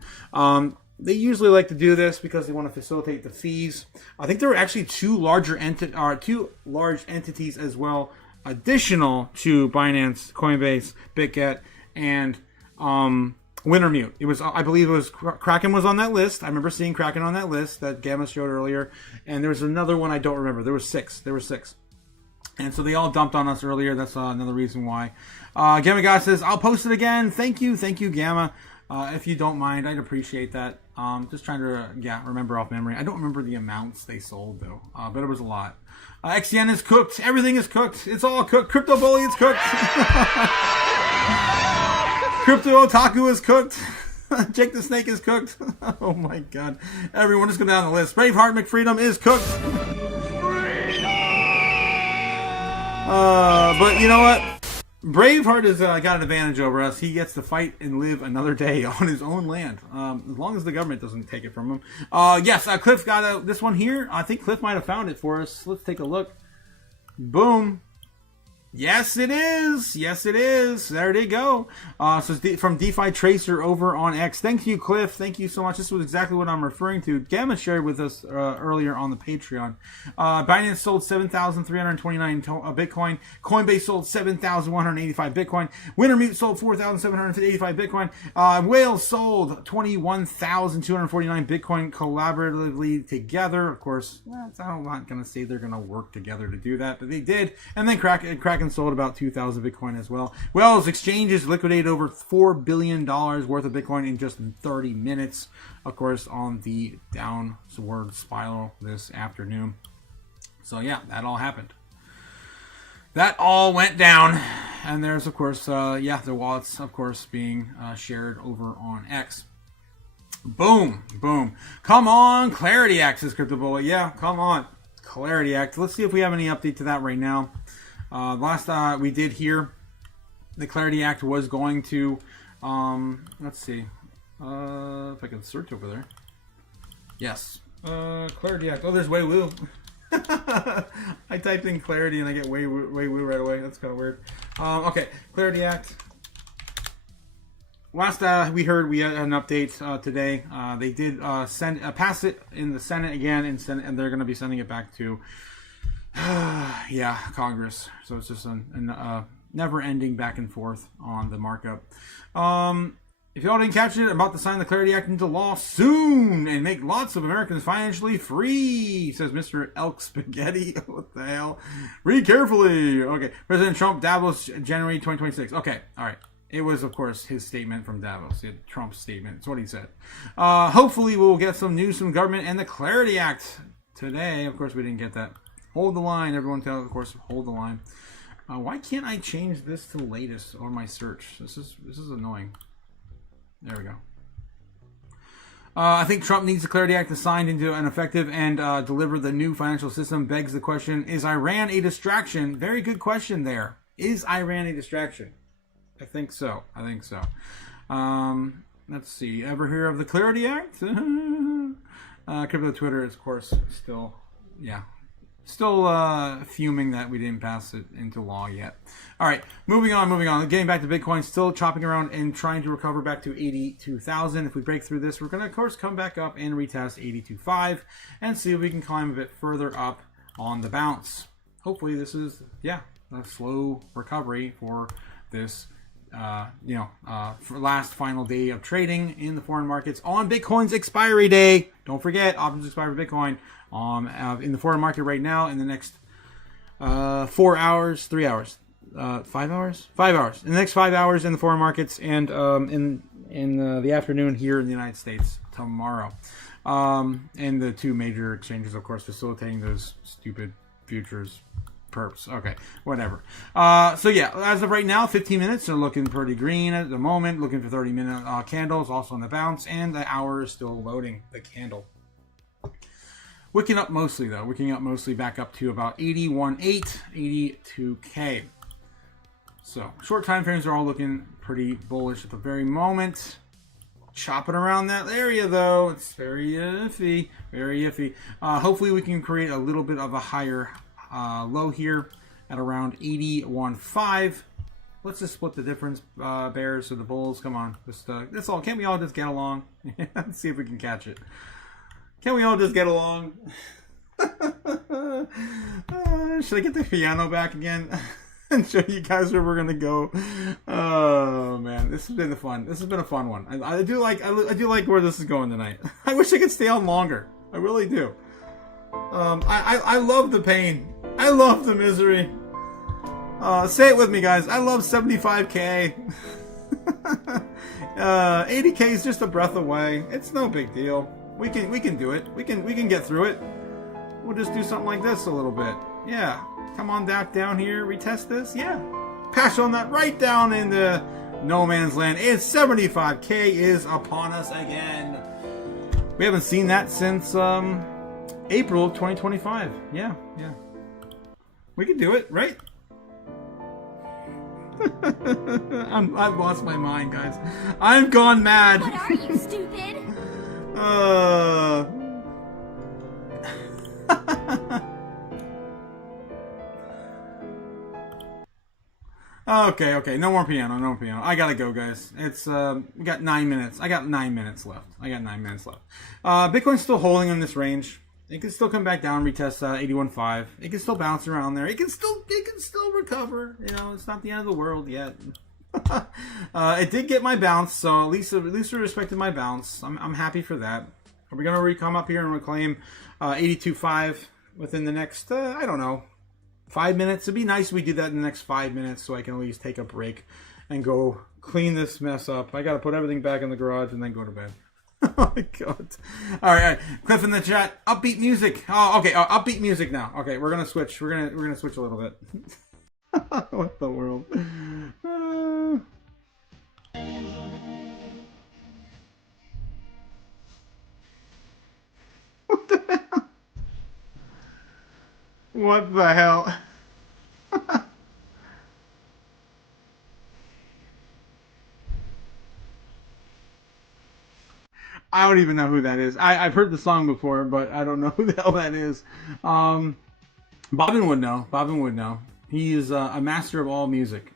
They usually like to do this because they want to facilitate the fees. I think there were actually two large entities as well, additional to Binance, Coinbase, BitGet, and Wintermute. It was, I believe it was Kraken was on that list. I remember seeing Kraken on that list that Gamma showed earlier. And there was another one I don't remember. There were six. And so they all dumped on us earlier. That's another reason why. Gamma Guy says, I'll post it again. Thank you, Gamma. If you don't mind, I'd appreciate that. Just trying to, remember off memory. I don't remember the amounts they sold, though. But it was a lot. XN is cooked. Everything is cooked. It's all cooked. Crypto Bully is cooked. Crypto Otaku is cooked. Jake the Snake is cooked. Oh, my God. Everyone, just go down the list. Braveheart McFreedom is cooked. But you know what? Braveheart has got an advantage over us. He gets to fight and live another day on his own land, as long as the government doesn't take it from him. Yes, Cliff got this one here. I think Cliff might have found it for us. Let's take a look. Boom. Yes, it is. There they go. So it's from DeFi Tracer over on X. Thank you, Cliff. Thank you so much. This was exactly what I'm referring to. Gamma shared with us earlier on the Patreon. Binance sold 7,329 Bitcoin. Coinbase sold 7,185 Bitcoin. Wintermute sold 4,785 Bitcoin. Whales sold 21,249 Bitcoin collaboratively together. Of course, I'm not going to say they're going to work together to do that, but they did. And then Kraken sold about 2,000 Bitcoin as well. Wells exchanges liquidated over $4 billion worth of Bitcoin in just 30 minutes. Of course, on the downward spiral this afternoon. So yeah, that all happened. That all went down. And there's, of course, the wallets, of course, being shared over on X. Boom. Come on, Clarity Act, says Crypto Bullet. Yeah, come on. Clarity Act. Let's see if we have any update to that right now. Last we did hear the Clarity Act was going to, let's see, if I can search over there. Yes, Clarity Act. Oh, there's Wei Wu. I typed in Clarity and I get Wei Wu right away. That's kind of weird. Okay, Clarity Act. Last we heard, we had an update today. They did pass it in the Senate again, and they're going to be sending it back to Congress. So it's just a never-ending back and forth on the markup. If y'all didn't catch it, I'm about to sign the Clarity Act into law soon and make lots of Americans financially free, says Mr. Elk Spaghetti. What the hell? Read carefully. Okay. President Trump, Davos, January 2026. Okay. All right. It was, of course, his statement from Davos. Trump's statement. It's what he said. Hopefully, we'll get some news from government and the Clarity Act today. Of course, we didn't get that. Hold the line. Everyone tell, of course, hold the line. Why can't I change this to the latest on my search? This is annoying. There we go. I think Trump needs the Clarity Act signed into an effective and deliver the new financial system. Begs the question, is Iran a distraction? Very good question there. Is Iran a distraction? I think so. Let's see. Ever hear of the Clarity Act? Crypto Twitter is, of course, still fuming that we didn't pass it into law yet. All right, moving on. Getting back to Bitcoin, still chopping around and trying to recover back to 82,000. If we break through this, we're going to, of course, come back up and retest 82.5 and see if we can climb a bit further up on the bounce. Hopefully, this is, a slow recovery for this, for last final day of trading in the foreign markets on Bitcoin's expiry day. Don't forget, options expire for Bitcoin in the foreign market right now in the next 4 hours, 3 hours, 5 hours? 5 hours. In the next 5 hours in the foreign markets and in the afternoon here in the United States tomorrow. And the two major exchanges, of course, facilitating those stupid futures perps. Okay, whatever. As of right now, 15 minutes are looking pretty green at the moment. Looking for 30-minute candles, also on the bounce, and the hour is still loading the candle. Wicking up mostly back up to about 81.8, 82K. So short time frames are all looking pretty bullish at the very moment. Chopping around that area though, it's very iffy. Hopefully we can create a little bit of a higher low here at around 81.5. Let's just split the difference, bears or the bulls. Come on, that's all. Can't we all just get along? Let's see if we can catch it. Can we all just get along? Should I get the piano back again? and show you guys where we're gonna go. Oh man, this has been fun. This has been a fun one. I do like where this is going tonight. I wish I could stay on longer. I really do. I love the pain. I love the misery. Say it with me, guys. I love 75K. 80K is just a breath away. It's no big deal. We can do it. We can get through it. We'll just do something like this a little bit. Yeah. Come on down here. Retest this. Yeah. Pass on that right down into no man's land. It's 75K is upon us again. We haven't seen that since April of 2025. Yeah. We can do it, right? I've lost my mind, guys. I've gone mad. What are you, stupid? Okay. No more piano. I gotta go, guys. It's we got 9 minutes. I got 9 minutes left. Bitcoin's still holding in this range. It can still come back down, retest 81.5. It can still bounce around there. It can still recover. You know, it's not the end of the world yet. It did get my bounce, so at least it respected my bounce. I'm happy for that. Are we gonna come up here and reclaim 82.5 within the next I don't know, 5 minutes? It'd be nice if we did that in the next 5 minutes, so I can at least take a break and go clean this mess up. I gotta put everything back in the garage and then go to bed. Oh my god. Alright. Cliff in the chat. Upbeat music. Oh, okay. Upbeat music now. Okay, we're gonna switch. We're gonna switch a little bit. What the world? What the hell? What the hell? I don't even know who that is. I've heard the song before, but I don't know who the hell that is. Bobbin would know. He is a master of all music.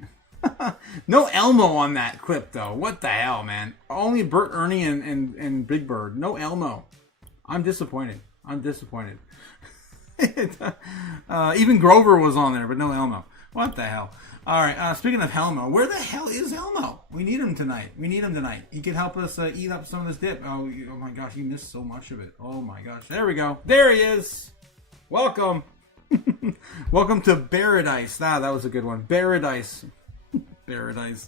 No Elmo on that clip, though. What the hell, man? Only Bert, Ernie, and Big Bird. No Elmo. I'm disappointed. Even Grover was on there, but no Elmo. What the hell? All right. Speaking of Elmo, where the hell is Elmo? We need him tonight. He could help us eat up some of this dip. Oh my gosh, you missed so much of it. Oh my gosh. There we go. There he is. Welcome. Welcome to Paradise. That was a good one. Paradise. Where's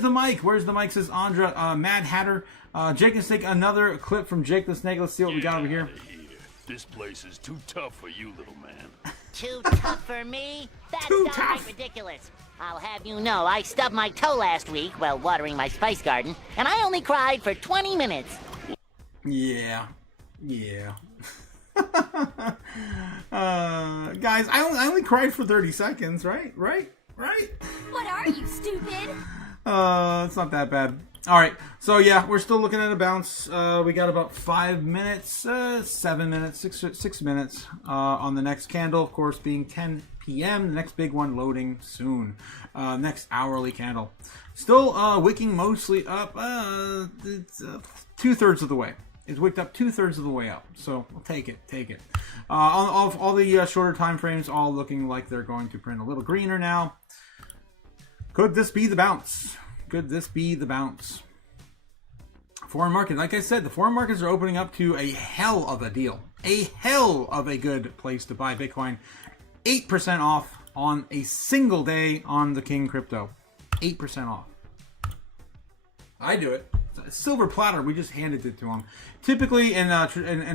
the mic? Says Andra. Mad Hatter. Jake, let's take another clip from Jake the Snake. Let's see what we got over here. This place is too tough for you, little man. Too tough for me? That's downright ridiculous. I'll have you know, I stubbed my toe last week while watering my spice garden, and I only cried for 20 minutes. Yeah. Guys, I only cried for 30 seconds, right? What are you, stupid? It's not that bad. All right, so yeah, we're still looking at a bounce. We got about 5 minutes, 7 minutes, 6 minutes on the next candle, of course, being 10 p.m. The next big one loading soon. Next hourly candle. Still wicking mostly up. It's 2/3 of the way. It's wicked up 2/3 of the way up. So we'll take it. All the shorter time frames all looking like they're going to print a little greener now. Could this be the bounce? Foreign market, like I said, the foreign markets are opening up to a hell of a deal. A hell of a good place to buy Bitcoin. 8% off on a single day on the King Crypto. 8% off. I do it. Silver platter, we just handed it to them. Typically in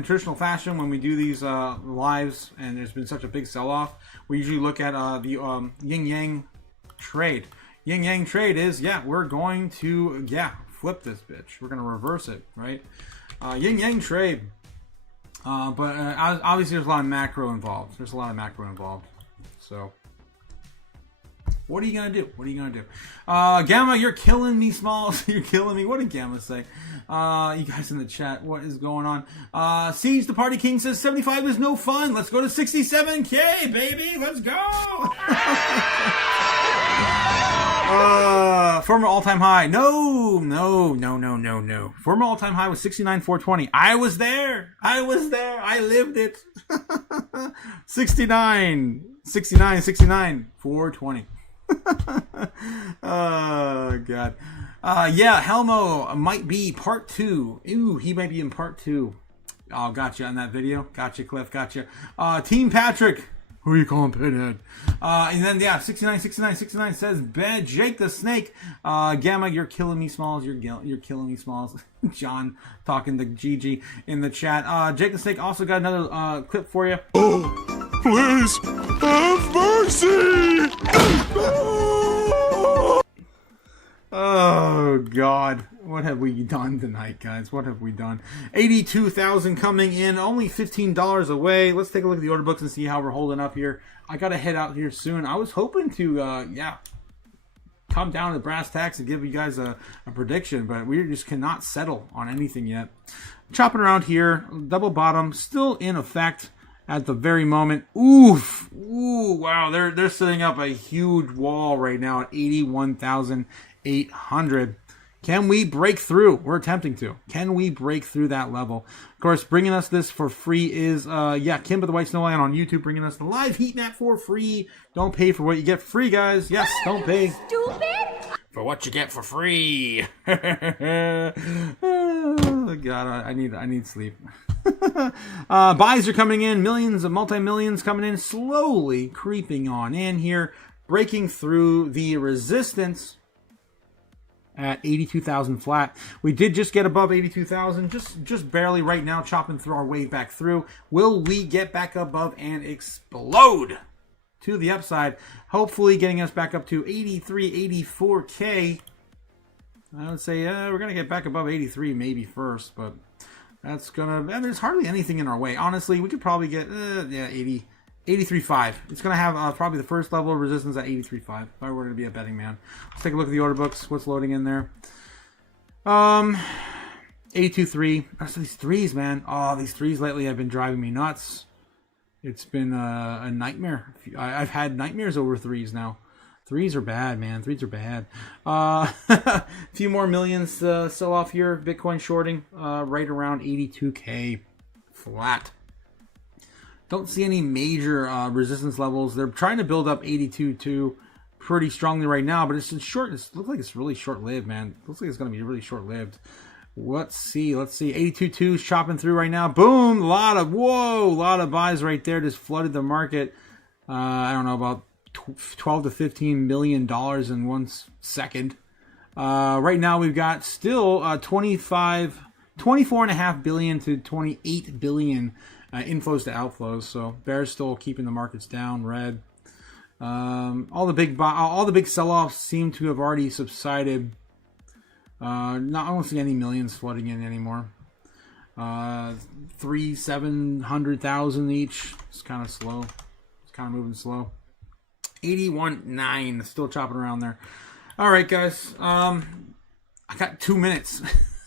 traditional fashion, when we do these lives and there's been such a big sell-off, we usually look at the yin-yang trade. Yin-yang trade is, we're going to, flip this bitch. We're going to reverse it, right? Yin-yang trade. But obviously there's a lot of macro involved. So, what are you going to do? Gamma, you're killing me, Smalls. You're killing me. What did Gamma say? You guys in the chat, what is going on? Siege the Party King says 75 is no fun. Let's go to 67K, baby. Let's go. Former all-time high. No. Former all-time high was 69,420. I was there. I lived it. 69. 69, 69, 420. Oh, God. Yeah, Helmo might be part 2. Ooh, he might be in part 2. Oh, gotcha on that video. Gotcha, Cliff. Gotcha. Team Patrick. Who are you calling Pinhead? And then, yeah, 69, 69, 69 says, Ben, Jake the Snake. Gamma, you're killing me, Smalls. You're killing me, Smalls. John talking to Gigi in the chat. Jake the Snake also got another clip for you. Oh, please, have mercy! Oh, God. What have we done tonight, guys? What have we done? 82,000 coming in, only $15 away. Let's take a look at the order books and see how we're holding up here. I got to head out here soon. I was hoping to, come down to brass tacks and give you guys a prediction, but we just cannot settle on anything yet. Chopping around here, double bottom, still in effect at the very moment. Oof! Ooh, wow, they're setting up a huge wall right now at 81,800. Can we break through? We're attempting to. Can we break through that level? Of course, bringing us this for free is, Kim with the White Snow Lion on YouTube, bringing us the live heat map for free. Don't pay for what you get for free, guys. Yes, don't pay. Stupid! For what you get for free. Oh, God, I need sleep. Buys are coming in. Millions of multi-millions coming in. Slowly creeping on in here. Breaking through the resistance at 82,000 flat. We did just get above 82,000, just barely right now, chopping through our way back through. Will we get back above and explode to the upside? Hopefully getting us back up to 83, 84K. I would say we're going to get back above 83 maybe first, but that's going to... there's hardly anything in our way. Honestly, we could probably get 83.5. It's going to have probably the first level of resistance at 83.5 if I were to be a betting man. Let's take a look at the order books. What's loading in there? 82.3. That's these threes, man. Oh, these threes lately have been driving me nuts. It's been a nightmare. I've had nightmares over threes now. Threes are bad, man. Threes are bad. A few more millions sell off here. Bitcoin shorting right around 82K flat. Don't see any major resistance levels. They're trying to build up 82.2 pretty strongly right now, but it's short. It looks like it's really short-lived, man. It looks like it's going to be really short-lived. Let's see. 82.2 is chopping through right now. Boom! A lot of buys right there. Just flooded the market. I don't know, about 12 to 15 million dollars in 1 second. Right now we've got still 24.5 billion to 28 billion inflows to outflows. So bears still keeping the markets down, red. All the big sell-offs seem to have already subsided. I don't see any millions flooding in anymore. 700,000 each. It's kind of slow. It's kind of moving slow. 81.9, still chopping around there. All right, guys. I got 2 minutes.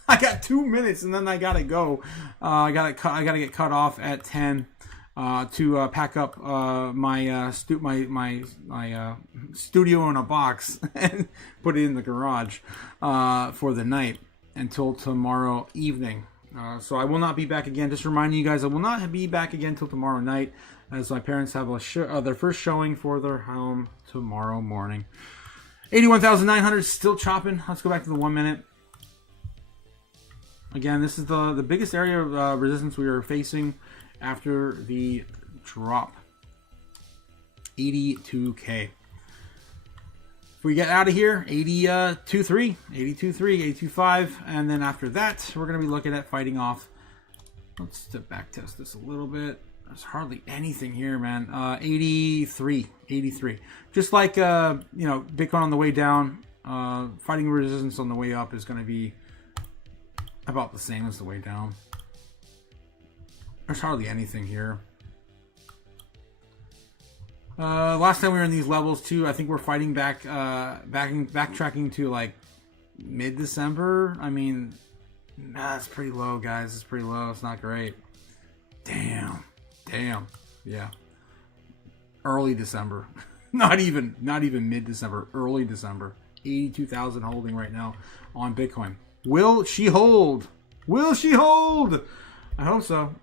I got 2 minutes, and then I gotta go. I gotta get cut off at 10 to pack up my studio in a box and put it in the garage for the night until tomorrow evening. So I will not be back again. Just reminding you guys, I will not be back again until tomorrow night, as my parents have their first showing for their home tomorrow morning. 81,900, still chopping. Let's go back to the 1 minute. Again, this is the biggest area of resistance we are facing after the drop. 82K. If we get out of here, 82.3, 82.5, and then after that, we're going to be looking at fighting off. Let's step back test this a little bit. There's hardly anything here, man. 83. Just like, Bitcoin on the way down, fighting resistance on the way up is going to be about the same as the way down. There's hardly anything here. Last time we were in these levels too, I think we're fighting backtracking to like mid-December. I mean, it's pretty low, guys. It's pretty low. It's not great. Damn. Yeah. Early December. not even mid-December. Early December. 82,000 holding right now on Bitcoin. Will she hold? I hope so.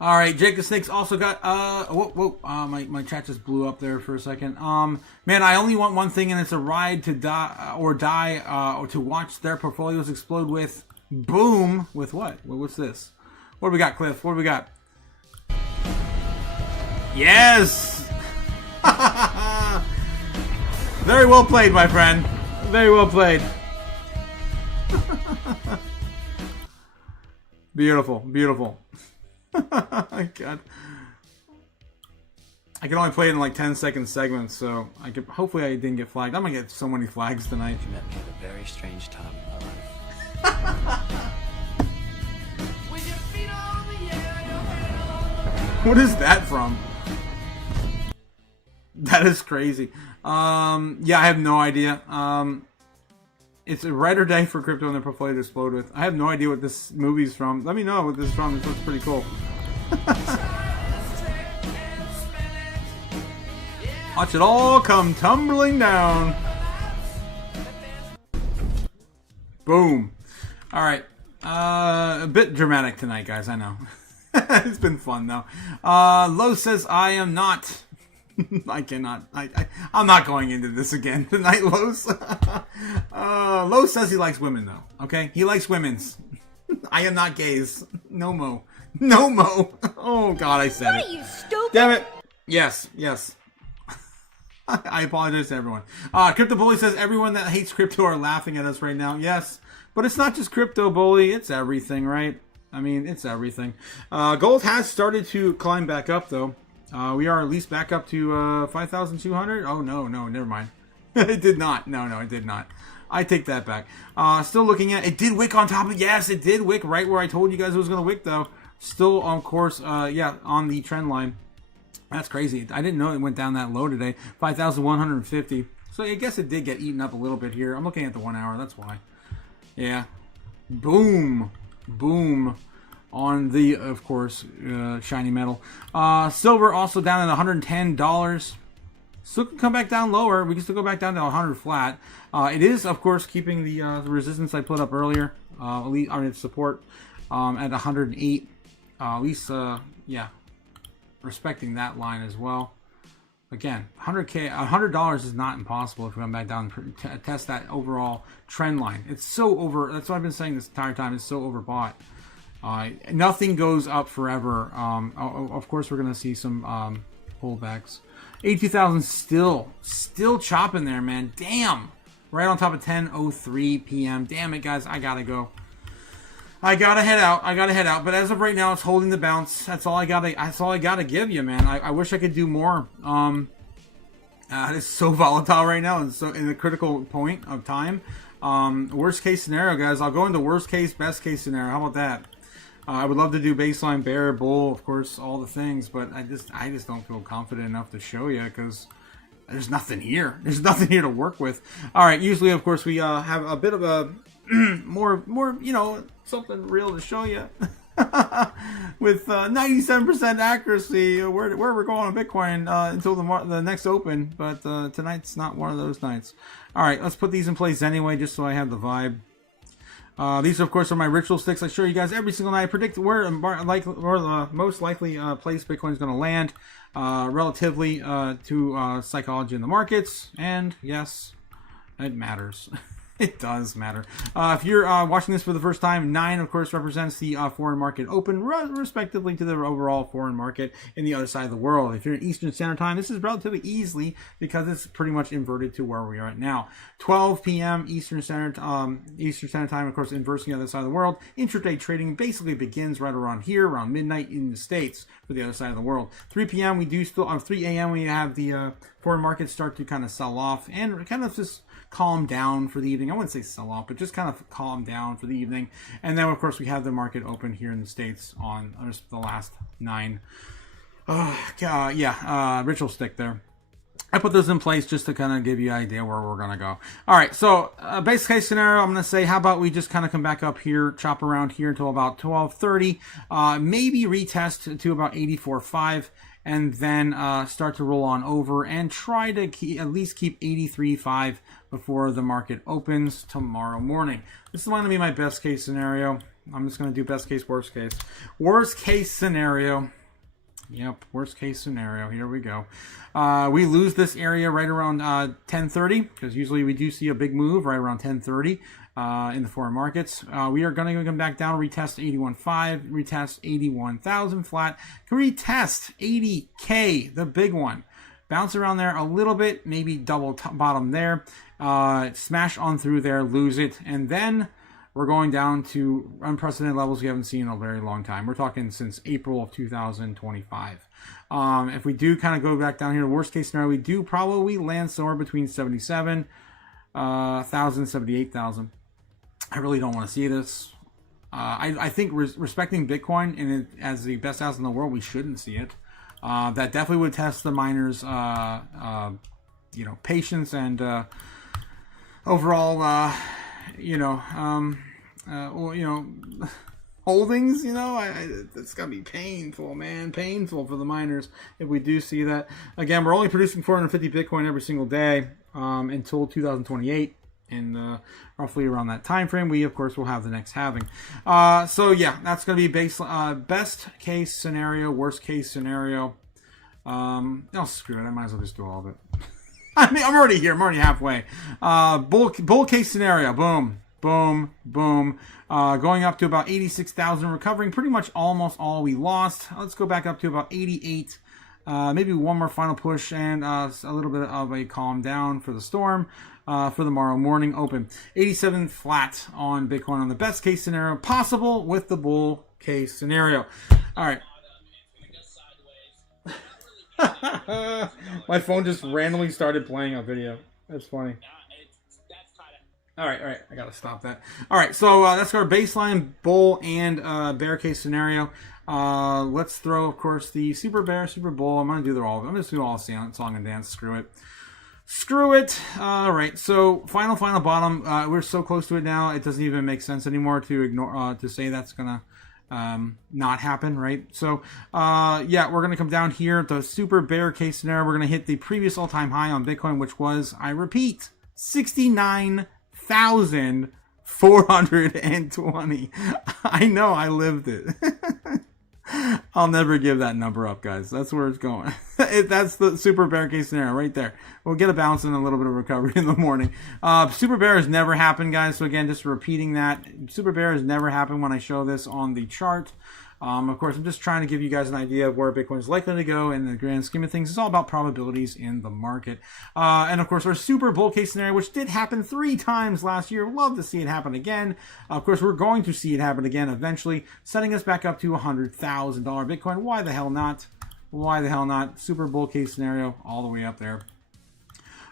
All right, Jake the Snake's also got my chat just blew up there for a second. Man, I only want one thing, and it's a ride to die or to watch their portfolios explode with boom. With what? What's this? What do we got, Cliff? What do we got? Yes. Very well played, my friend. Very well played. Beautiful, beautiful. God. I can only play it in like 10-second segments, so I could. Hopefully, I didn't get flagged. I'm gonna get so many flags tonight. You met me at a very strange time in my life. What is that from? That is crazy. Yeah, I have no idea. It's a brighter day for crypto and their portfolio to explode with. I have no idea what this movie's from. Let me know what this is from. This looks pretty cool. Watch it all come tumbling down. Boom. All right. A bit dramatic tonight, guys. I know. It's been fun, though. Lowe says, I am not... I cannot. I'm not going into this again tonight, Lowe's. Lowe says he likes women, though. Okay? He likes women's. I am not gays. No mo. No mo. Oh, God, I said it. What are you, stupid? Damn it. Yes, yes. I apologize to everyone. Crypto Bully says, everyone that hates crypto are laughing at us right now. Yes, but it's not just Crypto Bully. It's everything, right? I mean, it's everything. Gold has started to climb back up, though. We are at least back up to 5,200. Oh, no, never mind. It did not. No, it did not. I take that back. Still looking at it. Did wick on top of... Yes, it did wick right where I told you guys it was going to wick, though. Still on course, yeah, on the trend line. That's crazy. I didn't know it went down that low today. 5,150. So I guess it did get eaten up a little bit here. I'm looking at the 1 hour. That's why. Yeah. Boom. Boom. On the, of course, shiny metal. Silver also down at $110. Still can come back down lower. We can still go back down to 100 flat. It is, of course, keeping the resistance I put up earlier. At least on its support at 108. At least, yeah, respecting that line as well. Again, $100 is not impossible if we come back down and test that overall trend line. It's so over. That's what I've been saying this entire time. It's so overbought. Nothing goes up forever. Of course, we're going to see some pullbacks. 82,000 still chopping there, man. Damn. Right on top of 10:03 p.m. Damn it, guys. I got to go. I got to head out. But as of right now, it's holding the bounce. That's all I got to give you, man. I wish I could do more. It's so volatile right now, and so in the critical point of time. Worst case scenario, guys. I'll go into worst case, best case scenario. How about that? I would love to do baseline, bear, bull, of course, all the things, but I just don't feel confident enough to show you because there's nothing here. There's nothing here to work with. All right, usually, of course, we have a bit of a more, you know, something real to show you with 97% accuracy where we're going on Bitcoin until the next open. But tonight's not one of those nights. All right, let's put these in place anyway, just so I have the vibe. These, of course, are my ritual sticks. I show you guys every single night. I predict where the most likely place Bitcoin is going to land relatively to psychology in the markets. And yes, it matters. It does matter. If you're watching this for the first time, 9, of course, represents the foreign market open, respectively to the overall foreign market in the other side of the world. If you're in Eastern Standard Time, this is relatively easily because it's pretty much inverted to where we are at now. 12 p.m. Eastern Standard Time, of course, inversing the other side of the world. Intraday trading basically begins right around here, around midnight in the States for the other side of the world. 3 p.m. we do still, 3 a.m. we have the foreign markets start to kind of sell off and kind of just calm down for the evening. I wouldn't say sell off, but just kind of calm down for the evening. And then, of course, we have the market open here in the States on the last 9. Ritual stick there. I put those in place just to kind of give you an idea where we're going to go. All right, so base case scenario, I'm going to say, how about we just kind of come back up here, chop around here until about 12:30, maybe retest to about 84.5. and then start to roll on over and try to at least keep 83.5 before the market opens tomorrow morning. This is going to be my best case scenario. I'm just going to do best case, worst case. Worst case scenario. Yep, worst case scenario. Here we go. We lose this area right around 10:30, because usually we do see a big move right around 10:30 in the foreign markets. We are going to come back down, retest 81.5, retest 81,000 flat, retest 80K, the big one. Bounce around there a little bit, maybe double bottom there, smash on through there, lose it, and then we're going down to unprecedented levels we haven't seen in a very long time. We're talking since April of 2025. If we do kind of go back down here, worst case scenario, we do probably land somewhere between 77,000, 78,000. I really don't want to see this. I think respecting Bitcoin and it as the best house in the world, we shouldn't see it. That definitely would test the miners' patience and overall, holdings. It's gonna be painful, man. Painful for the miners if we do see that. Again, we're only producing 450 Bitcoin every single day until 2028. And roughly around that time frame, we of course will have the next halving. So yeah, that's going to be best case scenario, worst case scenario. Screw it. I might as well just do all of it. I mean, I'm already here. I'm already halfway. Bull case scenario. Boom, boom, boom. Going up to about 86,000, recovering pretty much almost all we lost. Let's go back up to about 88. Maybe one more final push and a little bit of a calm down for the storm. For the tomorrow morning open. 87 flat on Bitcoin on the best case scenario possible with the bull case scenario. All right. My phone just randomly started playing a video. That's funny. All right. I gotta stop that. All right, so that's our baseline bull and bear case scenario. Let's throw, of course, the super bear, super bull. I'm gonna do all of it. I'm just gonna do all song and dance. Screw it. All right. So final bottom. We're so close to it now. It doesn't even make sense anymore to ignore to say that's gonna not happen, right? So yeah, we're gonna come down here at the super bear case scenario. We're gonna hit the previous all-time high on Bitcoin, which was, I repeat, 69,420. I know, I lived it. I'll never give that number up, guys. That's where it's going. That's the super bear case scenario right there. We'll get a bounce and a little bit of recovery in the morning. Super bear has never happened, guys. So again, just repeating that. Super bear has never happened when I show this on the chart. Of course, I'm just trying to give you guys an idea of where Bitcoin is likely to go in the grand scheme of things. It's all about probabilities in the market. And of course, our super bull case scenario, which did happen 3 times last year. Love to see it happen again. Of course, we're going to see it happen again eventually, setting us back up to $100,000 Bitcoin. Why the hell not? Why the hell not? Super bull case scenario all the way up there.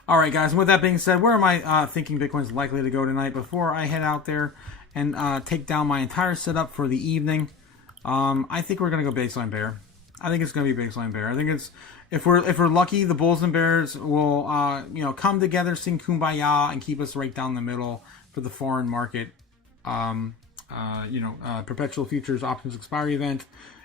All right, guys. And with that being said, where am I thinking Bitcoin's likely to go tonight before I head out there and take down my entire setup for the evening? I think we're gonna go baseline bear. I think it's gonna be baseline bear. I think it's if we're lucky, the bulls and bears will come together, sing kumbaya, and keep us right down the middle for the foreign market. Perpetual futures options expiry event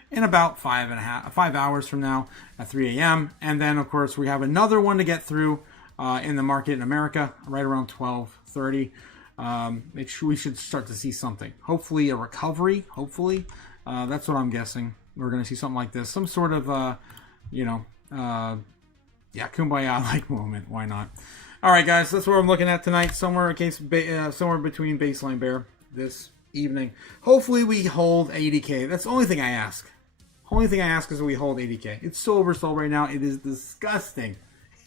in about 5 hours from now at 3 a.m. And then of course we have another one to get through in the market in America right around 12:30. We should start to see something. Hopefully a recovery. Hopefully. That's what I'm guessing. We're going to see something like this. Some sort of, kumbaya-like moment. Why not? All right, guys. That's what I'm looking at tonight. Somewhere between baseline bear this evening. Hopefully we hold 80K. That's the only thing I ask. Only thing I ask is that we hold 80K. It's so oversold right now. It is disgusting.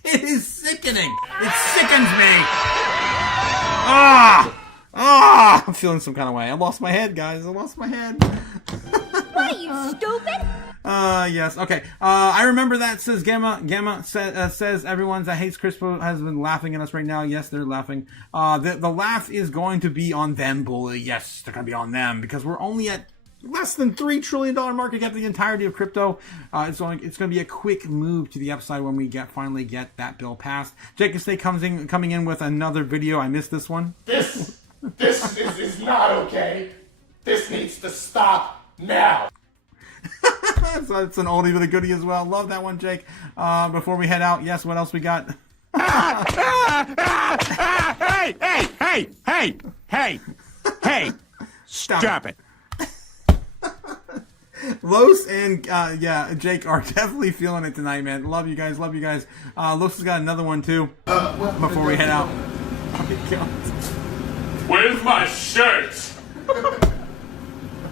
It is sickening. It sickens me. I'm feeling some kind of way. I lost my head, guys. I lost my head. What are you, stupid? Yes. Okay. I remember that, says Gamma. Gamma says everyone that hates Crypto has been laughing at us right now. Yes, they're laughing. The laugh is going to be on them, bully. Yes, they're going to be on them because we're only at less than $3 trillion market cap, the entirety of crypto. It's going to be a quick move to the upside when we finally get that bill passed. Jacob Stay coming in with another video. I missed this one. This is not okay. This needs to stop now. So it's an oldie but a goodie as well. Love that one, Jake. Before we head out, yes, what else we got? Hey! Stop it. Los and yeah, Jake are definitely feeling it tonight, man. Love you guys. Love you guys. Los has got another one too. Before we head out. Oh my God. Where's my shirt?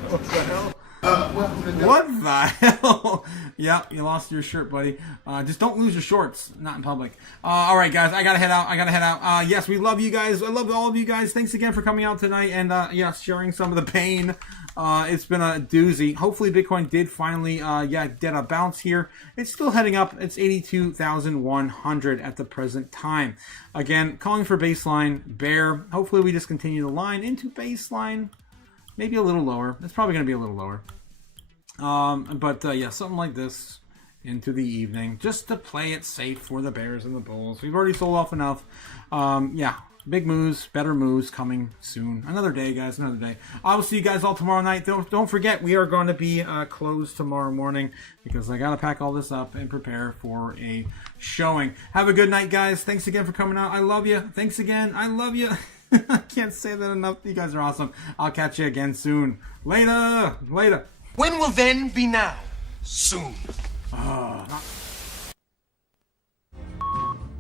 What the hell? What the hell? Yeah, you lost your shirt, buddy. Just don't lose your shorts. Not in public. All right, guys. I gotta head out. Yes, we love you guys. I love all of you guys. Thanks again for coming out tonight and yeah, sharing some of the pain. It's been a doozy. Hopefully Bitcoin did finally get a bounce here. It's still heading up. It's 82,100 at the present time. Again, calling for baseline bear. Hopefully we just continue the line into baseline. Maybe a little lower. It's probably going to be a little lower. But yeah, something like this into the evening. Just to play it safe for the bears and the bulls. We've already sold off enough. Yeah. Big moves, better moves coming soon. Another day, guys, another day. I will see you guys all tomorrow night. Don't forget, we are going to be closed tomorrow morning because I got to pack all this up and prepare for a showing. Have a good night, guys. Thanks again for coming out. I love you. Thanks again. I love you. I can't say that enough. You guys are awesome. I'll catch you again soon. Later. Later. When will then be now? Soon.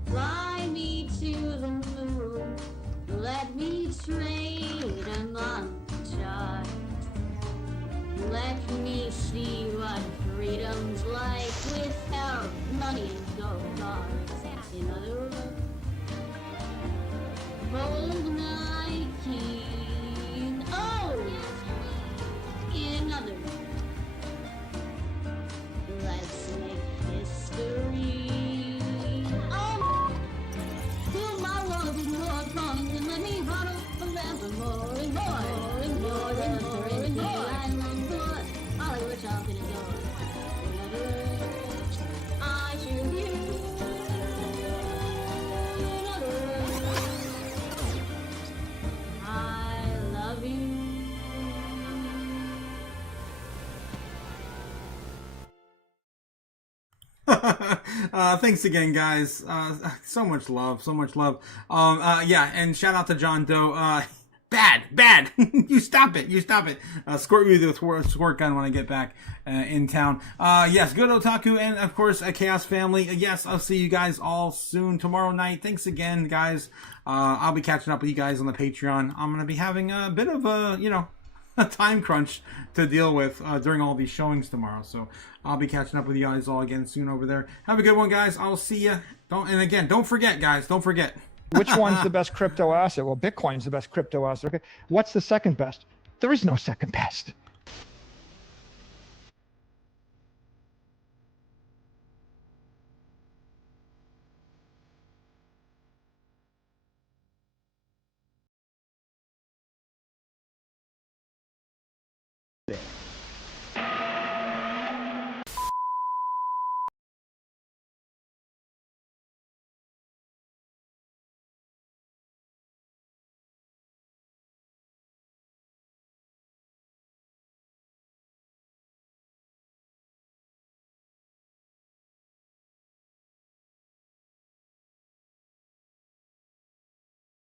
Fly me to the moon. Let me trade among the stars. Let me see what freedom's like without money and gold bars. In other words, bold night king. Oh! In other words, let's make history. Oh! Fill my world with more coins and let me huddle forevermore and more and more and more and more. I long for Hollywood talking and door. In other words, I choose you. In other words, I love you. Thanks again, guys. So much love, so much love. Yeah, and shout out to John Doe. Bad. You stop it. Squirt you with a squirt gun when I get back in town. Yes, good Otaku and of course a Chaos family. Yes, I'll see you guys all soon tomorrow night. Thanks again, guys. I'll be catching up with you guys on the Patreon. I'm gonna be having a bit of a time crunch to deal with during all these showings tomorrow. So I'll be catching up with you guys all again soon over there. Have a good one, guys. I'll see you. Don't forget, guys. Don't forget. Which one's the best crypto asset? Well, Bitcoin's the best crypto asset. Okay. What's the second best? There is no second best.